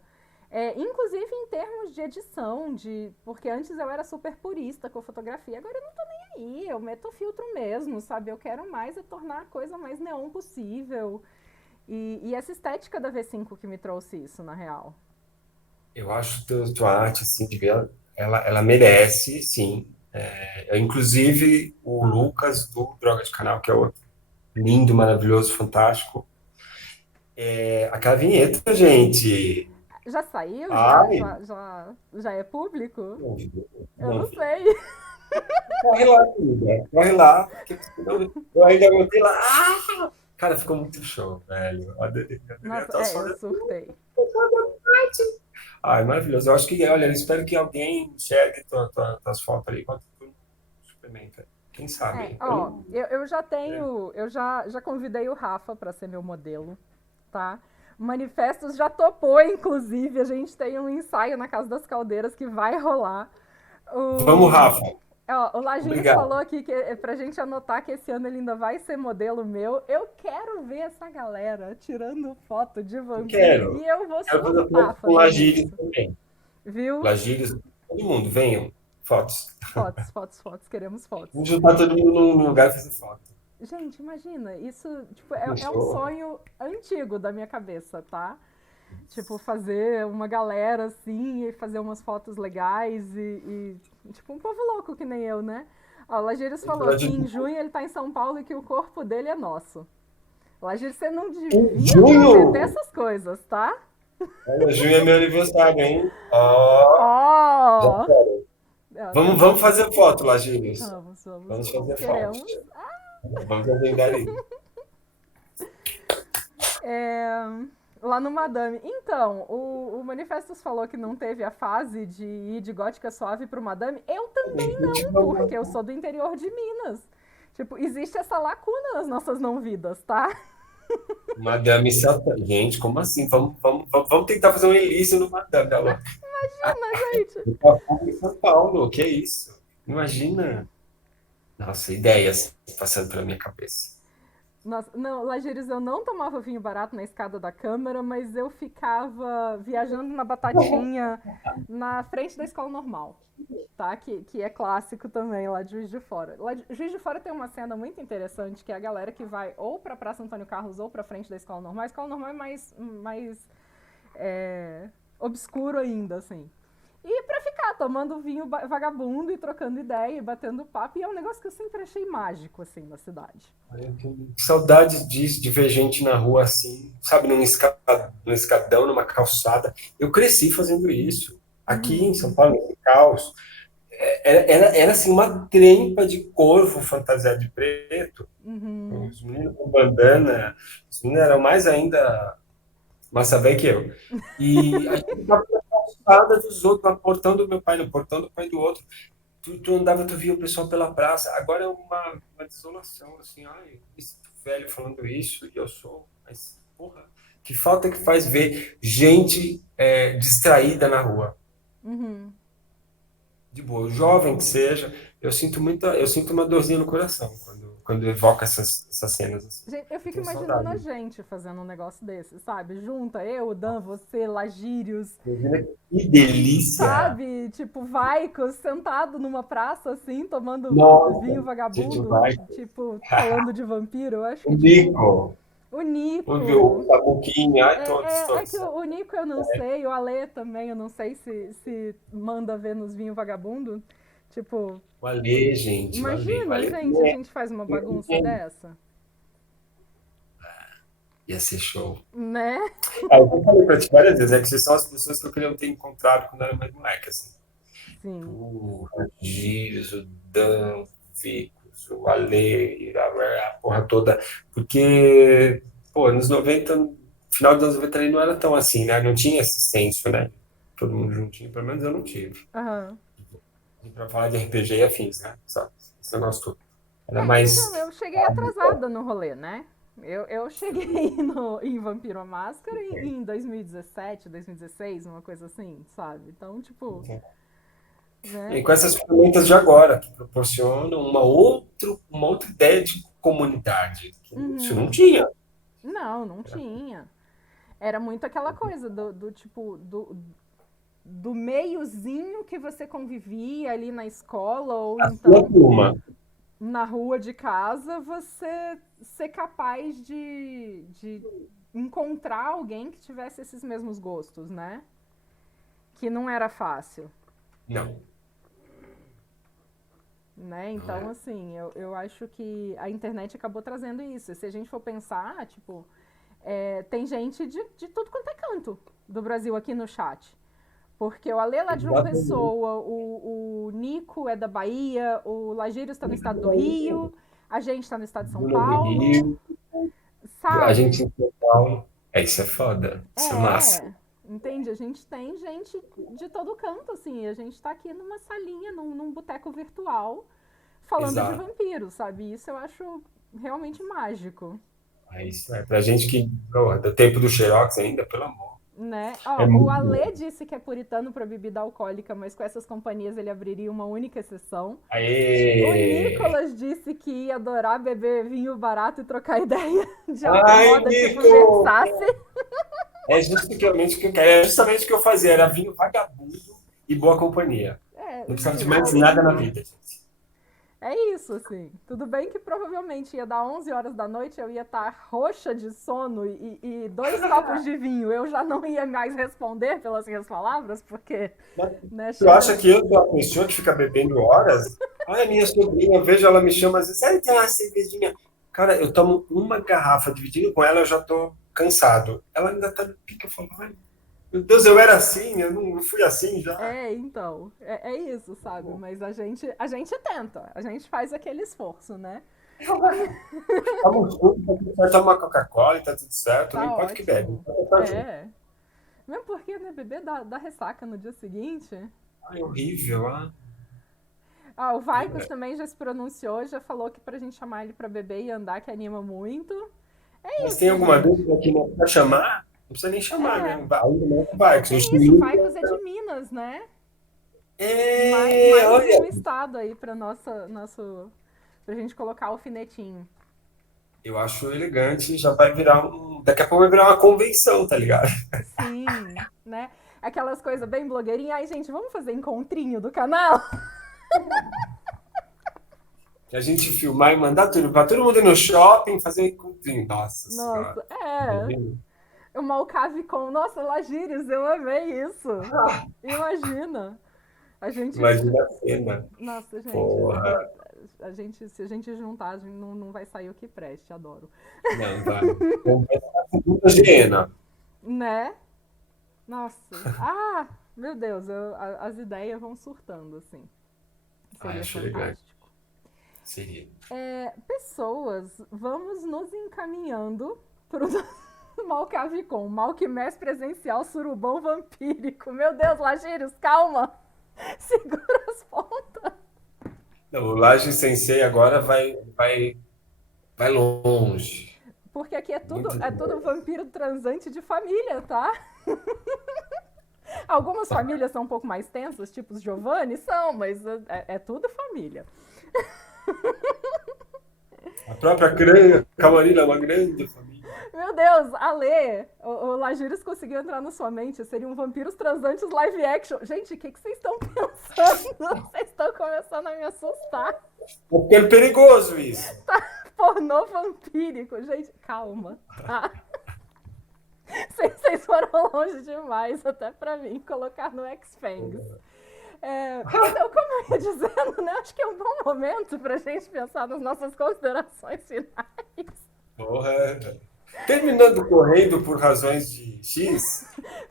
Inclusive em termos de edição, porque antes eu era super purista com fotografia, agora eu não tô nem aí, eu meto filtro mesmo, sabe? Eu quero mais é tornar a coisa mais neon possível. E essa estética da V5 que me trouxe isso, na real. Eu acho tua arte, assim, ela merece, sim. Inclusive, o Lucas do Droga de Canal, que é outro lindo, maravilhoso, fantástico. Aquela vinheta, gente. Já saiu? Ai, Já é público? não vi, Eu não não vi. sei. Corre lá, querida. Corre lá. Porque senão eu ainda botei lá. Ah! Cara, ficou muito show, velho. Eu adorei Nossa, até os eu fotos. surtei. Ai, maravilhoso. Eu acho que, olha, eu espero que alguém enxergue tuas fotos ali enquanto tu suplementa. Quem sabe? Eu Ó, não. eu já É. tenho, já convidei o Rafa para ser meu modelo, tá? O Manifestos já topou, inclusive, a gente tem um ensaio na Casa das Caldeiras que vai rolar. Vamos, O, Rafa. o Lagires Obrigado. falou aqui que é pra gente anotar que esse ano ele ainda vai ser modelo meu. Eu quero ver essa galera tirando foto de Eu vampiro quero. e eu vou Quero fazer surtar foto com fazendo Lagírios isso, também. viu? Lagírios, todo mundo, venham. Fotos. Fotos, fotos, fotos, queremos fotos. Vamos juntar todo mundo num lugar e fazer foto. Gente, imagina, isso tipo, é um Fechou? sonho antigo da minha cabeça, tá? Tipo, fazer uma galera assim e fazer umas fotos legais tipo, um povo louco que nem eu, né? Ó, o Lageiros falou que em junho ele tá em São Paulo e que o corpo dele é nosso. Lageiros, você não Em devia prometer junho! essas coisas, tá? Olha, junho é meu aniversário, hein? Ó, já Ó! quero. Vamos, Temos. vamos fazer foto, Lagírios. Vamos, vamos, Vamos vamos. fazer foto. Queremos. Vamos agendar isso. É, lá no Madame. Então, o Manifestos falou que não teve a fase de ir de gótica suave pro Madame. Eu também não, porque eu sou do interior de Minas. Tipo, existe essa lacuna nas nossas não vidas, tá? Madame Satã. Gente, como assim? Vamos tentar fazer um elício no Madame. Alô. Imagina, gente. Botafogo em São Paulo, que é isso? Imagina. Nossa, ideias passando pela minha cabeça. Nossa, não, Lageres, eu não tomava vinho barato na escada da Câmara, mas eu ficava viajando na Batatinha na frente da escola normal, tá? Que é clássico também lá de Juiz de Fora. Lá de Juiz de Fora tem uma cena muito interessante que é a galera que vai ou pra Praça Antônio Carlos ou pra frente da escola normal. A escola normal é mais obscuro ainda, assim. E pra ficar tomando vinho vagabundo e trocando ideia e batendo papo. E é um negócio que eu sempre achei mágico, assim, na cidade. Eu tenho saudades disso, de ver gente na rua assim, sabe, num escadão, numa calçada. Eu cresci fazendo isso. Aqui em Uhum. São Paulo, nesse caos, era assim uma trempa de corvo fantasiado de preto. Uhum. Os meninos com bandana, os meninos eram mais ainda massa velha que eu. E a gente ficava na calçada dos outros, no portão do meu pai, no portão do pai do outro. Tu andava, tu via o pessoal pela praça. Agora é uma desolação, assim. Ai, esse velho falando isso e eu sou. Mas, porra, que falta que faz ver gente distraída na rua. Uhum. De boa, jovem que seja, eu sinto uma dorzinha no coração quando evoca essas cenas assim. Gente, eu Eu fico tenho imaginando a saudade. gente fazendo um negócio desse, sabe? Junta eu, o Dan, você, Lagírios, Imagina que delícia! sabe? Tipo, Vaicos, sentado numa praça, assim, tomando Nossa, vinho gente, vagabundo, vai. tipo, falando de vampiro. Eu acho O que, tipo, Nico, o o Nico. Sabuquinho, ai, todos, É que todos. o Nico eu não sei, o Ale também, eu não sei se manda ver nos vinhos vagabundo. Tipo, O Ale, gente, o Ale. O imagina, Ale gente, a gente faz uma bagunça dessa, ia ser show. né? Eu já falei pra ti várias vezes, é que vocês são as pessoas que eu queria ter encontrado quando eu era mais moleque, assim. Sim. O Gires, o Dan, o Vicos, o Ale, a porra toda. Porque, pô, nos 90, final dos anos 90 ali não era tão assim, né? Não tinha esse senso, né? Todo mundo juntinho, pelo menos eu não tive. Aham. E pra falar de RPG e afins, né? Esse negócio todo. Era Então, mais. eu cheguei atrasada no rolê, né? Eu cheguei em Vampiro à Máscara em 2017, 2016, uma coisa assim, sabe? Então, tipo, né? E com essas ferramentas de agora, que proporcionam uma outra ideia de comunidade, que isso não Uhum. tinha. Não, não tinha. Era muito aquela coisa do tipo, do meiozinho que você convivia ali na escola, ou A sua então turma. na rua de casa, você ser capaz de encontrar alguém que tivesse esses mesmos gostos, né? Que não era fácil, Não, né? não Então, é. assim, eu acho que a internet acabou trazendo isso. Se a gente for pensar, tipo, tem gente de tudo quanto é canto do Brasil aqui no chat. Porque o Ale é lá de João Exatamente. Pessoa, o Nico é da Bahia, o Lagírio está no estado do Rio, a gente está no estado de São Bruno do Paulo, Rio, a sabe? gente em São Paulo. Isso é foda. Isso é massa. Entende? A gente tem gente de todo canto, assim, a gente está aqui numa salinha, num boteco virtual, falando de Exato. vampiros, sabe? Isso eu acho realmente mágico. É isso. É pra gente que, pô, do tempo do Xerox ainda, pelo amor. Né? É Ó, o muito Ale bom. disse que é puritano para bebida alcoólica, mas com essas companhias ele abriria uma única exceção. O Aê! Nicolas disse que ia adorar beber vinho barato e trocar ideia de alta Ai, moda, tipo Nico! Versace. É justamente o que eu quero. É justamente o que eu fazia. Era vinho vagabundo e boa companhia. Não precisava de mais Juro. nada na vida, gente. É isso, assim. Tudo bem que provavelmente ia dar 11 horas da noite, eu ia estar roxa de sono e 2 copos de vinho. Eu já não ia mais responder pelas minhas palavras, porque, Mas né, tu chega. acha que eu sou a pessoa que fica bebendo horas? Ai, minha sobrinha, eu vejo ela me chama às vezes, ai, tem uma cervejinha. Cara, eu tomo uma garrafa, dividindo com ela, eu já tô cansado. Ela ainda tá no pique, eu falo, ai, meu Deus, eu era assim, eu não fui assim já. Então, é isso, sabe? Mas a gente tenta, a gente faz aquele esforço, né? Toma um suco, tá tudo certo, toma uma Coca-Cola e tá tudo certo, não Tá importa o que bebe. ótimo. Tá junto. É. Mesmo porque, né, beber dá ressaca no dia seguinte. Ai, horrível, ah. Ah, o Vaicos também já se pronunciou, já falou que pra gente chamar ele pra beber e andar, que anima muito. É Mas tem isso, alguma gente. dúvida aqui não pra chamar? Não precisa nem chamar, né? É. Ainda não vai, Não, que os tem isso, o meninos. Vaicos é de Minas, né? É, Mais olha, um estado aí pra gente colocar alfinetinho. eu acho elegante, já vai virar um. Daqui a pouco vai virar uma convenção, tá ligado? Sim, né? Aquelas coisas bem blogueirinhas. Ai, gente, vamos fazer encontrinho do canal? A gente filmar e mandar tudo pra todo mundo ir no shopping fazer um encontrinho. Nossa senhora. Nossa, é. O Malcave com. Nossa, Lagírios, eu amei isso. Imagina. A gente. Imagina a cena. Nossa, gente. Porra. Se a gente juntar, a gente não vai sair o que preste, adoro. Não, vai. Conversa com a segunda Giena. Né? Nossa. Ah, meu Deus, as ideias vão surtando, assim. Ai, Seria acho elegante. fantástico. Seria. Pessoas, vamos nos encaminhando pro Malcavicon, Malquimés presencial surubão vampírico. Meu Deus, Lagírios, calma! Segura as pontas. Não, o Laje Sensei agora vai longe. Porque aqui Muito é longe. tudo vampiro transante de família, tá? Algumas famílias são um pouco mais tensas, tipo os Giovanni, são, mas é tudo família. A própria Camarilla é uma grande família. Meu Deus, Ale, o Lagiris conseguiu entrar na sua mente. Seriam vampiros transantes live action. Gente, o que vocês estão pensando? Vocês estão começando a me assustar. Tá ficando perigoso isso. Pornô vampírico. Gente, calma, tá? Vocês foram longe demais, até pra mim, colocar no X-Fangs. Então, como eu ia dizendo, né? Acho que é um bom momento pra gente pensar nas nossas considerações finais. Porra. Terminando correndo por razões de X.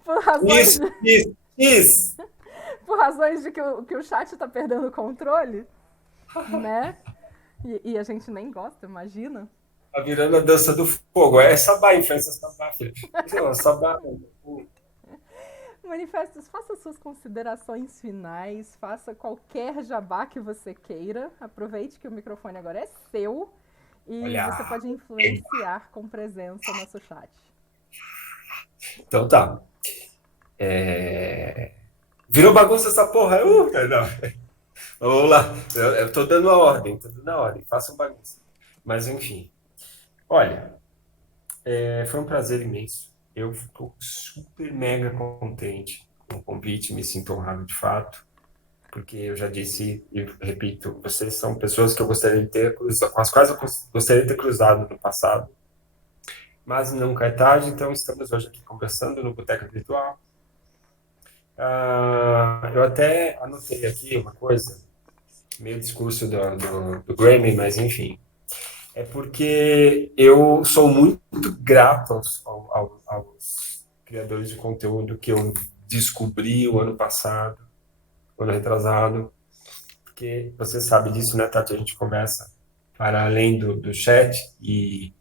Por razões X, de, X, X. por razões de que o chat tá perdendo o controle, né? E a gente nem gosta, imagina. Tá virando a dança do fogo. É Sabá, influência Sabá, filho. Sabá. Manifestos, faça suas considerações finais, faça qualquer jabá que você queira. Aproveite que o microfone agora é seu E você Olha. pode influenciar com presença no nosso chat. Então tá. Virou bagunça essa porra. Não. Vamos lá. Eu tô dando a ordem, tô dando a ordem. Façam bagunça. Mas enfim. Olha, foi um prazer imenso. Eu fico super mega contente com o convite, me sinto honrado de fato, porque eu já disse e repito, vocês são pessoas que eu gostaria de ter cruzado, com as quais eu gostaria de ter cruzado no passado, mas nunca é tarde, então estamos hoje aqui conversando no Boteco Virtual. Eu até anotei aqui uma coisa, meio discurso do Grammy, mas enfim. É porque eu sou muito grato aos criadores de conteúdo que eu descobri o ano passado, o ano retrasado, porque você sabe disso, né, Tati? A gente conversa para além do chat, e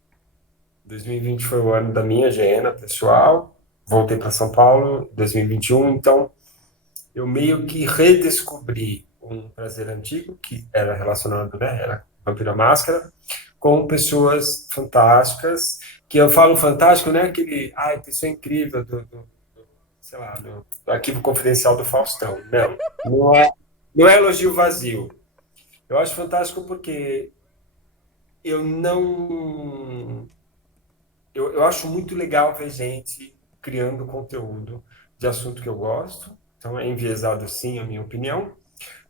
2020 foi o ano da minha Gena pessoal, voltei para São Paulo, 2021, então eu meio que redescobri um prazer antigo, que era relacionado, né, era Vampiro à Máscara, com pessoas fantásticas, que eu falo fantástico, não é aquele, ai, pessoa incrível sei lá, do arquivo confidencial do Faustão. Não é elogio vazio. Eu acho fantástico porque eu não. Eu acho muito legal ver gente criando conteúdo de assunto que eu gosto. Então é enviesado, sim, a minha opinião.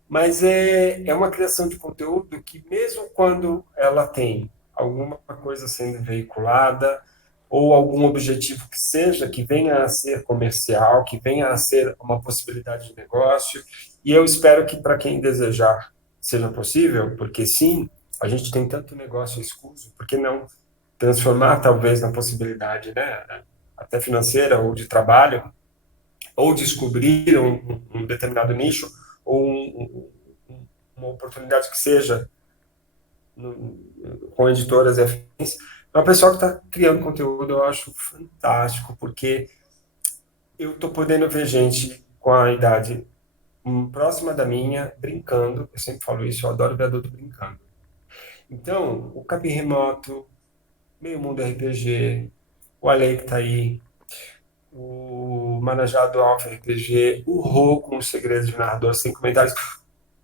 Mas é uma criação de conteúdo que, mesmo quando ela tem alguma coisa sendo veiculada, ou algum objetivo que seja, que venha a ser comercial, que venha a ser uma possibilidade de negócio, e eu espero que para quem desejar seja possível, porque sim, a gente tem tanto negócio escuso, por que não transformar talvez na possibilidade, né, até financeira ou de trabalho, ou descobrir um determinado nicho, ou uma oportunidade que seja com editoras e afins. Uma pessoa que está criando conteúdo, eu acho fantástico, porque eu estou podendo ver gente com a idade próxima da minha brincando. Eu sempre falo isso, eu adoro ver adulto brincando. Então, o Capim Remoto, Meio Mundo RPG, o Ale que está aí, o Manajado Alpha RPG, o Rô com os segredos de narrador sem comentários.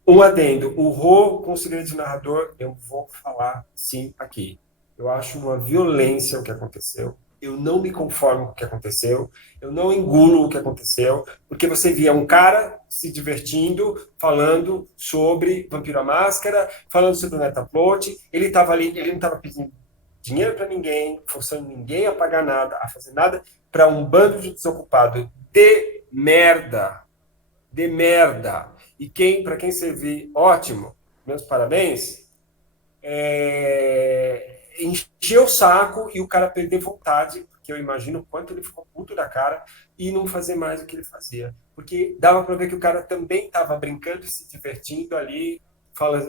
Um adendo, o Rô com segredo de narrador, eu vou falar sim aqui. Eu acho uma violência o que aconteceu. Eu não me conformo com o que aconteceu. Eu não engulo o que aconteceu, porque você via um cara se divertindo, falando sobre Vampiro à Máscara, falando sobre o Metaplot. Ele estava ali, ele não estava pedindo dinheiro para ninguém, forçando ninguém a pagar nada, a fazer nada, para um bando de desocupado de merda. De merda. E para quem servir, ótimo, meus parabéns, encher o saco e o cara perder vontade, porque eu imagino o quanto ele ficou puto da cara, e não fazer mais o que ele fazia. Porque dava para ver que o cara também estava brincando e se divertindo ali,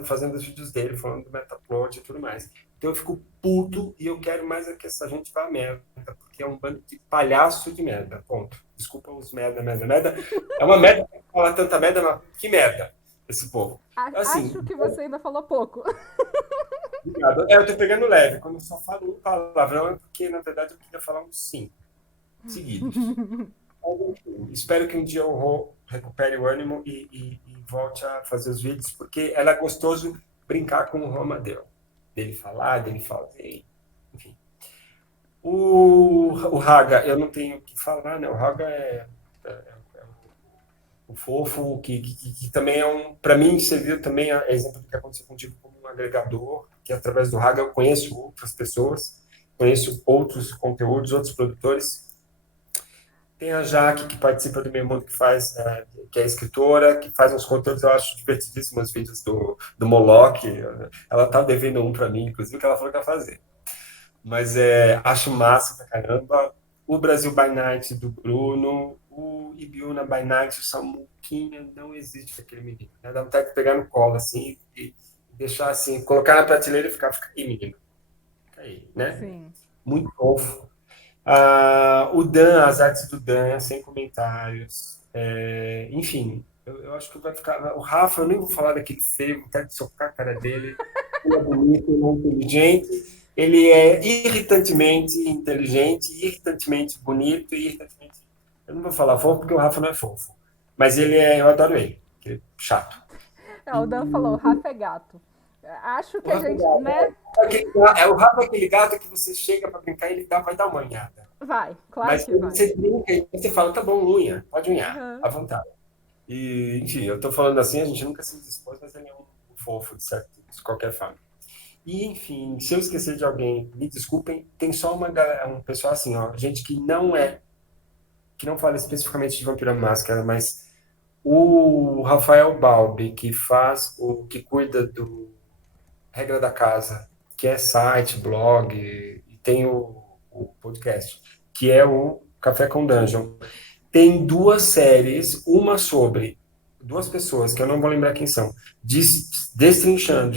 fazendo os vídeos dele, falando do Metaplot e tudo mais. Então eu fico puto e eu quero mais é que essa gente vá a merda, porque é um bando de palhaço de merda. Ponto. Desculpa os merda, merda, merda. É uma merda falar tanta merda, mas que merda esse povo. Assim, Acho que você ainda falou pouco. obrigado. Eu tô pegando leve. Quando eu só falo um palavrão é porque, na verdade, eu queria falar uns 5 seguidos. Espero que um dia o Rô recupere o ânimo e volte a fazer os vídeos, porque é gostoso brincar com o Rô Amadeu. Dele falar, dele fazer, enfim. O Raga, eu não tenho o que falar, né? O Raga é o fofo, que também para mim, serviu também, exemplo do que aconteceu contigo, como um agregador, que através do Raga eu conheço outras pessoas, conheço outros conteúdos, outros produtores. Tem a Jaque, que participa do Meio Mundo, que é escritora, que faz uns conteúdos, eu acho divertidíssimos, vídeos do Moloch. Ela tá devendo um para mim, inclusive, que ela falou que ia fazer. Mas acho massa pra caramba. O Brasil by Night do Bruno, o Ibiúna by Night, o Samuquinha, não existe aquele menino. Né? Dá vontade de pegar no colo, assim, e deixar assim, colocar na prateleira e ficar aí, menino. Fica aí, né? Sim. Muito fofo. O Dan, as artes do Dan, sem comentários. Enfim, eu acho que vai ficar. O Rafa, eu nem vou falar daquele feio, vontade de socar a cara dele. ele é bonito, ele é inteligente, ele é irritantemente inteligente, irritantemente bonito, irritantemente... Eu não vou falar fofo porque o Rafa não é fofo, mas eu adoro ele, que é chato. O Dan falou, Rafa é gato. Acho que a gente, né? O Rafa é aquele gato que você chega para brincar e ele vai dar uma unhada. Vai, claro Mas que vai. você brinca e você fala, tá bom, unha, pode unhar, Uhum. à vontade. E, enfim, eu tô falando assim, a gente nunca se dispôs, mas ele é um fofo, de qualquer forma. E, enfim, se eu esquecer de alguém, me desculpem, tem só um pessoal assim, ó, gente que não fala especificamente de Vampiro à Máscara, mas o Rafael Balbi, que cuida do Regra da Casa, que é site, blog, e tem o podcast, que é o Café com Dungeon. Tem duas séries, uma sobre duas pessoas, que eu não vou lembrar quem são, destrinchando.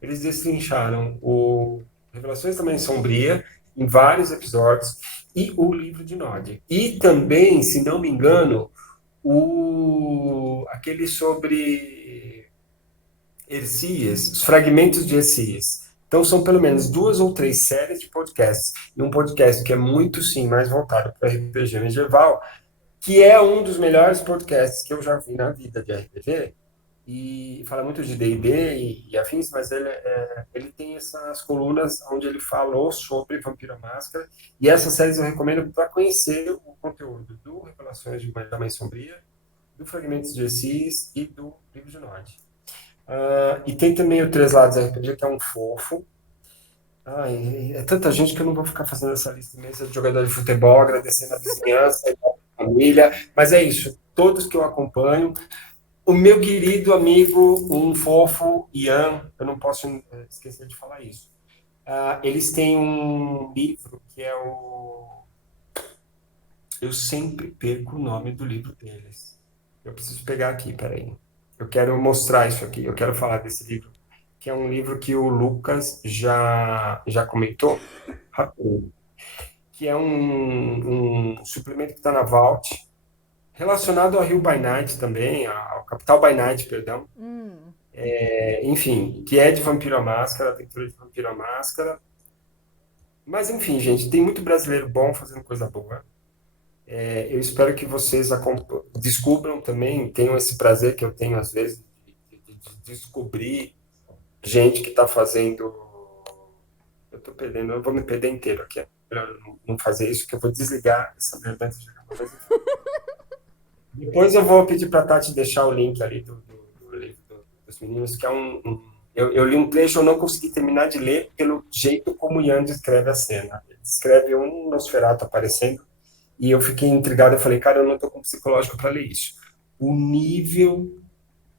Eles destrincharam o Revelações da Mãe Sombria em vários episódios e o livro de Nod. E também, se não me engano, aquele sobre Heresias, os fragmentos de Heresias. Então, são pelo menos duas ou três séries de podcasts. E um podcast que é muito, sim, mais voltado para RPG medieval, que é um dos melhores podcasts que eu já vi na vida de RPG. E fala muito de D&D e afins, mas ele tem essas colunas onde ele falou sobre Vampiro à Máscara. E essas séries eu recomendo para conhecer o conteúdo do Revelações da Mãe Sombria, do Fragmentos de Assis e do Livro de Nod. E tem também o Três Lados RPG, que é um fofo. Ai, é tanta gente que eu não vou ficar fazendo essa lista imensa de jogador de futebol, agradecendo a vizinhança, a família, mas é isso, todos que eu acompanho. O meu querido amigo, um fofo, Ian, eu não posso esquecer de falar isso. Eles têm um livro que é o... Eu sempre perco o nome do livro deles. Eu preciso pegar aqui, peraí. Eu quero mostrar isso aqui, eu quero falar desse livro, que é um livro que o Lucas já comentou, que é um suplemento que está na Vault, relacionado ao Rio by Night também, ao Capital by Night, perdão. Enfim, que é de Vampiro à Máscara, aventura de Vampiro à Máscara. Mas, enfim, gente, tem muito brasileiro bom fazendo coisa boa. Eu espero que vocês descubram também, tenham esse prazer que eu tenho, às vezes, de descobrir gente que está fazendo. Eu estou perdendo, eu vou me perder inteiro aqui. É melhor não fazer isso, que eu vou desligar essa merda antes de acabar. Depois eu vou pedir para a Tati deixar o link ali do livro dos meninos, que é eu li um trecho, eu não consegui terminar de ler pelo jeito como o Ian descreve a cena. Ele descreve um Nosferatu aparecendo e eu fiquei intrigado. Eu falei, cara, eu não estou com psicológico para ler isso. O nível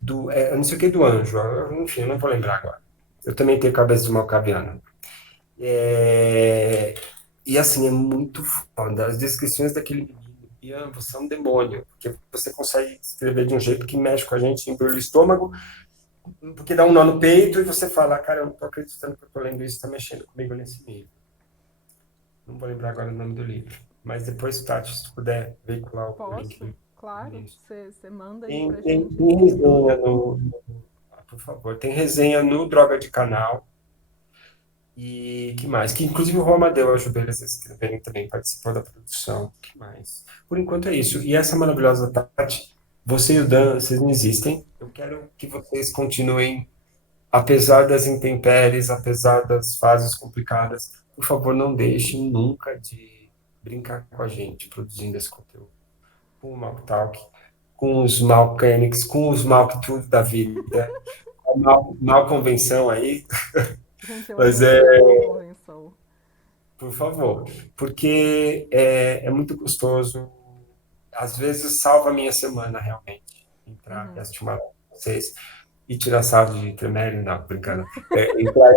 eu não sei o que do anjo, enfim, eu não vou lembrar agora. Eu também tenho cabeça de malcaviano. E assim, é muito foda. As descrições daquele menino, Ian, você é um demônio, porque você consegue escrever de um jeito que mexe com a gente, embrulha o estômago, porque dá um nó no peito e você fala, cara, eu não tô acreditando que eu tô lendo isso, tá mexendo comigo nesse nível. Não vou lembrar agora o nome do livro, mas depois, Tati, se tu puder veicular o link. Posso, claro, você manda aí Tem, pra tem, gente. tem resenha por favor, tem resenha no Droga de Canal. E que mais? Que inclusive o Romadeu ajudou eles a escreverem também, participou da produção. Que mais? Por enquanto é isso. E essa maravilhosa Tati, você e o Dan, vocês não existem. Eu quero que vocês continuem, apesar das intempéries, apesar das fases complicadas, por favor, não deixem nunca de brincar com a gente, produzindo esse conteúdo. Com o Malk Talk, com os Malcanics, com os Malk Tudo da vida, com a Mal Convenção aí. Gente, eu Mas adorei a mal convenção. por favor, porque é muito gostoso. Às vezes salva a minha semana, realmente. Entrar e assistir uma live com vocês e tirar sarro de Tremério, não, brincando. Entrar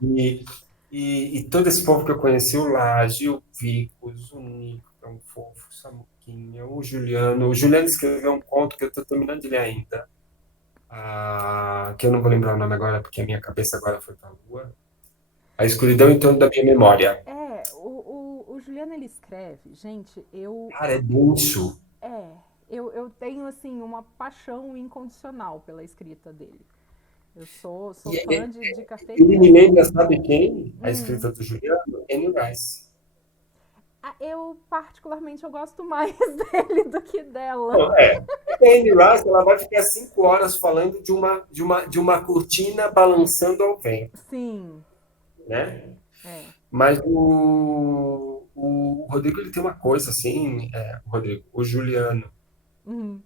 e, e todo esse povo que eu conheci, o Laje, o Vicos, o Nico, que é um fofo, o Samuquinha, o Juliano. O Juliano escreveu um conto que eu estou terminando de ler ainda, que eu não vou lembrar o nome agora, porque a minha cabeça agora foi para a lua. A escuridão em torno da minha memória. O Juliano, ele escreve, gente, Cara, é denso. eu tenho, assim, uma paixão incondicional pela escrita dele. Eu sou E fã de ele me carteirinha. lembra, sabe quem? A Hum. escrita do Juliano? Anne Rice. Ah, eu, particularmente, eu gosto mais dele do que dela. Não, é. A Anne Rice, ela vai ficar 5 horas falando de uma cortina balançando ao vento, Sim, né? é. Mas o Rodrigo, ele tem uma coisa assim, o Juliano, Uhum.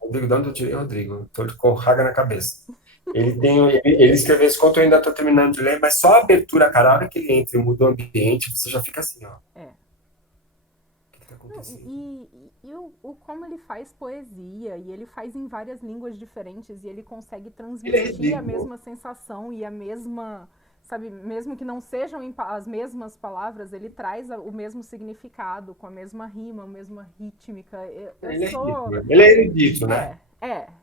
Rodrigo, de onde eu tirei Rodrigo? Tô com o Raga na cabeça. Ele escreveu esse conto, eu ainda estou terminando de ler, mas só a abertura, cara, a hora que ele entra e muda o ambiente, você já fica assim, ó. O É. que está Não, acontecendo? e o como ele faz poesia, e ele faz em várias línguas diferentes, e ele consegue Ele é transmitir a ridículo. mesma sensação e a mesma, sabe, mesmo que não sejam as mesmas palavras, ele traz o mesmo significado, com a mesma rima, a mesma rítmica. Eu Ele é sou. ridículo. Ele é erudito, né?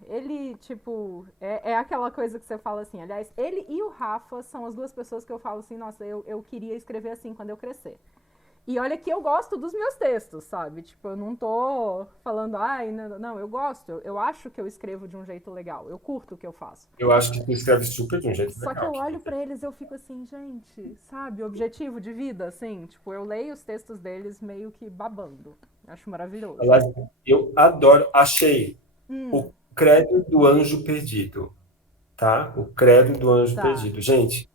Ele, tipo, é aquela coisa que você fala assim, aliás, ele e o Rafa são as duas pessoas que eu falo assim, nossa, eu queria escrever assim quando eu crescer. E olha que eu gosto dos meus textos, sabe? Tipo, eu não tô falando, ai, não, eu gosto, eu acho que eu escrevo de um jeito legal, eu curto o que eu faço. Eu acho que tu escreve super de um jeito Só que legal. eu olho pra eles e eu fico assim, gente, sabe, objetivo de vida, assim, tipo, eu leio os textos deles meio que babando. Acho maravilhoso. Aliás, eu adoro. Achei Hum, o Credo do Anjo Perdido, tá? O Credo do Anjo tá. Perdido. Gente,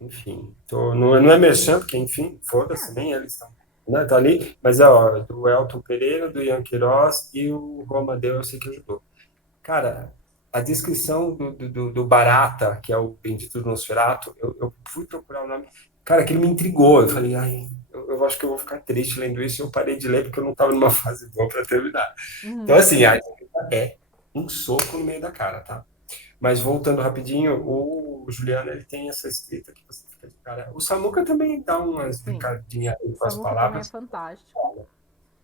enfim, não é merchan, porque, enfim, Ah, foda-se, nem eles estão. Né, tá ali, mas é ó, do Elton Pereira, do Ian Queiroz e o Romadeu, eu sei que ajudou. Cara, a descrição do Barata, que é o Bendito do Nosferatu, eu fui procurar o nome. Cara, aquilo me intrigou. Eu falei, ai, eu acho que eu vou ficar triste lendo isso. E eu parei de ler porque eu não estava numa fase boa para terminar. Então, uhum, assim, a escrita é um soco no meio da cara, tá? Mas voltando rapidinho, o Juliano, ele tem essa escrita que você fica de cara. O Samuca também dá umas sim. brincadinhas aí O com as Samuca também é palavras. fantástico.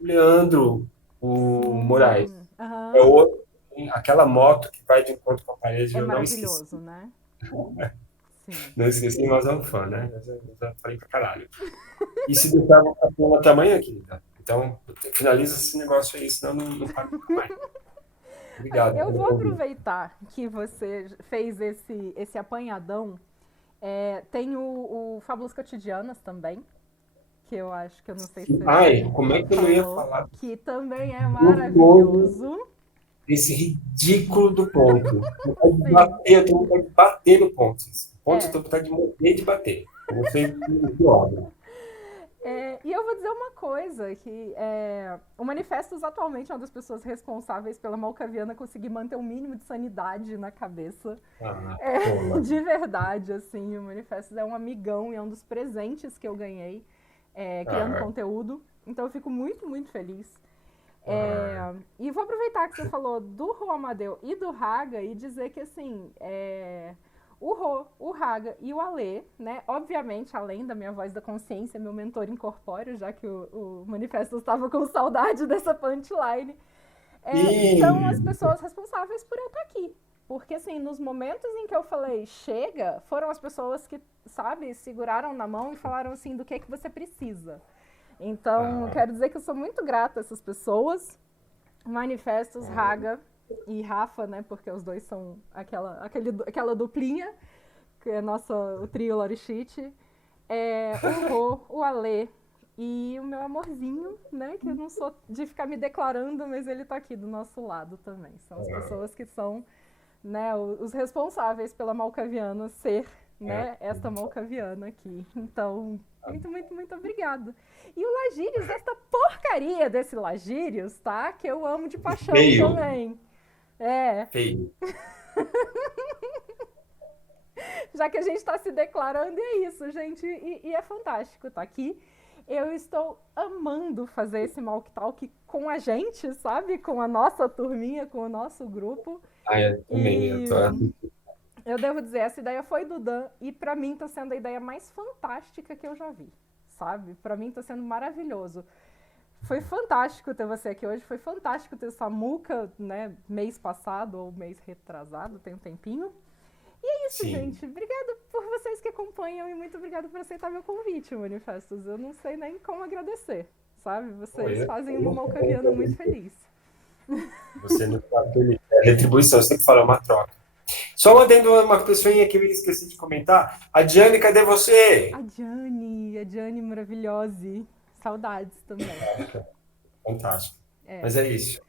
O Leandro, o Moraes, Sim, é aham. outro, aquela moto que vai de encontro com a parede, É eu não esqueci. maravilhoso, né? Sim. Não esqueci, mas é um fã, né? Eu já falei pra caralho. E se deixar, eu vou ficar falando até amanhã, querida. Então, finaliza esse negócio aí, senão não para nunca mais. Olha, Obrigado eu pelo vou convite. aproveitar que você fez esse apanhadão. Tem o Fábulas Cotidianas também, que eu acho que eu não sei se você Ai, como é que eu não ia falou, falar que também é do nome maravilhoso. desse ridículo do ponto? Eu tenho vontade de Sim, bater, eu tenho vontade de bater no ponto. O ponto eu é. tenho vontade de morrer de bater. Eu não sei que obra. E eu vou dizer uma coisa, que o Manifestos atualmente é uma das pessoas responsáveis pela Malcaviana conseguir manter um mínimo de sanidade na cabeça. Ah, É, toma. de verdade, assim, o Manifestos é um amigão e é um dos presentes que eu ganhei criando Ah, conteúdo. Então eu fico muito, muito feliz. ah. E vou aproveitar que você falou do Rô Amadeu e do Raga e dizer que, assim, o Rô, o Raga e o Alê, né? Obviamente, além da minha voz da consciência, meu mentor incorpóreo, já que o Manifesto estava com saudade dessa punchline, são as Ih, pessoas responsáveis por eu estar aqui. Porque, assim, nos momentos em que eu falei chega, foram as pessoas que, sabe, seguraram na mão e falaram assim do que você precisa. Então, ah, quero dizer que eu sou muito grata a essas pessoas. Manifestos, ah. Raga e Rafa, né? Porque os dois são aquela duplinha, que é o trio Lorichite. O Rô, o Alê e o meu amorzinho, né? Que eu não sou de ficar me declarando, mas ele tá aqui do nosso lado também. São as pessoas que são, né, os responsáveis pela Malcaviana ser, né, esta Malcaviana aqui. Então, muito, muito, muito obrigada. E o Lagírios, esta porcaria desse Lagírios, tá? Que eu amo de paixão Feio, também. É, feio. já que a gente está se declarando, é isso, gente. E é fantástico estar aqui. Eu estou amando fazer esse Malk Talk com a gente, sabe? Com a nossa turminha, com o nosso grupo. Ah, eu também, eu E tô. eu devo dizer, essa ideia foi do Dan e pra mim tá sendo a ideia mais fantástica que eu já vi, sabe? Pra mim tá sendo maravilhoso. Foi fantástico ter você aqui hoje, foi fantástico ter Samuca, né, mês passado ou mês retrasado, tem um tempinho. E é isso, Sim. gente. Obrigada por vocês que acompanham e muito obrigada por aceitar meu convite, Manifestos. Eu não sei nem como agradecer, sabe? Vocês Oi, fazem uma malcaviana muito feliz. você não sabe. Retribuição, eu sempre falo, é uma troca. Só mandando uma pessoinha que eu esqueci de comentar. A Diane, cadê você? A Diane maravilhosa. Saudades também. Fantástico. É. Mas é isso.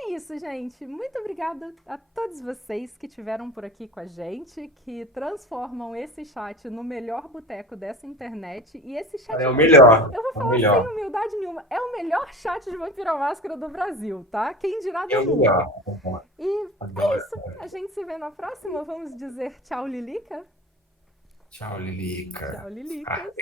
É isso, gente. Muito obrigada a todos vocês que estiveram por aqui com a gente, que transformam esse chat no melhor boteco dessa internet. E esse chat, É o melhor. eu vou É o falar sem melhor. humildade nenhuma, é o melhor chat de Vampiro à Máscara do Brasil, tá? Quem dirá do É o mundo? melhor. E é Adoro. isso. A gente se vê na próxima. Vamos dizer tchau, Lilica? Tchau, Lilica. Tchau, Lilicas.